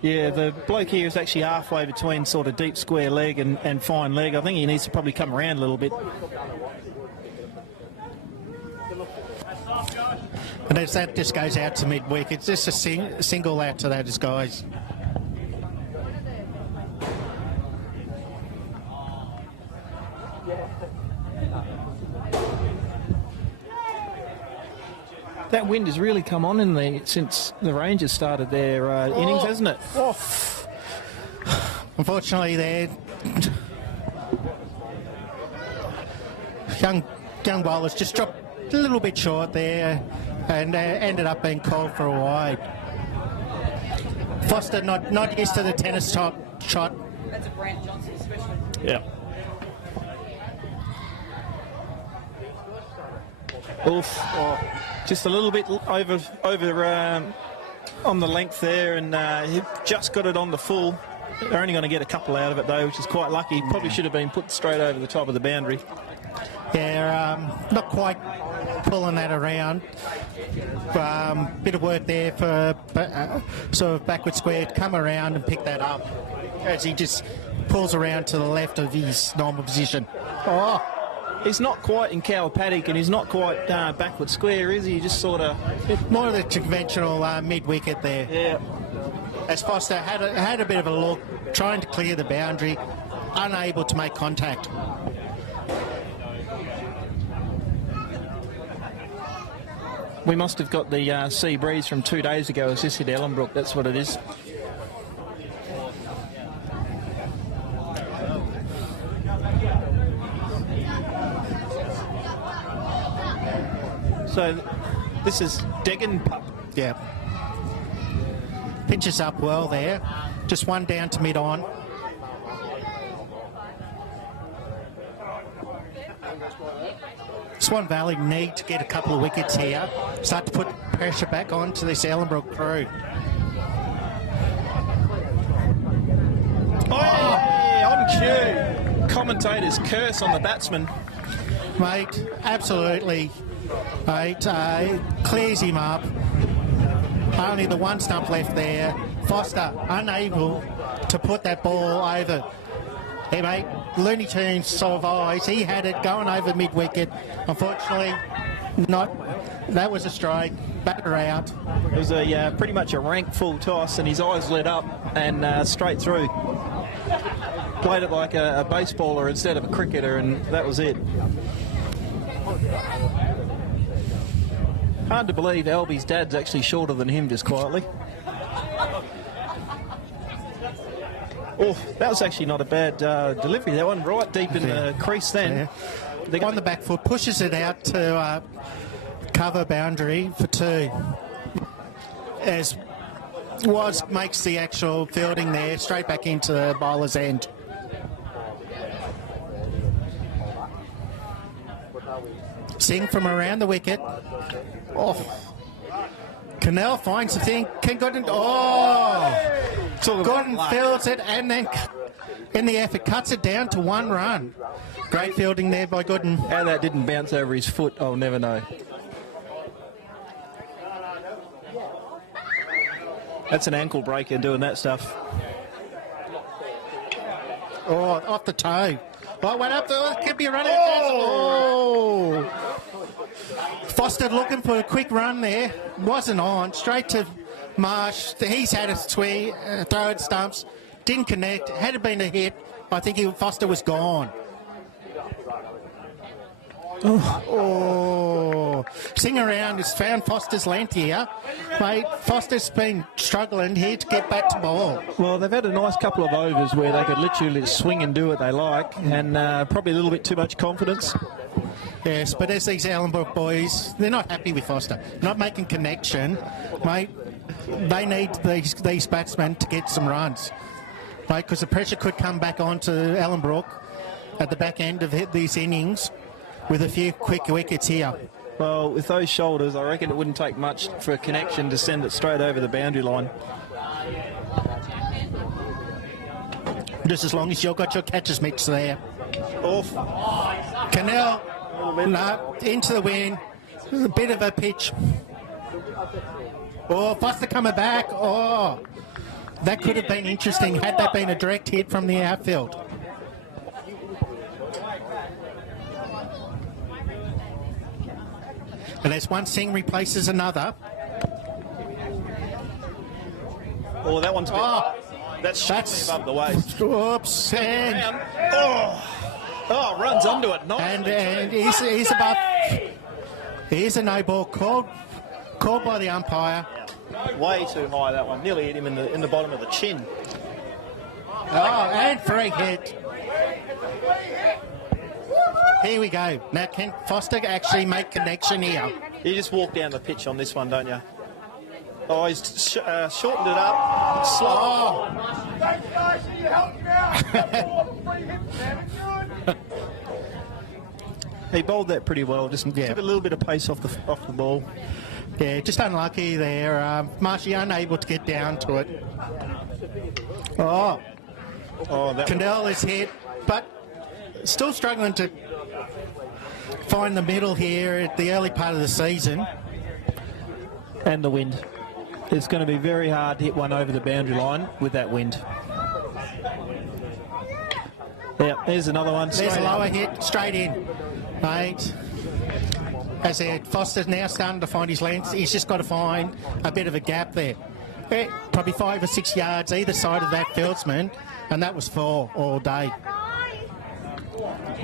Yeah, the bloke here is actually halfway between sort of deep square leg and fine leg. I think he needs to probably come around a little bit. And as that just goes out to midweek, it's just a single out to those guys. That wind has really come on in the since the Rangers started their innings, hasn't it? Oh. Unfortunately, there, young bowlers just dropped a little bit short there, and ended up being called for a wide. Foster not used to the tennis top shot. That's a Brant Johnson especially. Yeah. Oof. Oh, just a little bit over on the length there, and he just got it on the full. They're only going to get a couple out of it though, which is quite lucky. Probably should have been put straight over the top of the boundary. Yeah, not quite pulling that around. Bit of work there for sort of backward square to come around and pick that up as he just pulls around to the left of his normal position. Oh. He's not quite in cow paddock, and he's not quite backward square, is he? Just sort of more of the conventional mid-wicket there. Yeah. As Foster had a bit of a look, trying to clear the boundary, unable to make contact. We must have got the sea breeze from 2 days ago as this hit Ellenbrook. That's what it is. So this is Degan Pup. Yeah. Pitches up well there. Just one down to mid-on. Swan Valley need to get a couple of wickets here. Start to put pressure back onto this Ellenbrook crew. Oh, yeah, on cue. Commentators curse on the batsman. Mate, absolutely. Mate, clears him up. Only the one stump left there. Foster unable to put that ball over. Hey, mate, Looney Tunes sort of eyes. He had it going over mid-wicket. Unfortunately, not. That was a strike. Batter out. It was a pretty much a rank full toss, and his eyes lit up and straight through. Played it like a baseballer instead of a cricketer, and that was it. Hard to believe Albie's dad's actually shorter than him, just quietly. Oh, that was actually not a bad delivery. That one right deep in the crease then. Yeah. On the back foot, pushes it out to cover boundary for two. As Was makes the actual fielding there, straight back into the bowler's end. Singh from around the wicket. Oh. Cannell finds the thing. Gordon fields it, and then in the effort cuts it down to 1 run. Great fielding there by Gooden. How that didn't bounce over his foot, I'll never know. That's an ankle breaker doing that stuff. Oh, off the toe. Oh, went up there. Could be a run. Oh! Foster looking for a quick run there. Wasn't on. Straight to Marsh. He's had a throw at stumps. Didn't connect. Had it been a hit, I think Foster was gone. Oh. Sing around has found Foster's length here. Mate, Foster's been struggling here to get back to ball. Well, they've had a nice couple of overs where they could literally swing and do what they like, and probably a little bit too much confidence. Yes, but as these Ellenbrook boys, they're not happy with Foster. Not making connection. Mate, they need these batsmen to get some runs. Mate, because the pressure could come back onto Ellenbrook at the back end of these innings with a few quick wickets here. Well, with those shoulders, I reckon it wouldn't take much for a connection to send it straight over the boundary line. Just as long as you've got your catcher's mitts there. Off. Cannell, no, into the wind. A bit of a pitch. Oh, Foster coming back. Oh, That could have been interesting had that been a direct hit from the outfield. And as one thing replaces another. Oh, that one's that's above the waist. Oops, and Runs onto it. Nice. and he's above. Here's a no ball called by the umpire. Way too high, that one. Nearly hit him in the bottom of the chin. Oh, and free hit. Here we go. Now, can Foster actually make connection here? You just walk down the pitch on this one, don't you? Oh, he's shortened it up. Oh, He bowled that pretty well. Just give a little bit of pace off the ball. yeah, just unlucky there. Marshy unable to get down to it. Oh, That Candell is hit, but still struggling to find the middle here at the early part of the season. and the wind. It's going to be very hard to hit one over the boundary line with that wind. Yeah, there's another one. There's a Straight lower up. hit, straight in. Mate. As I said, Foster's now starting to find his length. He's just got to find a bit of a gap there. Probably 5 or 6 yards either side of that fieldsman, and that was 4 all day.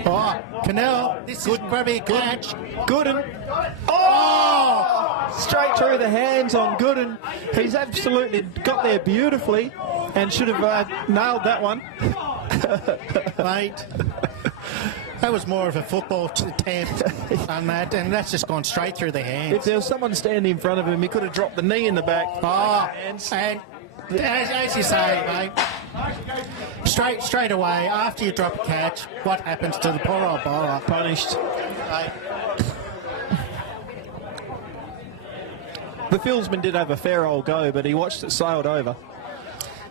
Oh, Cannell, this is probably a catch. Gooden. Oh! Straight through the hands on Gooden. He's absolutely got there beautifully and should have nailed that one. Mate. That was more of a football attempt on that, and that's just gone straight through the hands. If there was someone standing in front of him, he could have dropped the knee in the back. Oh, and as you say, mate, straight away, after you drop a catch, what happens to the poor old bowler? Punished. The fieldsman did have a fair old go, but he watched it sailed over.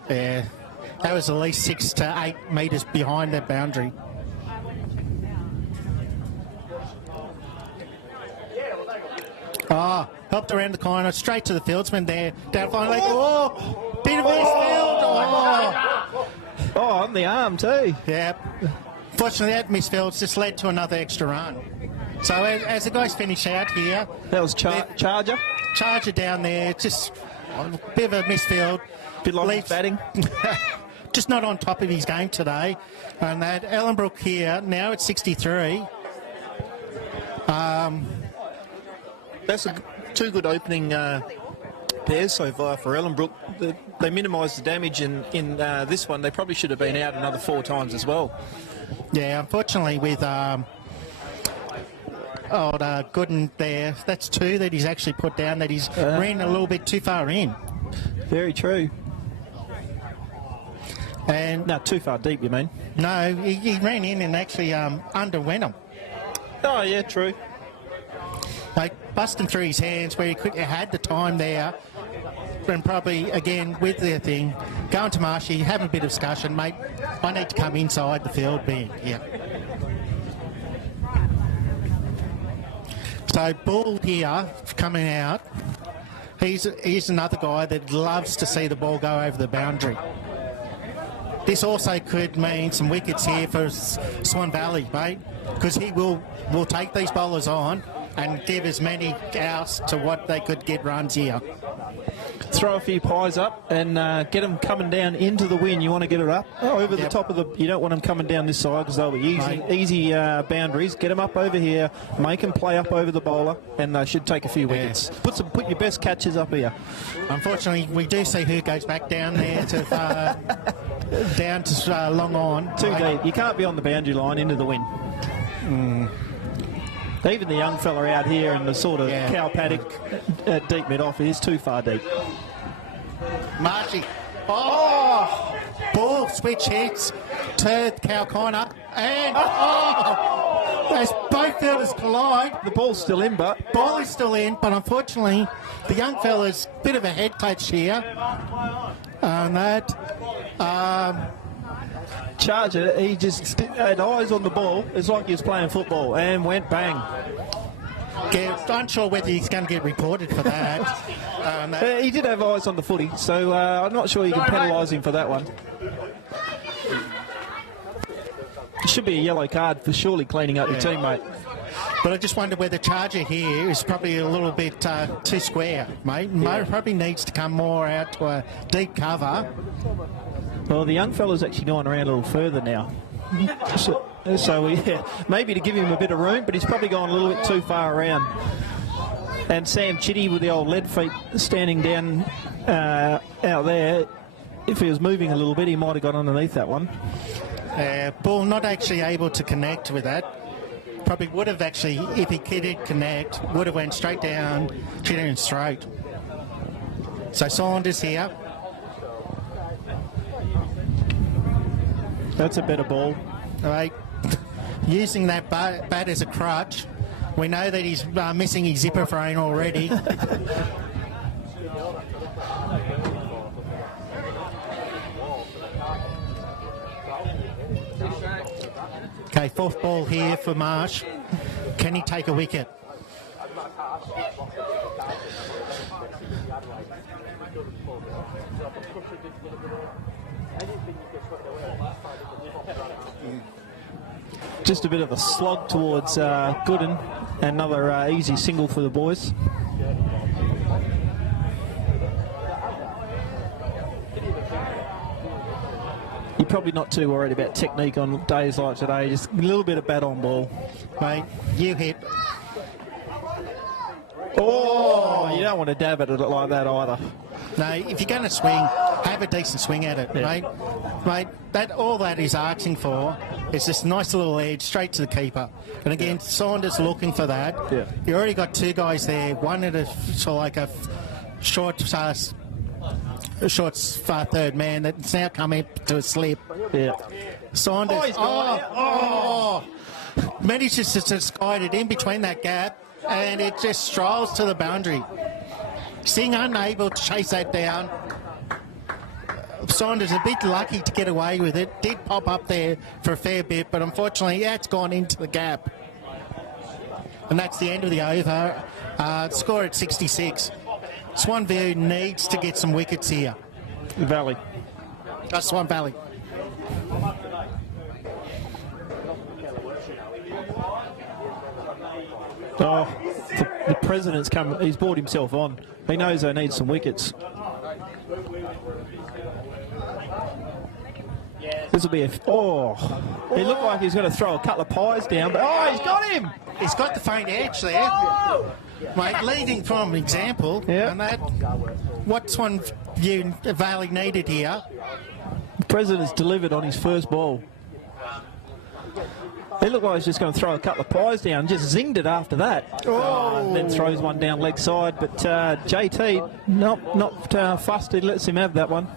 Yeah, that was at least 6 to 8 metres behind that boundary. Oh, helped around the corner, straight to the fieldsman there. Down finally. Oh, bit of misfield. Oh, On the arm too. yeah. Fortunately, that misfield's just led to another extra run. So as the guys finish out here, That was Charger. Charger down there, just a bit of a misfield. Bit like his Leaves- batting. Just not on top of his game today. And that Ellenbrook here, now at 63. That's two good opening pairs so far for Ellenbrook. They minimised the damage in this one. They probably should have been out another 4 times as well. Yeah, unfortunately with Gooden there, that's 2 that he's actually put down, that he's ran a little bit too far in. Very true. And No, too far deep, you mean? no, he ran in and actually underwent him. Oh, yeah, true. Like busting through his hands where he had the time there, and probably again with the thing, going to Marshy, having a bit of discussion, mate. I need to come inside the field, being here. So Bull here coming out. He's another guy that loves to see the ball go over the boundary. This also could mean some wickets here for Swan Valley, mate, because he will take these bowlers on and give as many outs to what they could get runs here. Throw a few pies up and get them coming down into the wind. You want to get it up over the Yep. top of the. You don't want them coming down this side because they'll be easy boundaries. Get them up over here, make them play up over the bowler, and they should take a few wickets. Put your best catches up here. Unfortunately, we do see who goes back down there to Long On. Too deep. You can't be on the boundary line into the wind. Even the young fella out here in the sort of cow paddock deep mid-off is too far deep. Marshy. Oh! Ball switch hits to cow corner. And as both fielders collide, The ball's still in, but ball is still in, but unfortunately, the young fella's bit of a head clutch here. And that. Charger, he just had eyes on the ball. It's like he was playing football and went bang. Yeah, unsure whether he's going to get reported for that. He did have eyes on the footy, so I'm not sure you can penalise him for that one. It should be a yellow card for surely cleaning up your teammate. But I just wonder whether the charger here is probably a little bit too square, mate. Probably needs to come more out to a deep cover. Well, the young fella's actually going around a little further now. So yeah, maybe to give him a bit of room, but he's probably gone a little bit too far around. And Sam Chitty with the old lead feet standing down out there, if he was moving a little bit, he might have got underneath that one. Ball not actually able to connect with that. Probably would have actually, if he did connect, would have went straight down Chitty's throat. So Saunders here. That's a better ball. All right. Using that bat as a crutch. We know that he's missing his zipper frame already. Okay, fourth ball here for Marsh. Can he take a wicket? Just a bit of a slog towards Gooden. Another easy single for the boys. You're probably not too worried about technique on days like today, just a little bit of bat on ball. Mate, you hit. Oh, you don't want to dab at it like that either. No, if you're going to swing, have a decent swing at it, mate. Mate, all that is asking for is this nice little edge straight to the keeper. And again, Saunders looking for that. Yeah. You already got two guys there, one at a short third man that's now coming to a slip. Yeah. Saunders. Manages to just guide it in between that gap, and it just strolls to the boundary. Singh unable to chase that down. Saunders a bit lucky to get away with it. Did pop up there for a fair bit, but unfortunately, it's gone into the gap. And that's the end of the over. Score at 66. Swan View needs to get some wickets here. Valley. Swan Valley. Oh, the president's come. He's brought himself on. He knows they need some wickets. This will be a... Oh, he looked like he's going to throw a couple of pies down, but... Oh, he's got him! He's got the faint edge there. Mate, leading from an example. Yeah. And that... What Swan View Valley needed here. The president's delivered on his first ball. He looked like he's just going to throw a couple of pies down, just zinged it after that. And then throws one down leg side, but JT not fussed. He lets him have that one.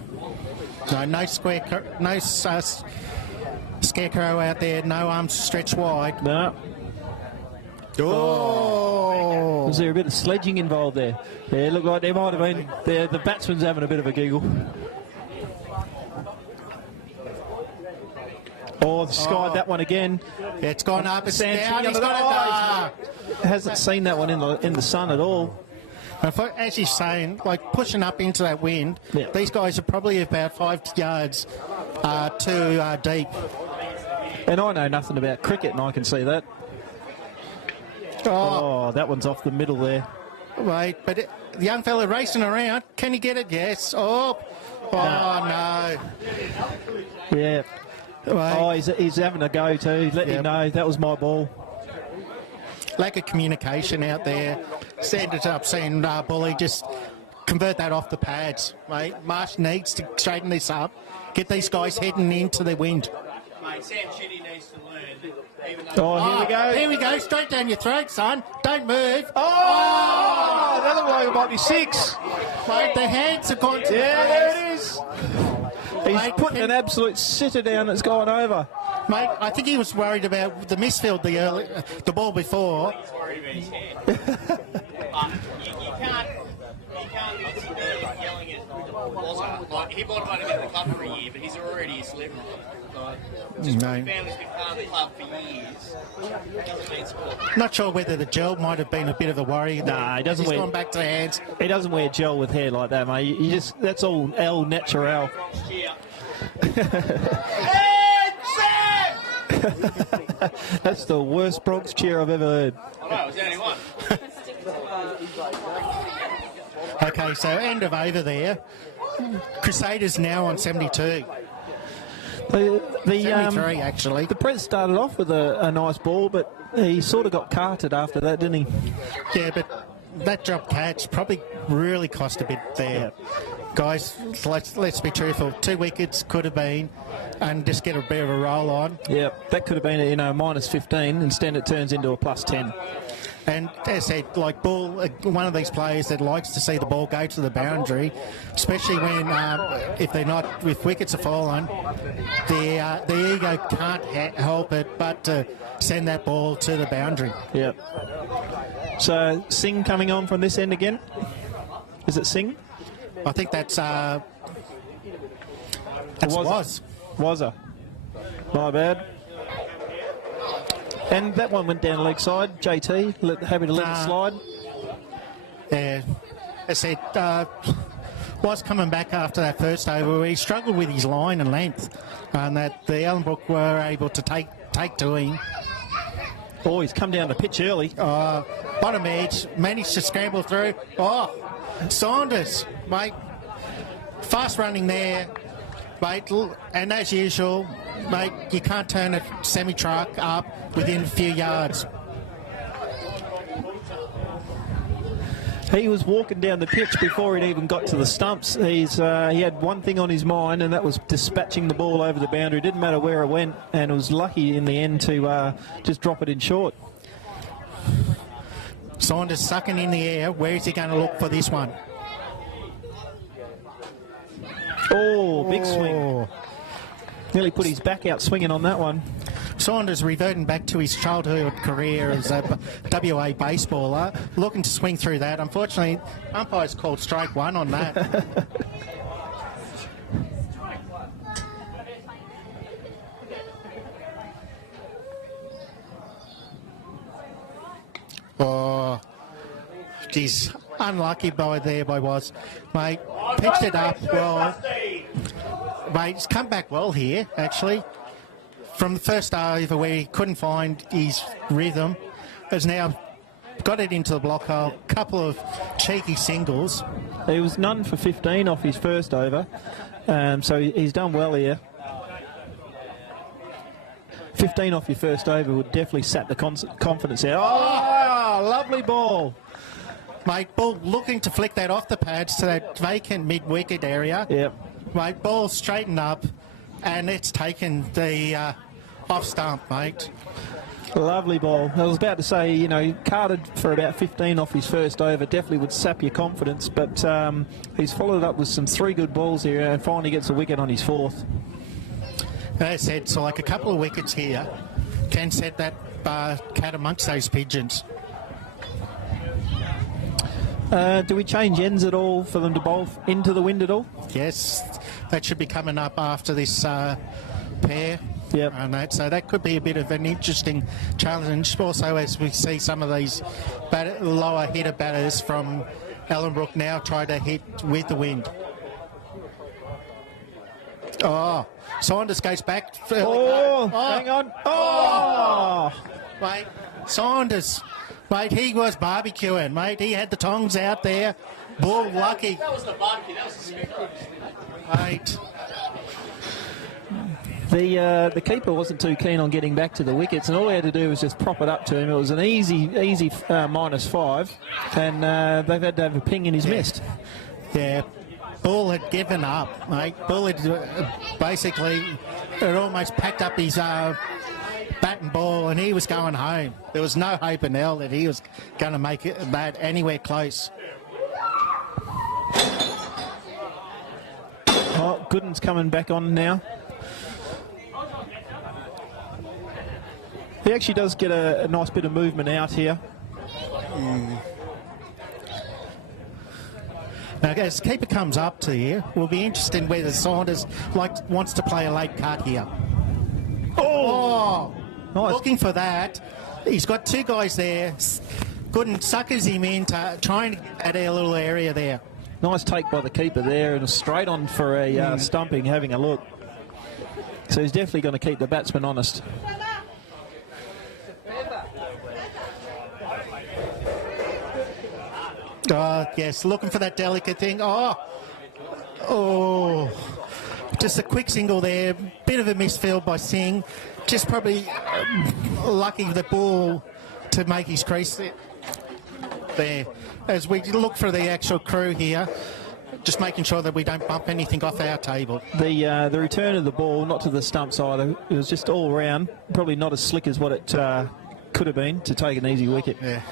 No scarecrow out there, no arms stretched wide. No. Oh! Was there a bit of sledging involved there? Yeah, it looked like there might have been. The batsman's having a bit of a giggle. Oh, the skied that one again. Yeah, it's gone up. It's Sam down. Chitty He's on the got it. hasn't seen that one in the sun at all. As you're saying, like pushing up into that wind, Yeah. these guys are probably about 5 yards too deep. And I know nothing about cricket, and I can see that. Oh, that one's off the middle there. Right, but the young fella racing around, can he get it? Yes. Oh, no. Yeah. Right. Oh, he's having a go too. Let him know that was my ball. Lack of communication out there. Ended up seeing Bully just convert that off the pads, mate. Marsh needs to straighten this up, get these guys heading into the wind. Mate, Sam Chitty needs to learn that even though... Oh, here we go. Here we go, straight down your throat, son. Don't move. Oh, that looked like it might be 6. Mate, the hands have gone to the There face. it is. He's putting an absolute sitter down that's gone over. Mate, I think he was worried about the misfield, the ball before. He's worried about his hand. You can't be yelling at Wazza. Like, he might have only been in the club for a year, but he's already a celebrity. Just No. family's been part of the club for years. Doesn't mean sport. Not sure whether the gel might have been a bit of a worry. Nah, he doesn't He's wear- gone back to the hands. He doesn't wear gel with hair like that, mate. You just, that's all El Natural. Cheer. That's the worst Bronx cheer I've ever heard. I know, it was the only one. Okay, so end of over there. Crusaders now on 72. The 73, actually. The Prez started off with a nice ball, but he sort of got carted after that, didn't he? Yeah, but that drop catch probably really cost a bit there. Guys, let's be truthful. 2 wickets could have been, and just get a bit of a roll on. Yeah, that could have been, minus 15. Instead, it turns into a plus 10. And as I said, like Bull, one of these players that likes to see the ball go to the boundary, especially when if wickets are fallen, the ego can't help it but to send that ball to the boundary. Yeah. So Singh coming on from this end again. Is it Singh? I think that's was. Wazza. My bad. And that one went down leg side. JT, happy to let it slide. Yeah, as I said, was coming back after that first over where he struggled with his line and length, and that the Ellenbrook were able to take to him. Oh, he's come down the pitch early. Bottom edge, managed to scramble through. Oh, Saunders, mate, fast running there, mate, and as usual, mate, you can't turn a semi-truck up within a few yards. He was walking down the pitch before he'd even got to the stumps. He had one thing on his mind, and that was dispatching the ball over the boundary. Didn't matter where it went, and was lucky in the end to just drop it in short. Saunders sucking in the air. Where is he going to look for this one? Oh, big swing. Nearly put his back out swinging on that one. Saunders reverting back to his childhood career as a WA baseballer, looking to swing through that. Unfortunately, umpire's called strike one on that. Oh, geez, unlucky by Was. Mate, pitched it up well. Mate, he's come back well here, actually. From the first over where he couldn't find his rhythm, has now got it into the block hole. Couple of cheeky singles. He was none for 15 off his first over, so he's done well here. 15 off your first over would definitely sap the confidence out. Oh, lovely ball. Mate, ball looking to flick that off the pads to that vacant mid-wicket area. Yep. Mate, ball straightened up, and it's taken the off stump, mate. Lovely ball. I was about to say, carded for about 15 off his first over definitely would sap your confidence, but he's followed up with some 3 good balls here and finally gets a wicket on his 4th. As I said, so like a couple of wickets here can set that cat amongst those pigeons. Do we change ends at all for them to bowl into the wind at all? Yes, that should be coming up after this pair. Yep. And so that could be a bit of an interesting challenge. Also, as we see some of these lower hitter batters from Ellenbrook now try to hit with the wind. Oh, Saunders goes back. Hang on. Oh! Mate, Saunders, mate, he was barbecuing, mate. He had the tongs out there. Bull lucky. That wasn't a barbecue, that was a spectacle. Mate. The keeper wasn't too keen on getting back to the wickets, and all he had to do was just prop it up to him. It was an easy -5, and they've had to have a ping in his missed. Yeah, Bull had given up, mate. Bull had basically almost packed up his bat and ball, and he was going home. There was no hope in hell that he was going to make that anywhere close. Oh, Gooden's coming back on now. He actually does get a nice bit of movement out here. Now, as keeper comes up to here, will be interesting whether Saunders wants to play a late cut here. Oh, Nice. looking for that. He's got two guys there. Gooden suckers him into trying to get a little area there. Nice take by the keeper there, and straight on for a stumping, having a look. So he's definitely going to keep the batsman honest. Yes, looking for that delicate thing. Oh, just a quick single there. Bit of a misfield by Singh. Just probably lucky the ball to make his crease there. As we look for the actual crew here, just making sure that we don't bump anything off our table. The return of the ball, not to the stumps either, it was just all round. Probably not as slick as what it could have been to take an easy wicket. Yeah.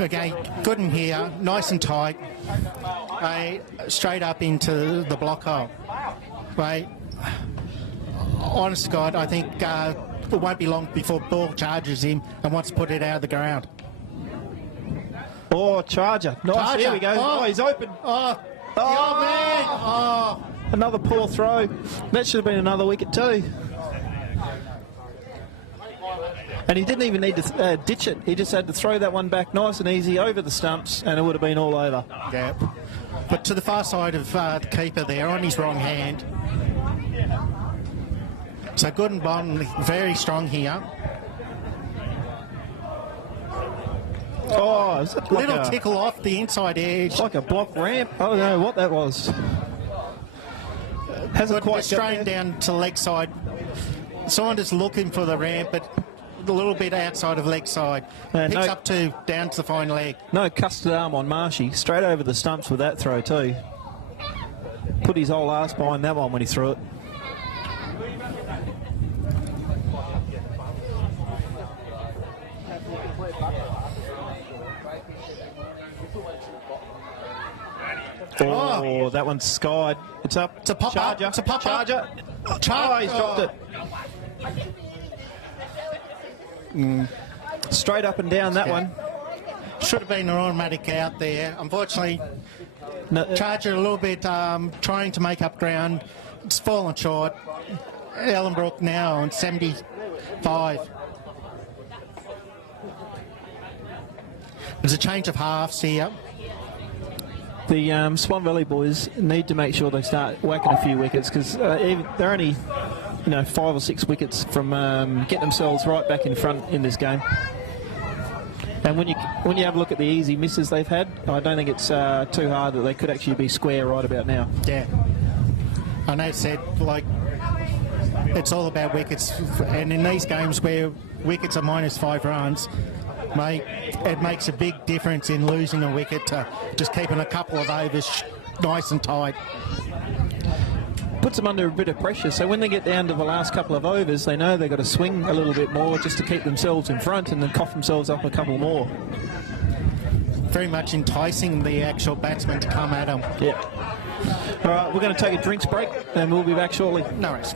Okay, Gooden here, nice and tight. Straight up into the block hole. Right. Honest to God, I think it won't be long before ball charges him and wants to put it out of the ground. Oh, Charger. Nice. Charger. There we go. Oh, he's open. Oh, the old man. Oh. Another poor throw. That should have been another wicket too. And he didn't even need to ditch it. He just had to throw that one back nice and easy over the stumps, and it would have been all over. Yeah. But to the far side of the keeper there, on his wrong hand. So Gooden Bond, very strong here. Oh, is it like Little tickle off the inside edge. like a block ramp. I don't know what that was. Hasn't quite Just straight got there. down to leg side. Someone just looking for the ramp, but a little bit outside of leg side. Picks no- up to down to the fine leg. No custard arm on Marshy. Straight over the stumps with that throw too. Put his whole ass behind that one when he threw it. Oh, that one's skied. It's up. It's a pop Charger. up. It's a pop Charger. up. Oh, he's dropped it. Straight up and down that one. Should have been an automatic out there. Unfortunately, No, Charger a little bit trying to make up ground. It's fallen short. Ellenbrook now on 75. There's a change of halves here. the Swan Valley boys need to make sure they start whacking a few wickets, because they're only 5 or 6 wickets from getting themselves right back in front in this game. And when you have a look at the easy misses they've had, I don't think it's too hard that they could actually be square right about now. Yeah. I know, said, it's all about wickets. And in these games where wickets are -5 runs, mate, it makes a big difference in losing a wicket to just keeping a couple of overs nice and tight. Puts them under a bit of pressure, so when they get down to the last couple of overs, they know they've got to swing a little bit more just to keep themselves in front and then cough themselves up a couple more. Very much enticing the actual batsman to come at them. Yeah. All right, we're going to take a drinks break and we'll be back shortly. No worries.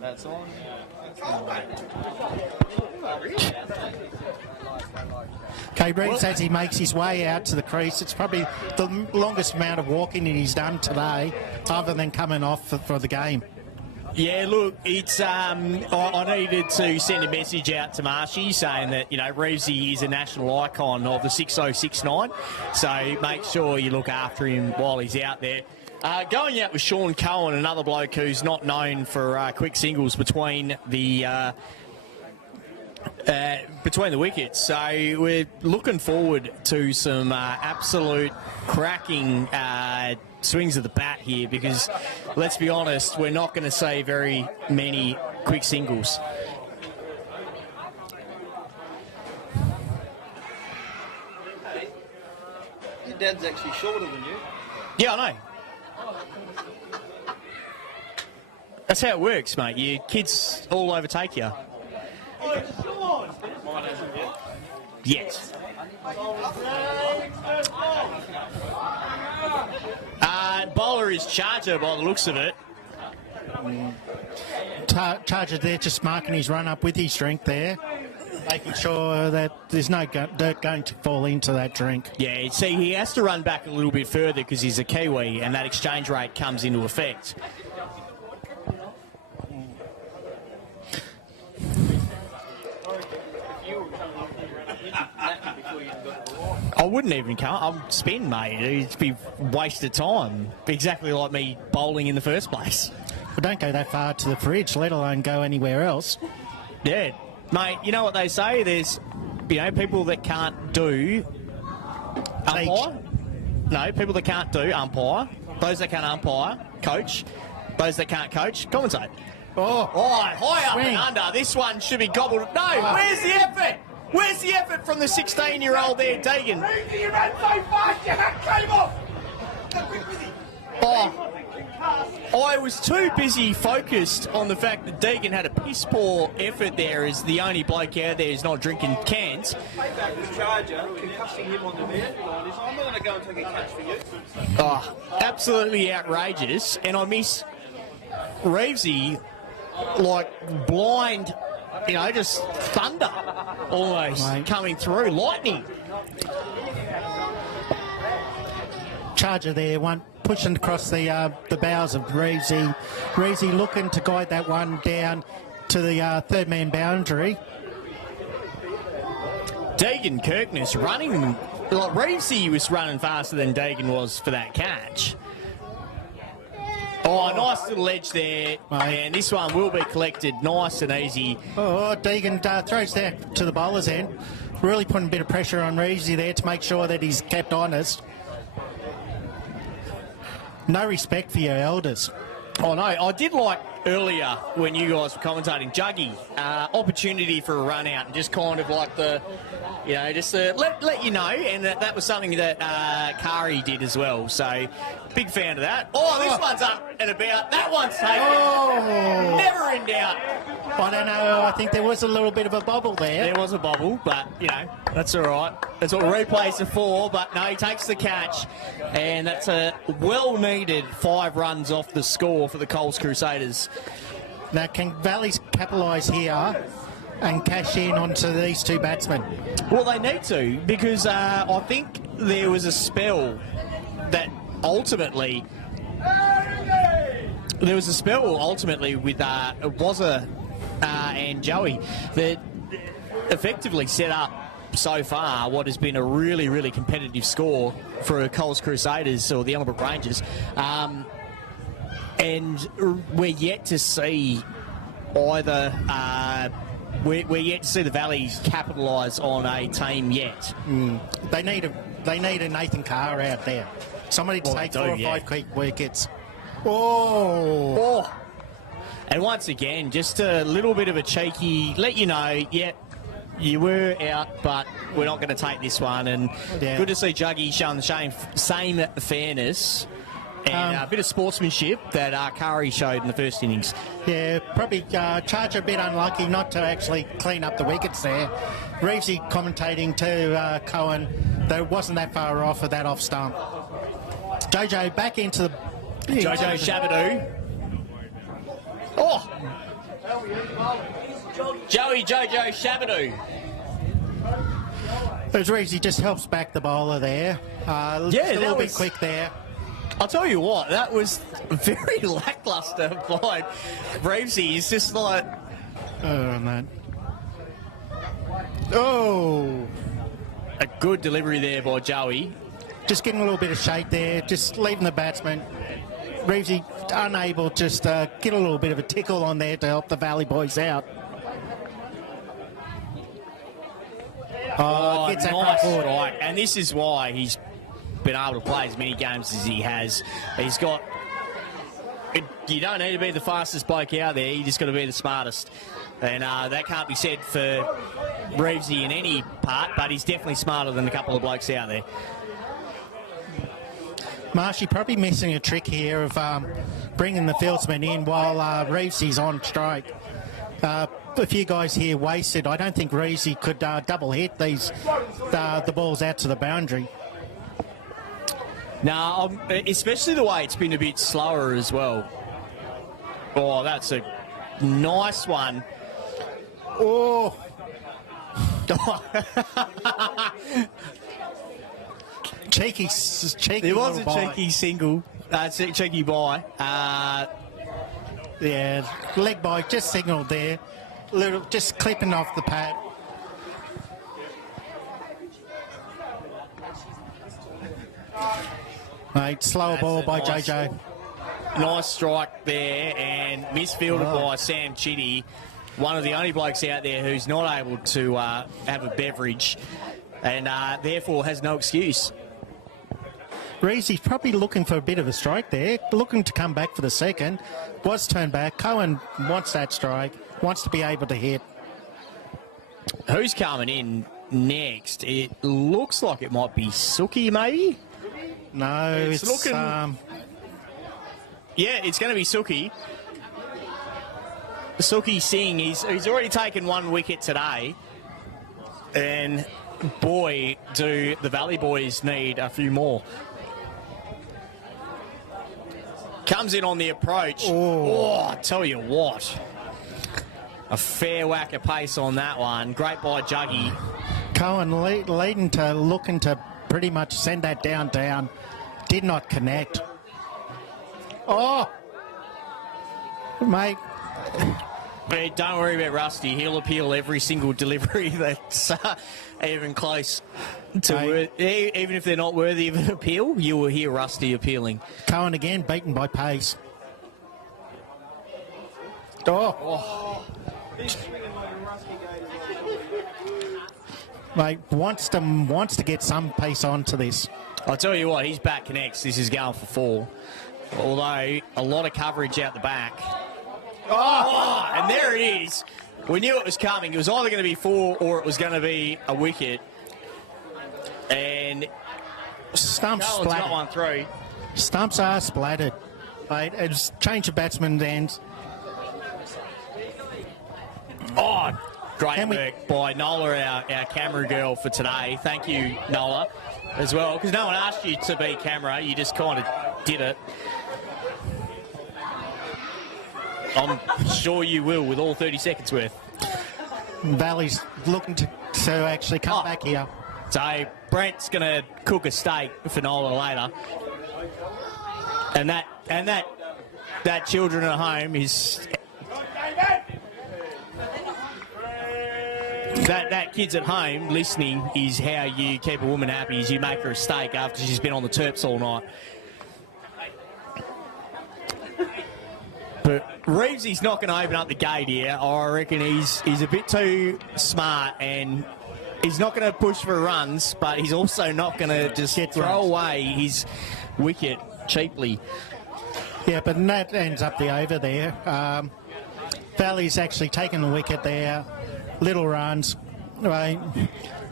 That's on. Okay, Reeves, as he makes his way out to the crease, it's probably the longest amount of walking that he's done today, other than coming off for the game. Yeah, look, it's I needed to send a message out to Marshy saying that, you know, Reevesy is a national icon of the 6069, so make sure you look after him while he's out there. Going out with Sean Cohen, another bloke who's not known for quick singles between the wickets. So we're looking forward to some absolute cracking swings of the bat here, because let's be honest, we're not going to see very many quick singles. Your dad's actually shorter than you. Yeah, I know. That's how it works, mate. Your kids all overtake you. Yes. Bowler is Charger by the looks of it. Charger there just marking his run up with his drink there, making sure that there's no dirt going to fall into that drink. Yeah, see, he has to run back a little bit further because he's a Kiwi and that exchange rate comes into effect. I wouldn't even come. I'll spin, mate. It'd be a waste of time. Exactly like me bowling in the first place. Well, don't go that far to the fridge, let alone go anywhere else. Yeah. Mate, you know what they say? There's, you know, people that can't do umpire. No, people that can't do umpire. Those that can't umpire, coach. Those that can't coach, commentate. Oh, High up swing. and under. This one should be gobbled. No, where's the effort? Where's the effort from the 16-year-old there, Deegan? You ran so fast, your hat came off! I was too busy focused on the fact that Deegan had a piss poor effort there as the only bloke out there who's not drinking cans. Charger, concussing him on the bed. I'm not going to go and take a catch for you. Oh, absolutely outrageous. And I miss Reevesy like blind, you know, just thunder almost coming through, lightning. Charger there, one pushing across the bows of Reevesy. Reevesy looking to guide that one down to the third man boundary. Deegan Kirkness running, like Reevesy was running faster than Deegan was for that catch. Oh, nice little edge there, and this one will be collected nice and easy. Oh, Deegan throws that to the bowler's end. Really putting a bit of pressure on Reevesy there to make sure that he's kept honest. No respect for your elders. Oh, no, I did like earlier when you guys were commentating, Juggy, opportunity for a run out and just kind of like the, you know, just let you know, and that was something that Kari did as well, so big fan of that. Oh, this one's up and about. That one's taken. Oh. Never in doubt. I don't know, I think there was a little bit of a bobble there. There was a bobble, but, you know, that's all right. That's what replays are for, but no, he takes the catch, and that's a well-needed 5 runs off the score for the Coles Crusaders. Now, can Valleys capitalise here and cash in onto these two batsmen? Well, they need to, because I think there was a spell that ultimately... There was a spell ultimately with Wazza and Joey that effectively set up so far what has been a really, really competitive score for Coles Crusaders or the Ellenbrook Rangers. And we're yet to see either... We're yet to see the Valleys capitalise on a team yet. They need a Nathan Carr out there. Somebody to take 4 or 5 quick wickets. Oh! And once again, just a little bit of a cheeky, let you know, you were out, but we're not going to take this one. And good to see Juggy showing the same fairness and a bit of sportsmanship that Kari showed in the first innings. Yeah, probably Charger a bit unlucky not to actually clean up the wickets there. Reevesy commentating to Cohen that it wasn't that far off of that off stump. Jojo back into the... Jojo Shabadoo. Oh! Joey Jojo Shabadoo. As Reevesy just helps back the bowler there. Yeah, a little that bit was quick there. I'll tell you what, that was very lacklustre by Reevesy. He's just like... Oh, man. Oh! A good delivery there by Joey. Just getting a little bit of shake there, just leaving the batsman. Reevesy unable to just get a little bit of a tickle on there to help the Valley boys out. Oh, gets that nice front forward. strike. And this is why he's been able to play as many games as he has. He's got... You don't need to be the fastest bloke out there, you just got to be the smartest. And that can't be said for Reevesy in any part, but he's definitely smarter than a couple of blokes out there. Marshy probably missing a trick here of bringing the fieldsman in while Reevesy's on strike. A few guys here wasted. I don't think Reevesy could double hit these the balls out to the boundary. No, especially the way it's been a bit slower as well. Oh, that's a nice one. Oh! cheeky. It was a little bye. cheeky single. Cheeky bye. Yeah, leg by just signalled there. Little, just clipping off the pad. Mate, slower ball by nice. Jojo. Nice strike there and misfielded by Sam Chitty. One of the only blokes out there who's not able to have a beverage and therefore has no excuse. Reevesy's probably looking for a bit of a strike there, looking to come back for the second. Was turned back. Cohen wants that strike, wants to be able to hit. Who's coming in next? It looks like it might be Suki, maybe? No, It's it's looking- Yeah, it's going to be Suki. Suki Singh, he's already taken one wicket today. And boy, do the Valley boys need a few more. Comes in on the approach. Oh, I tell you what. A fair whack of pace on that one. Great by Juggy. Cohen leading to looking to pretty much send that down. Did not connect. Oh! Mate. But don't worry about Rusty. He'll appeal every single delivery that's even close to even if they're not worthy of an appeal, you will hear Rusty appealing. Cohen again beaten by pace. Oh! Mate, wants to get some pace onto this. I'll tell you what, his bat connects. This is going for 4. Although, a lot of coverage out the back. Oh, and there it is. We knew it was coming. It was either going to be 4 or it was going to be a wicket. And Stumps Cohen's got splattered. one through. Stumps are splattered. Mate, it's change of batsman's ends. Oh, great And we- work by Nola, our camera girl for today. Thank you, Nola, as well, because no one asked you to be camera. You just kind of did it. I'm sure you will with all 30 seconds worth. Valley's looking to actually come back here. So Brent's going to cook a steak for Nola later. And that children at home is... That kid's at home listening is how you keep a woman happy, is you make her a steak after she's been on the terps all night. But Reevesy's not going to open up the gate here. I reckon he's a bit too smart and he's not going to push for runs, but he's also not going to just throw away his wicket cheaply. Yeah, but that ends up the over there. Valley's actually taken the wicket there. Little runs, right?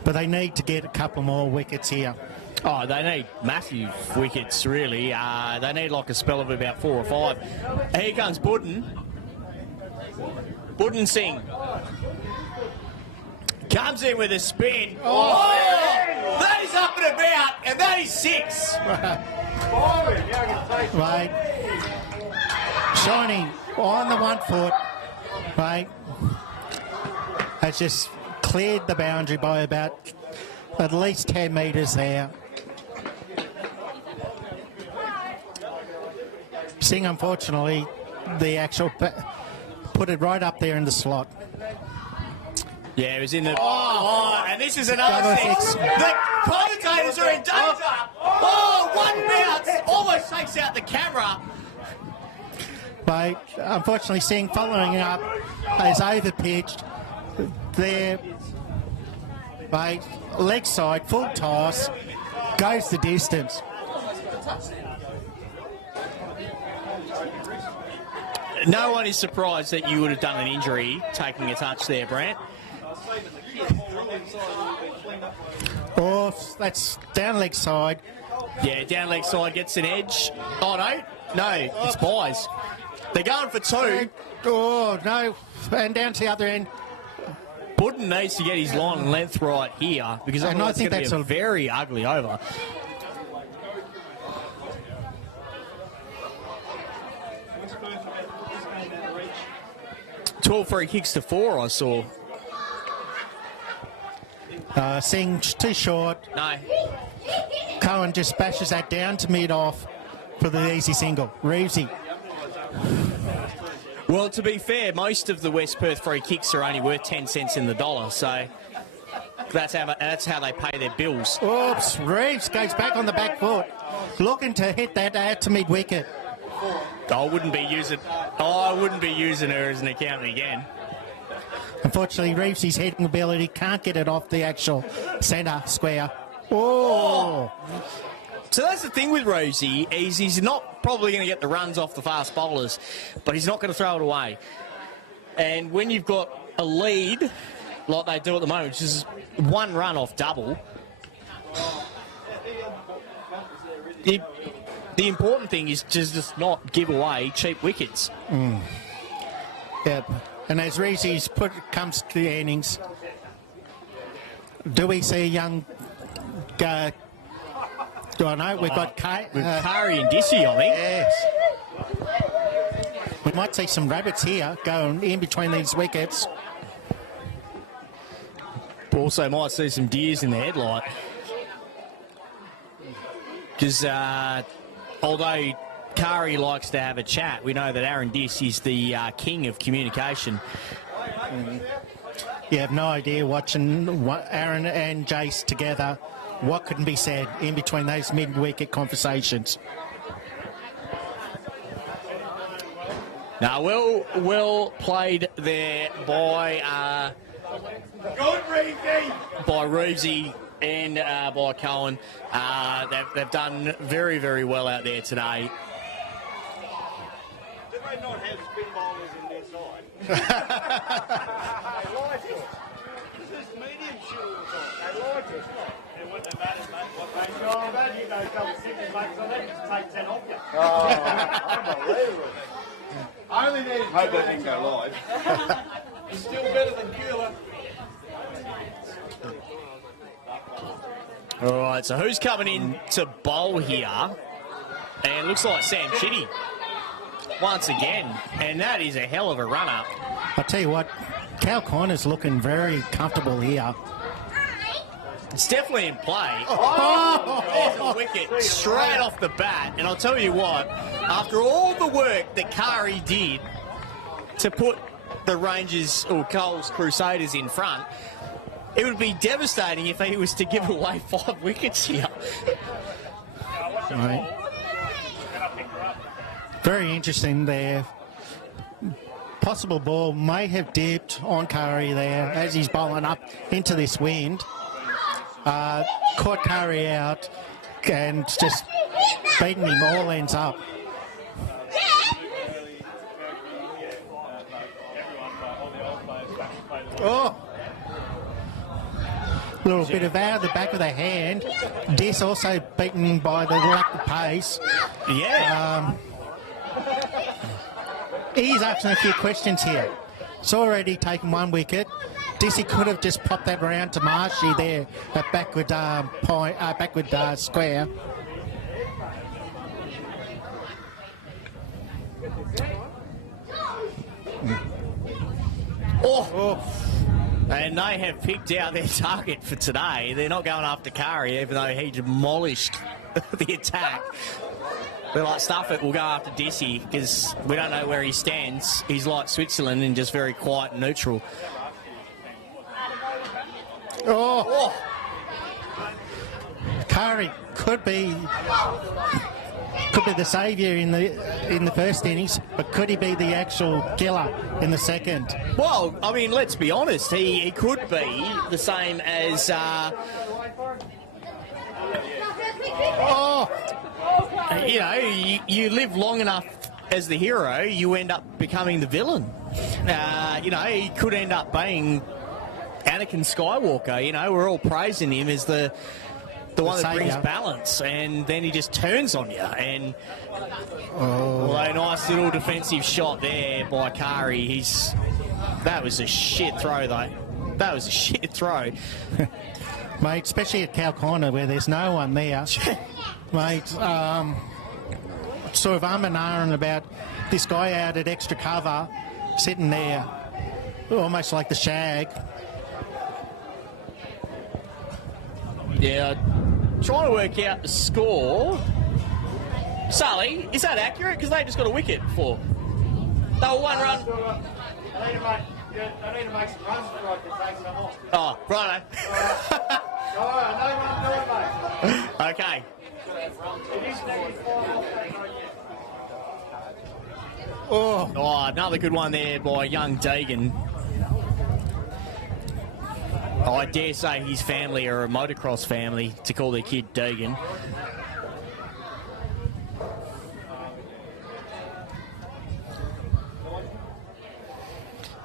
But they need to get a couple more wickets here. Oh, they need massive wickets, really. They need like a spell of about 4 or 5. Here comes Budden. Budden Singh. Comes in with a spin. Oh! That is up and about, and that is 6. Right. Shining on the 1 foot. Right. Has just cleared the boundary by about at least 10 metres there. Singh, unfortunately, the actual put it right up there in the slot. Yeah, it was in the... Oh, and this is another thing. The commentators are in danger. Oh, 1 bounce almost takes out the camera. But unfortunately, Singh following up is overpitched. There, by leg side, full toss, goes the distance. No one is surprised that you would have done an injury taking a touch there, Brant. Oh, that's down leg side. Yeah, down leg side gets an edge. Oh, no, it's buys. They're going for 2. Oh, no, and down to the other end. Budden needs to get his line and length right here because And I otherwise think it's going that's to be a- a very ugly over. Twelve free kicks to 4, I saw. Singh too short. No. Cohen just bashes that down to mid-off for the easy single. Reevesy. Well, to be fair, most of the West Perth free kicks are only worth 10 cents in the dollar, so that's how they pay their bills. Oops, Reeves goes back on the back foot, looking to hit that out to mid-wicket. I wouldn't be using her as an accountant again. Unfortunately, Reeves' heading ability can't get it off the actual centre square. Oh! So that's the thing with Rosie, is he's not probably going to get the runs off the fast bowlers, but he's not going to throw it away. And when you've got a lead, like they do at the moment, which is 1 run off double, the important thing is to just not give away cheap wickets. Yep. And as Reeves comes to the innings, do we see young... do I know? We've got Kari and Dissy, I think. Yes. We might see some rabbits here going in between these wickets. Also might see some deers in the headlight. Because although Kari likes to have a chat, we know that Aaron Diss is the king of communication. You have no idea watching Aaron and Jace together what can be said in between those mid-wicket conversations. Now, well played there by Reevesy and by Cohen. They've done very, very well out there today. Did they not have spin bowlers in their side? They like it. This is medium shit all the time. They like it. And when they batted, mate, what they do? I'm glad you know a couple of seconds, mate, because I need to take 10 off you. Oh, unbelievable. I only needed hope that didn't go live. It's still better than Keeler. All right, so who's coming in to bowl here? And it looks like Sam Chitty once again. And that is a hell of a run-up. I'll tell you what, Cal Connor's looking very comfortable here. It's definitely in play. There's a wicket straight off the bat. And I'll tell you what, after all the work that Kari did to put the Rangers or Coles Crusaders in front, it would be devastating if he was to give away 5 wickets here. Right. Very interesting there. Possible ball may have dipped on Curry there as he's bowling up into this wind. Caught Curry out and just beating him all ends up. Oh! Little bit of out of the back of the hand. Diss also beaten by the lack of pace. Yeah. He's asking a few questions here. It's already taken 1 wicket. Dissy could have just popped that round to Marshy there at backward square. And they have picked out their target for today. They're not going after Kari, even though he demolished the attack. They're like, stuff it, we'll go after Dissy, because we don't know where he stands. He's like Switzerland and just very quiet and neutral. Kari could be the saviour in the first innings, but could he be the actual killer in the second? Well, I mean, let's be honest. He could be the same as... you know, you live long enough as the hero, you end up becoming the villain. You know, he could end up being Anakin Skywalker. You know, we're all praising him as the one that brings balance, and then he just turns on you. And although nice little defensive shot there by Kari, that was a shit throw though. That was a shit throw. Mate, especially at Cow Corner where there's no one there. Mate, sort of and ahhing about this guy out at extra cover, sitting there, almost like the shag. Yeah, trying to work out the score. Sully, is that accurate? Because they just got a wicket before. They were one run. They need to make some runs before I can take some off. Oh, righto. I know what I'm doing, mate. Okay. It is -5. Oh, another good one there by young Deegan. I dare say his family are a motocross family to call their kid Deegan.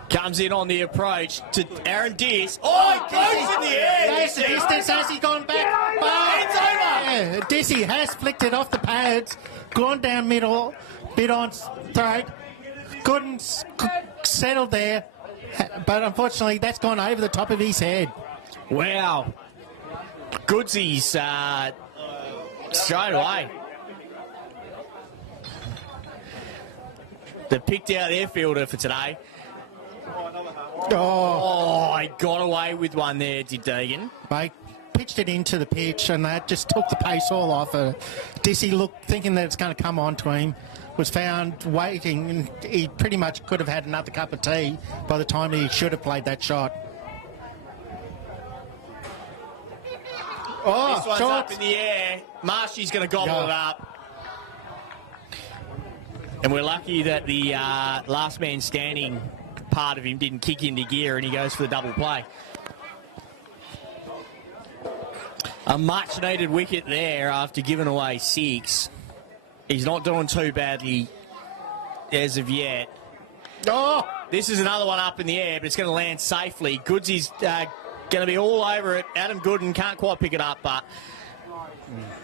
Comes in on the approach to Aaron Diss. Oh, he goes in the air! Goes the distance, has he gone back? It's over! Yeah, Dissy has flicked it off the pads, gone down middle, bit on throat, couldn't settle there, but unfortunately that's gone over the top of his head. Wow. Goodsies straight away. They picked out their fielder for today. Oh, he got away with one there, did Deegan. Mate, pitched it into the pitch and that just took the pace all off. Dissy looked, thinking that it's going to come on to him, was found waiting, and he pretty much could have had another cup of tea by the time he should have played that shot. Oh, this one's short. up in the air. Marshy's going to gobble it up. And we're lucky that the last man standing part of him didn't kick into gear and he goes for the double play. A much needed wicket there after giving away 6. He's not doing too badly as of yet. Oh, this is another one up in the air, but it's going to land safely. Goodsy's going to be all over it. Adam Gooden can't quite pick it up, but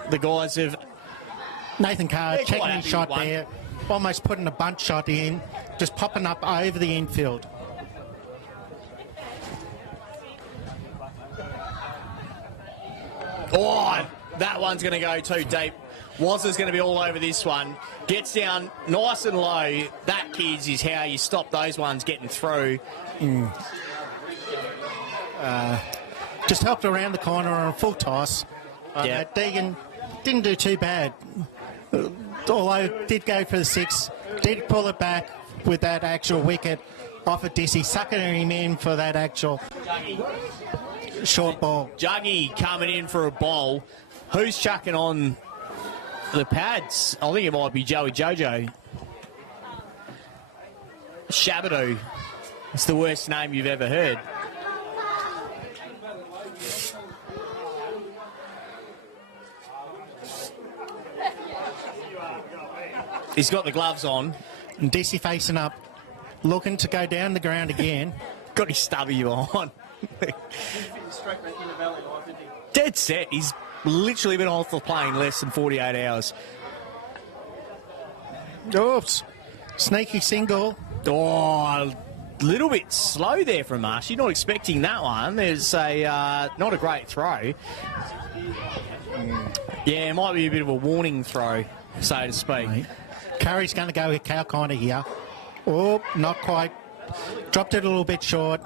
the guys have... Nathan Carr checking his shot there, almost putting a bunt shot in, just popping up over the infield. Oh, that one's going to go too deep. Wazza's going to be all over this one. Gets down nice and low. That, kids, is how you stop those ones getting through. Just helped around the corner on a full toss. Deegan didn't do too bad. Although did go for the 6, did pull it back with that actual wicket off of Dissy, sucking him in for that actual short ball. Juggy coming in for a bowl. Who's chucking on the pads? I think it might be Joey Jojo. Shabadoo. It's the worst name you've ever heard. He's got the gloves on. And Dissy facing up, looking to go down the ground again. Got his stubby on. Dead set. He's literally been off the plane less than 48 hours. Oops. Sneaky single. Oh, little bit slow there from Marshy. Not expecting that one. There's a not a great throw. Yeah, it might be a bit of a warning throw, so to speak. Curry's going to go with Kalkiner here. Oh, not quite. Dropped it a little bit short.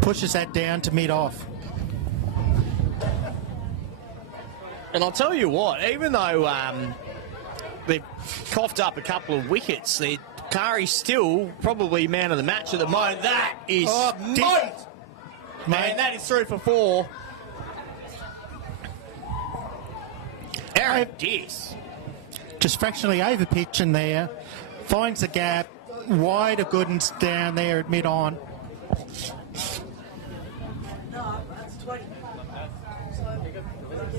Pushes that down to mid-off. And I'll tell you what, even though they've coughed up a couple of wickets, Kari's still probably man of the match at the moment. That is smoked! And that is through for 4. Aaron Diss. Just fractionally over pitching there. Finds the gap. Wide of Goodens down there at mid-on.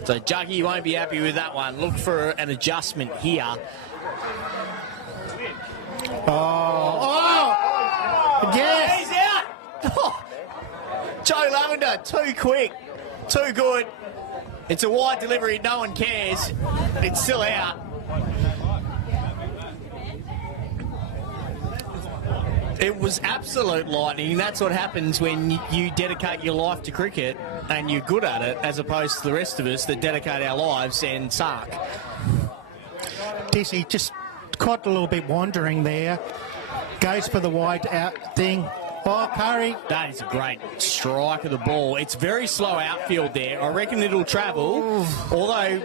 So Juggy won't be happy with that one. Look for an adjustment here. Yes! He's out! Oh. Joe Lavender, too quick, too good. It's a wide delivery, no one cares. It's still out. It was absolute lightning. That's what happens when you dedicate your life to cricket and you're good at it, as opposed to the rest of us that dedicate our lives and suck. Dizzy just caught a little bit wandering there. Goes for the wide out thing. Oh, Curry. That is a great strike of the ball. It's very slow outfield there. I reckon it'll travel, although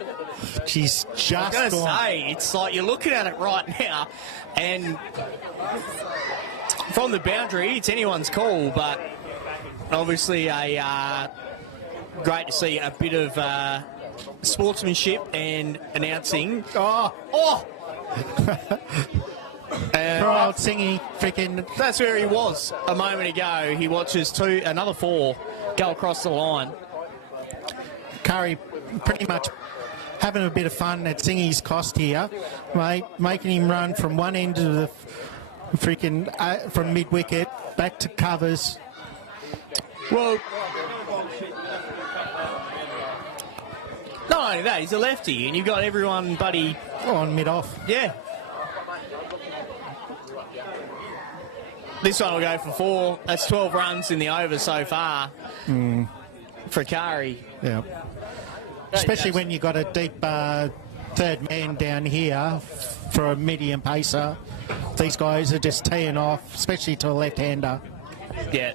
she's just I was going to say, it's like you're looking at it right now, and from the boundary, it's anyone's call, but obviously great to see a bit of sportsmanship and announcing. Poor old Singy, freaking. That's where he was a moment ago. He watches another 4 go across the line. Curry pretty much having a bit of fun at Singy's cost here, mate, making him run from one end of the freaking from mid wicket back to covers. Well, not only that, he's a lefty, and you've got everyone, buddy, on mid off. Yeah. This one will go for 4. That's 12 runs in the over so far for Kari. Yeah. Especially when you've got a deep third man down here for a medium pacer. These guys are just teeing off, especially to a left-hander. Yeah.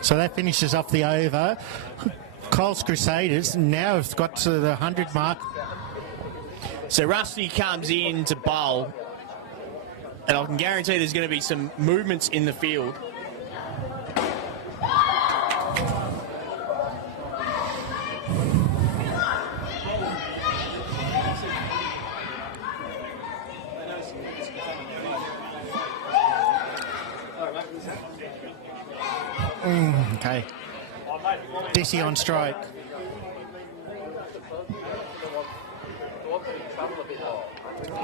So that finishes off the over. Coles Crusaders now have got to the 100 mark. So Rusty comes in to bowl, and I can guarantee there's going to be some movements in the field. Okay. Dizzy on strike.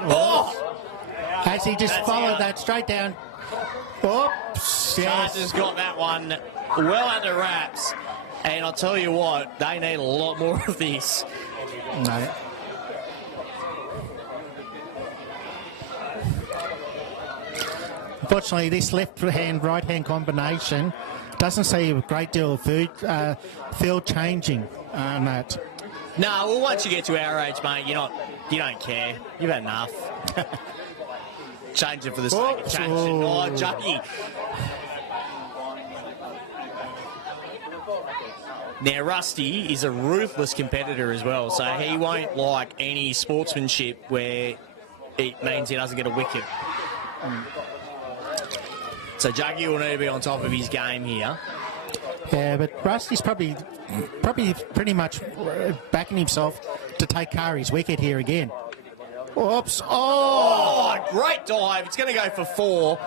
Oh! Has he just followed that straight down? Oops. Yes. Chargers got that one well under wraps. And I'll tell you what, they need a lot more of this. No. Unfortunately, this left-hand, right-hand combination doesn't see a great deal of field changing on that. No, well, once you get to our age, mate, you don't care. You've had enough. Change it for the sake of change it. Oh, Juggy. Now, Rusty is a ruthless competitor as well, so he won't like any sportsmanship where it means he doesn't get a wicket. So Juggy will need to be on top of his game here. Yeah, but Rusty's probably pretty much backing himself to take Kari's wicket here again. Oops. Oh, great dive. It's going to go for 4.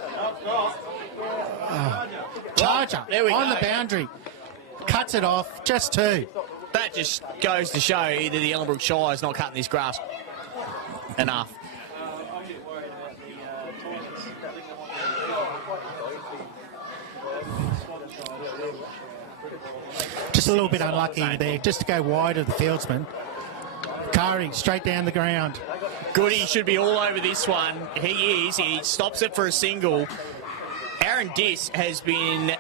Charger on the boundary. Cuts it off. Just 2. That just goes to show that the Ellenbrook Shire is not cutting this grass enough. Just a little bit unlucky there, just to go wide of the fieldsman. Kari straight down the ground. Goody should be all over this one. He is. He stops it for a single. Aaron Diss has been,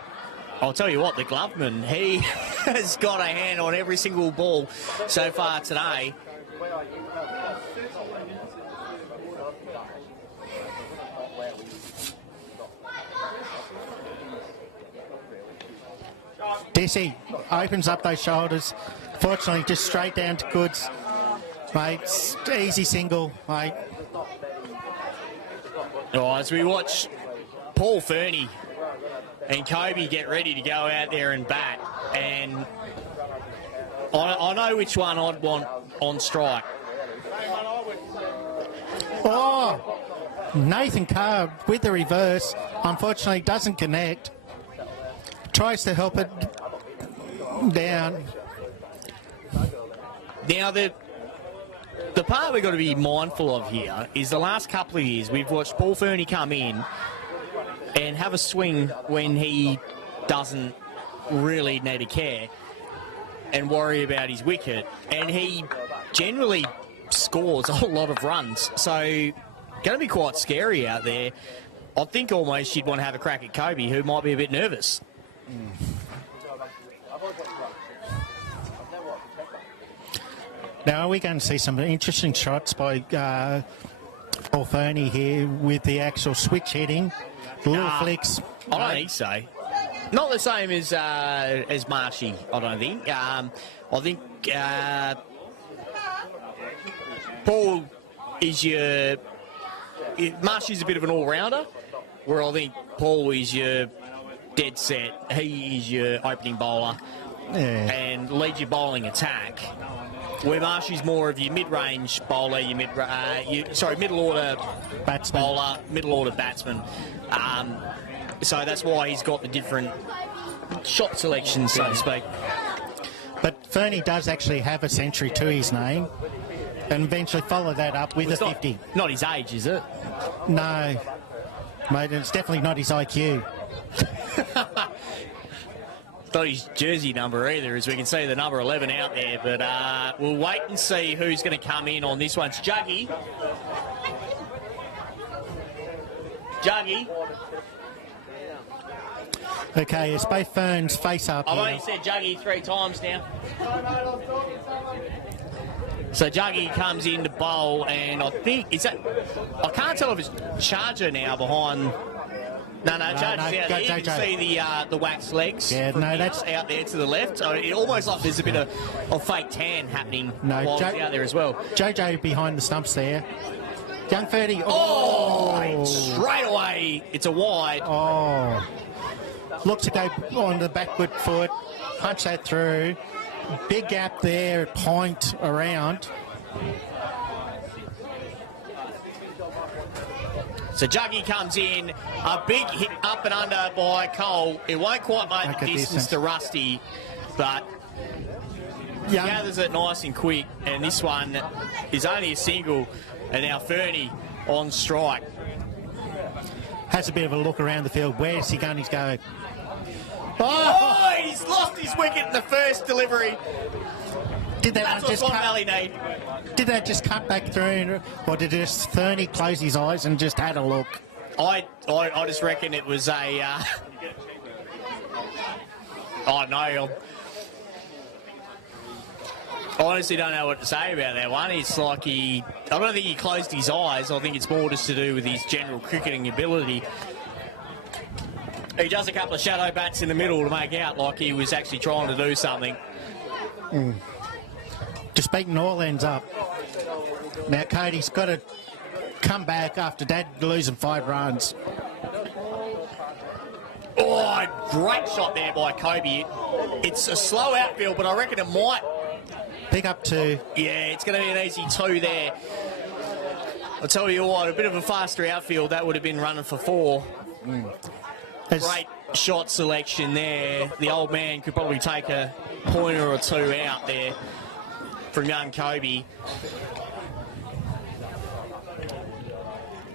I'll tell you what, the gloveman. He has got a hand on every single ball so far today. Dissy opens up those shoulders. Fortunately, just straight down to Goods. Mate, easy single, mate. Oh, as we watch Paul Fernie and Kobe get ready to go out there and bat, and I know which one I'd want on strike. Oh, Nathan Carr with the reverse, unfortunately doesn't connect. Tries to help it down. Now, the part we've got to be mindful of here is the last couple of years we've watched Paul Fernie come in and have a swing when he doesn't really need to care and worry about his wicket, and he generally scores a lot of runs. So, going to be quite scary out there. I think almost you'd want to have a crack at Kobe, who might be a bit nervous. Now, are we going to see some interesting shots by Paul Fernie here with the actual switch hitting? The little flicks. I don't think so. Not the same as Marshy, I don't think. I think Paul is your... Marshy's a bit of an all-rounder, where I think Paul is your dead set. He is your opening bowler and leads your bowling attack. Where Marshy's more of your mid-range bowler, your middle order batsman. Bowler, middle order batsman. So that's why he's got the different shot selections, so to speak. But Fernie does actually have a century to his name, and eventually follow that up with a 50. Not his age, is it? No, mate, it's definitely not his IQ. Not his jersey number either, as we can see the number 11 out there. But we'll wait and see who's going to come in on this one. It's Juggy. Juggy. Okay, it's both Ferns face up I've here. only said Juggy 3 times now. So Juggy comes in to bowl, and I think, I can't tell if it's Charger now behind. No, Charger's out there. You can see the wax legs. Yeah, no, that's out there to the left. So it almost like there's a bit of fake tan happening while he's out there as well. Jojo behind the stumps there. Young Ferdy. Oh, straight away, it's a wide. Oh. Look to go on the backward foot, punch that through. Big gap there, point around. So Juggy comes in, a big hit up and under by Cole. It won't quite make the distance to Rusty, but gathers it nice and quick. And this one is only a single, and now Fernie on strike. Has a bit of a look around the field. Where's he going to go? Oh, he's lost his wicket in the first delivery. That's what Swan Valley need. Did that just cut back through, or did just Fernie close his eyes and just had a look? I just reckon it was a... I honestly don't know what to say about that one. It's like I don't think he closed his eyes. I think it's more just to do with his general cricketing ability. He does a couple of shadow bats in the middle to make out like he was actually trying to do something. Just beating all ends up. Now Cody's got to come back after Dad losing 5 runs. Oh, great shot there by Kobe. It's a slow outfield, but I reckon it might pick up 2. Yeah, it's going to be an easy 2 there. I'll tell you what, a bit of a faster outfield, that would have been running for 4. Great shot selection there. The old man could probably take a pointer or 2 out there from young Kobe.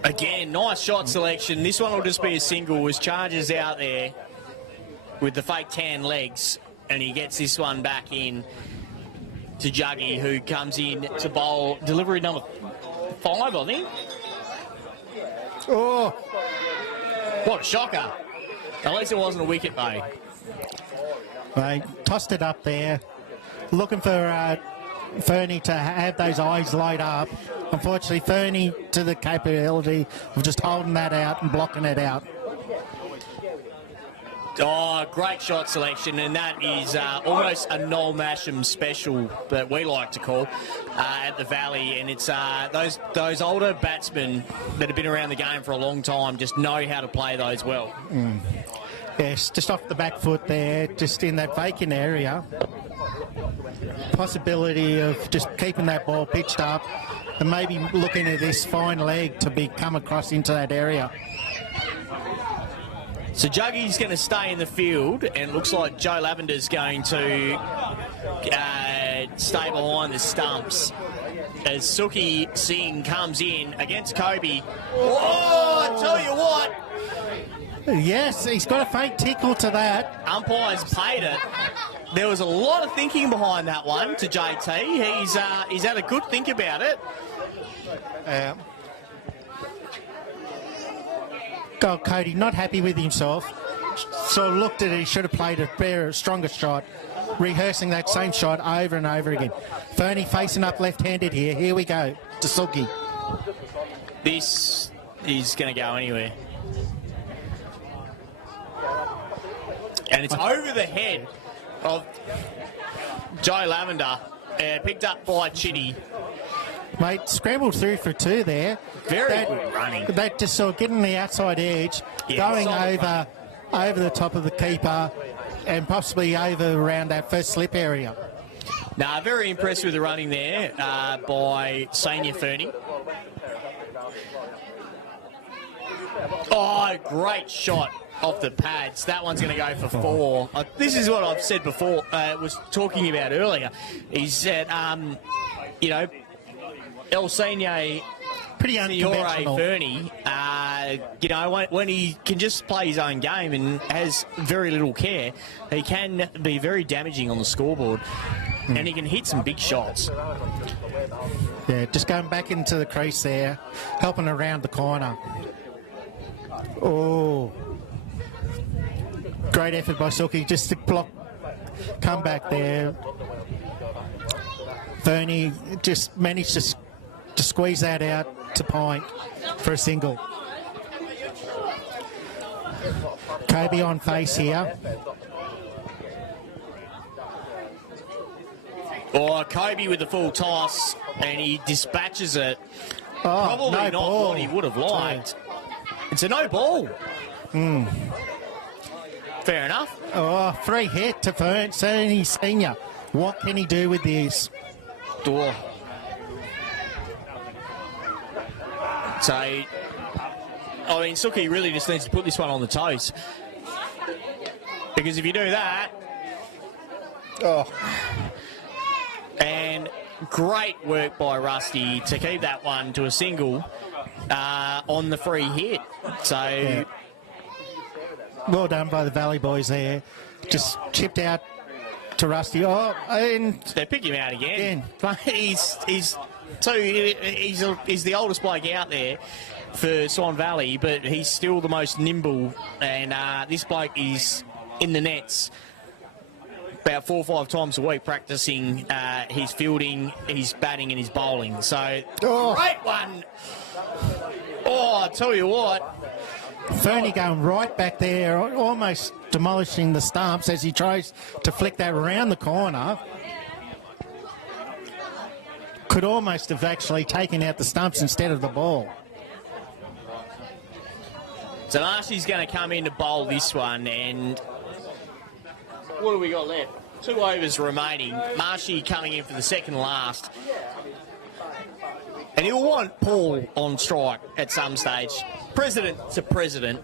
Again, nice shot selection. This one will just be a single as Chargers out there with the fake tan legs, and he gets this one back in to Juggy, who comes in to bowl delivery number 5, I think. Oh, What a shocker. At least it wasn't a wicket, though. they tossed it up there, looking for Fernie to have those eyes light up. Unfortunately, Fernie to the capability of just holding that out and blocking it out. Oh, great shot selection, and that is almost a Noel Masham special that we like to call at the Valley. And it's those older batsmen that have been around the game for a long time just know how to play those well. Yes, just off the back foot there, just in that vacant area. Possibility of just keeping that ball pitched up and maybe looking at this fine leg to come across into that area. So Juggy's going to stay in the field, and it looks like Joe Lavender's going to stay behind the stumps as Suki Singh comes in against Kobe. Oh, I tell you what. Yes, he's got a faint tickle to that. Umpires paid it. There was a lot of thinking behind that one to JT. He's had a good think about it. Cody not happy with himself, so looked at it, he should have played a better, stronger shot, rehearsing that same shot over and over again. Fernie facing up left-handed here. Here we go to Suki. This is going to go anywhere. And it's over the head of Joe Lavender, picked up by Chitty. Mate, scrambled through for 2 there. Very good running. That just saw getting the outside edge, going over the top of the keeper and possibly over around that first slip area. Nah, very impressed with the running there by Senior Fernie. Oh, great shot off the pads. That one's going to go for 4. This is what I've said before, was talking about earlier, is that, El Senior, pretty unconventional. Fernie, when he can just play his own game and has very little care, he can be very damaging on the scoreboard, and he can hit some big shots. Yeah, just going back into the crease there, helping around the corner. Oh, great effort by Suki, just to block, come back there. Fernie just managed to squeeze that out to point for a single. Kobe on face here. Oh, Kobe with the full toss, and he dispatches it. Oh, Probably no not ball. what he would have liked. It's a no ball. Fair enough. Oh, free hit to Fernie Senior. What can he do with this? Oh. So, I mean, Suki really just needs to put this one on the toes. Because if you do that... And great work by Rusty to keep that one to a single on the free hit. So... Yeah. Well done by the Valley boys there. Just chipped out to Rusty. Oh, and... They pick him out again. He's the oldest bloke out there for Swan Valley, but he's still the most nimble. And this bloke is in the nets about 4 or 5 times a week practicing his fielding, his batting and his bowling. So, great one. Oh, I tell you what. Fernie going right back there, almost demolishing the stumps as he tries to flick that around the corner. Could almost have actually taken out the stumps instead of the ball. So Marshy's going to come in to bowl this one, and what have we got left? 2 overs remaining. Marshy coming in for the second last. And he'll want Paul on strike at some stage. President to president.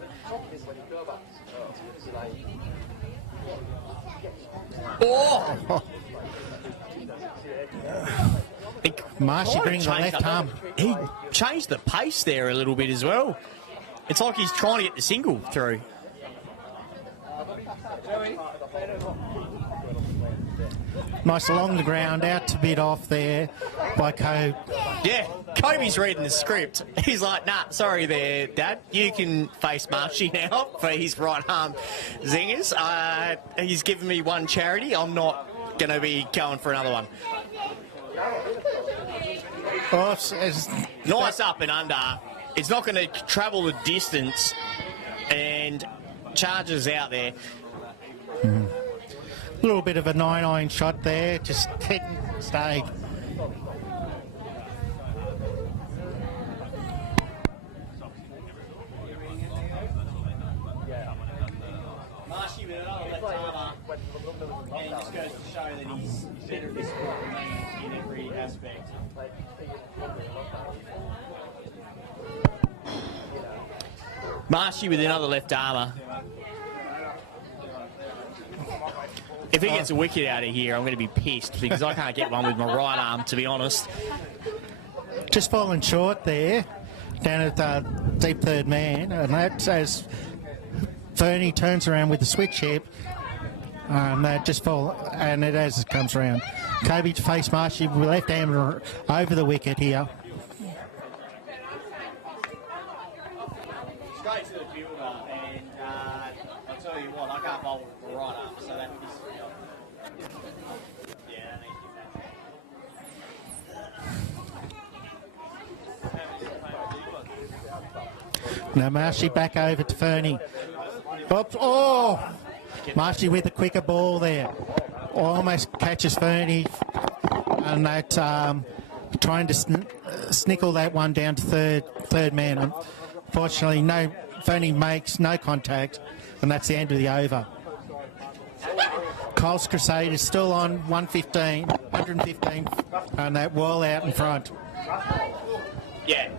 Oh! Marshy bringing the left arm. He changed the pace there a little bit as well. It's like he's trying to get the single through. Nice along the ground, out to bid off there by Kobe. Yeah, Kobe's reading the script. He's like, nah, sorry there, Dad. You can face Marshy now for his right arm zingers. He's given me one charity. I'm not going to be going for another one. Oh, Nice up and under. It's not going to travel the distance, and charges out there. A little bit of a 9-iron shot there, just hitting, stayed. Marshy with another left armour, and it just goes to show that he's better at this sport than me in every aspect. Marshy with another left armour. If he gets a wicket out of here, I'm going to be pissed because I can't get one with my right arm, to be honest. Just falling short there, down at the deep third man, and that's as Fernie turns around with the switch hip. That just fall, and it as it comes around. Kobe to face Marshy with left hand over the wicket here. Straight to the fielder, and I'll tell you what, I can't bowl with my right arm, so that is. Yeah, Now Marshy back over to Fernie. Oops, oh! Marshy with the quicker ball there. Almost catches Fernie, and that trying to snickle that one down to third man. Unfortunately, Fernie makes no contact, and that's the end of the over. Coles Crusade is still on 115, and that wall out in front. Yeah.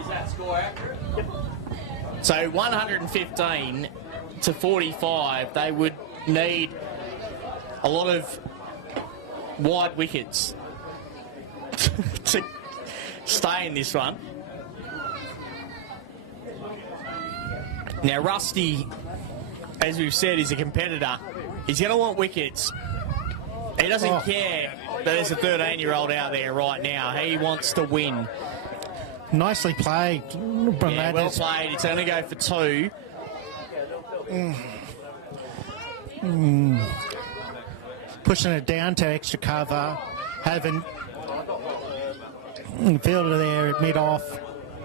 Is that score accurate? Yep. So 115 to 45, they would need a lot of wide wickets to stay in this one. Now Rusty, as we've said, is a competitor. He's going to want wickets. He doesn't care that there's a 13-year-old out there right now. He wants to win. Nicely played. Yeah, well played. It's going to go for 2. Pushing it down to extra cover. Having fielder there at mid-off.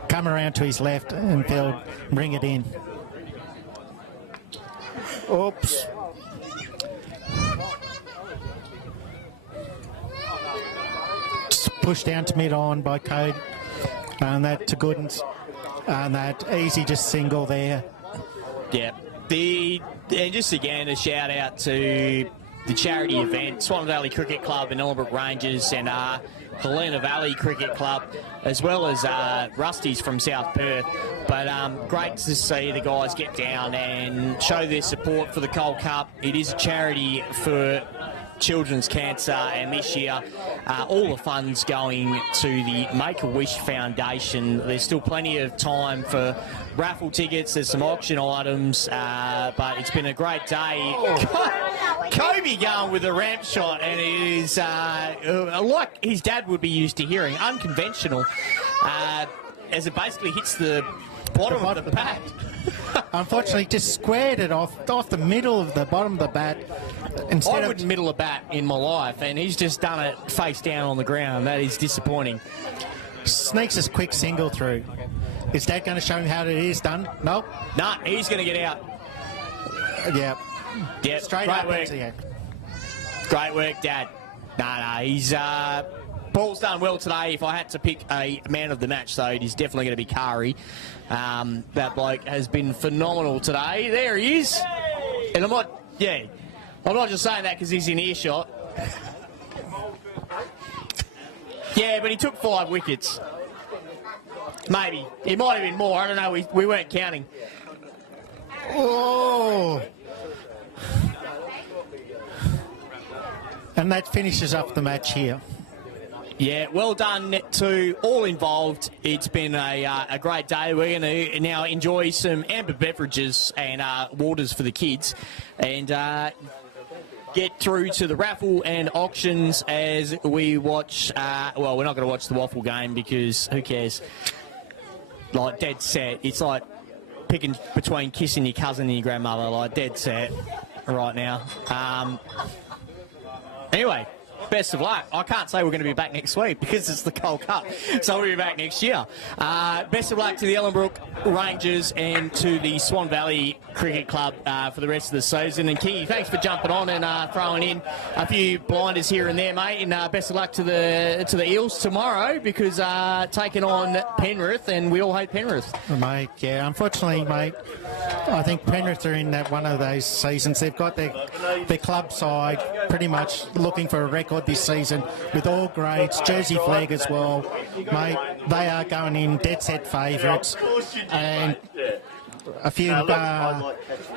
Come around to his left and field, bring it in. Oops. Pushed down to mid-on by Code. And that to Goodens. And that easy just single there. Yeah. And just again, a shout out to the charity event, Swan Valley Cricket Club and Ellenbrook Rangers and Helena Valley Cricket Club, as well as Rusty's from South Perth. But great to see the guys get down and show their support for the Cold Cup. It is a charity for children's cancer, and this year all the funds going to the Make-A-Wish Foundation. There's still plenty of time for raffle tickets, there's some auction items, but it's been a great day. Kobe going with a ramp shot, and it is like his dad would be used to hearing, unconventional, as it basically hits the bottom of the bat. Unfortunately, just squared it off the middle of the bottom of the bat. I wouldn't middle a bat in my life, and he's just done it face down on the ground. That is disappointing. Sneaks his quick single through. Is Dad going to show him how it is done? No. Nah, he's going to get out. Yeah. Yeah, Straight great up work. into you. Great work, Dad. Nah, he's Paul's done well today. If I had to pick a man of the match, though, it is definitely going to be Kari. That bloke has been phenomenal today. There he is. And I'm not just saying that because he's in earshot. Yeah, but he took 5 wickets. Maybe. It might have been more. I don't know. We weren't counting. Oh. And that finishes up the match here. Yeah, well done to all involved. It's been a great day. We're going to now enjoy some amber beverages and waters for the kids and get through to the raffle and auctions as we watch. Well, we're not going to watch the waffle game because who cares? Like, dead set. It's like picking between kissing your cousin and your grandmother, like dead set right now. Anyway. Best of luck. I can't say we're going to be back next week because it's the Cold Cup, so we'll be back next year. Best of luck to the Ellenbrook Rangers and to the Swan Valley Cricket Club for the rest of the season. And Kingy, thanks for jumping on and throwing in a few blinders here and there, mate. And best of luck to the Eels tomorrow because taking on Penrith, and we all hate Penrith. Mate, yeah, unfortunately, mate, I think Penrith are in that one of those seasons. They've got their club side pretty much looking for a record this season with all grades, jersey flag as well. Mate, they are going in dead set favourites, and a few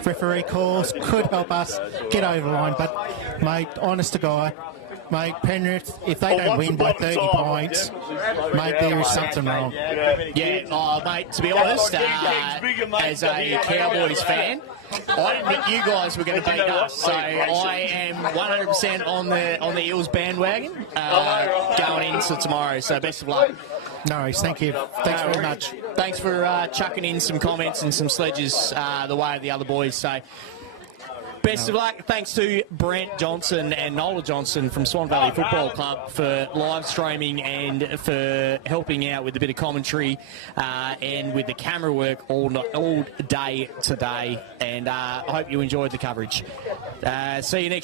referee calls could help us get over the line. But, mate, honest to God, mate, Penrith, if they don't win by 30 points, mate, there is something wrong. Yeah, mate, to be honest, as a Cowboys fan, I didn't think you guys were going to beat us, so I am 100% on the Eels bandwagon going into tomorrow. So best of luck. No worries, thank you. Thanks very much. Thanks for chucking in some comments and some sledges the way of the other boys. So best of luck. Thanks to Brent Johnson and Nola Johnson from Swan Valley Football Club for live streaming and for helping out with a bit of commentary and with the camera work all day today. And I hope you enjoyed the coverage. See you next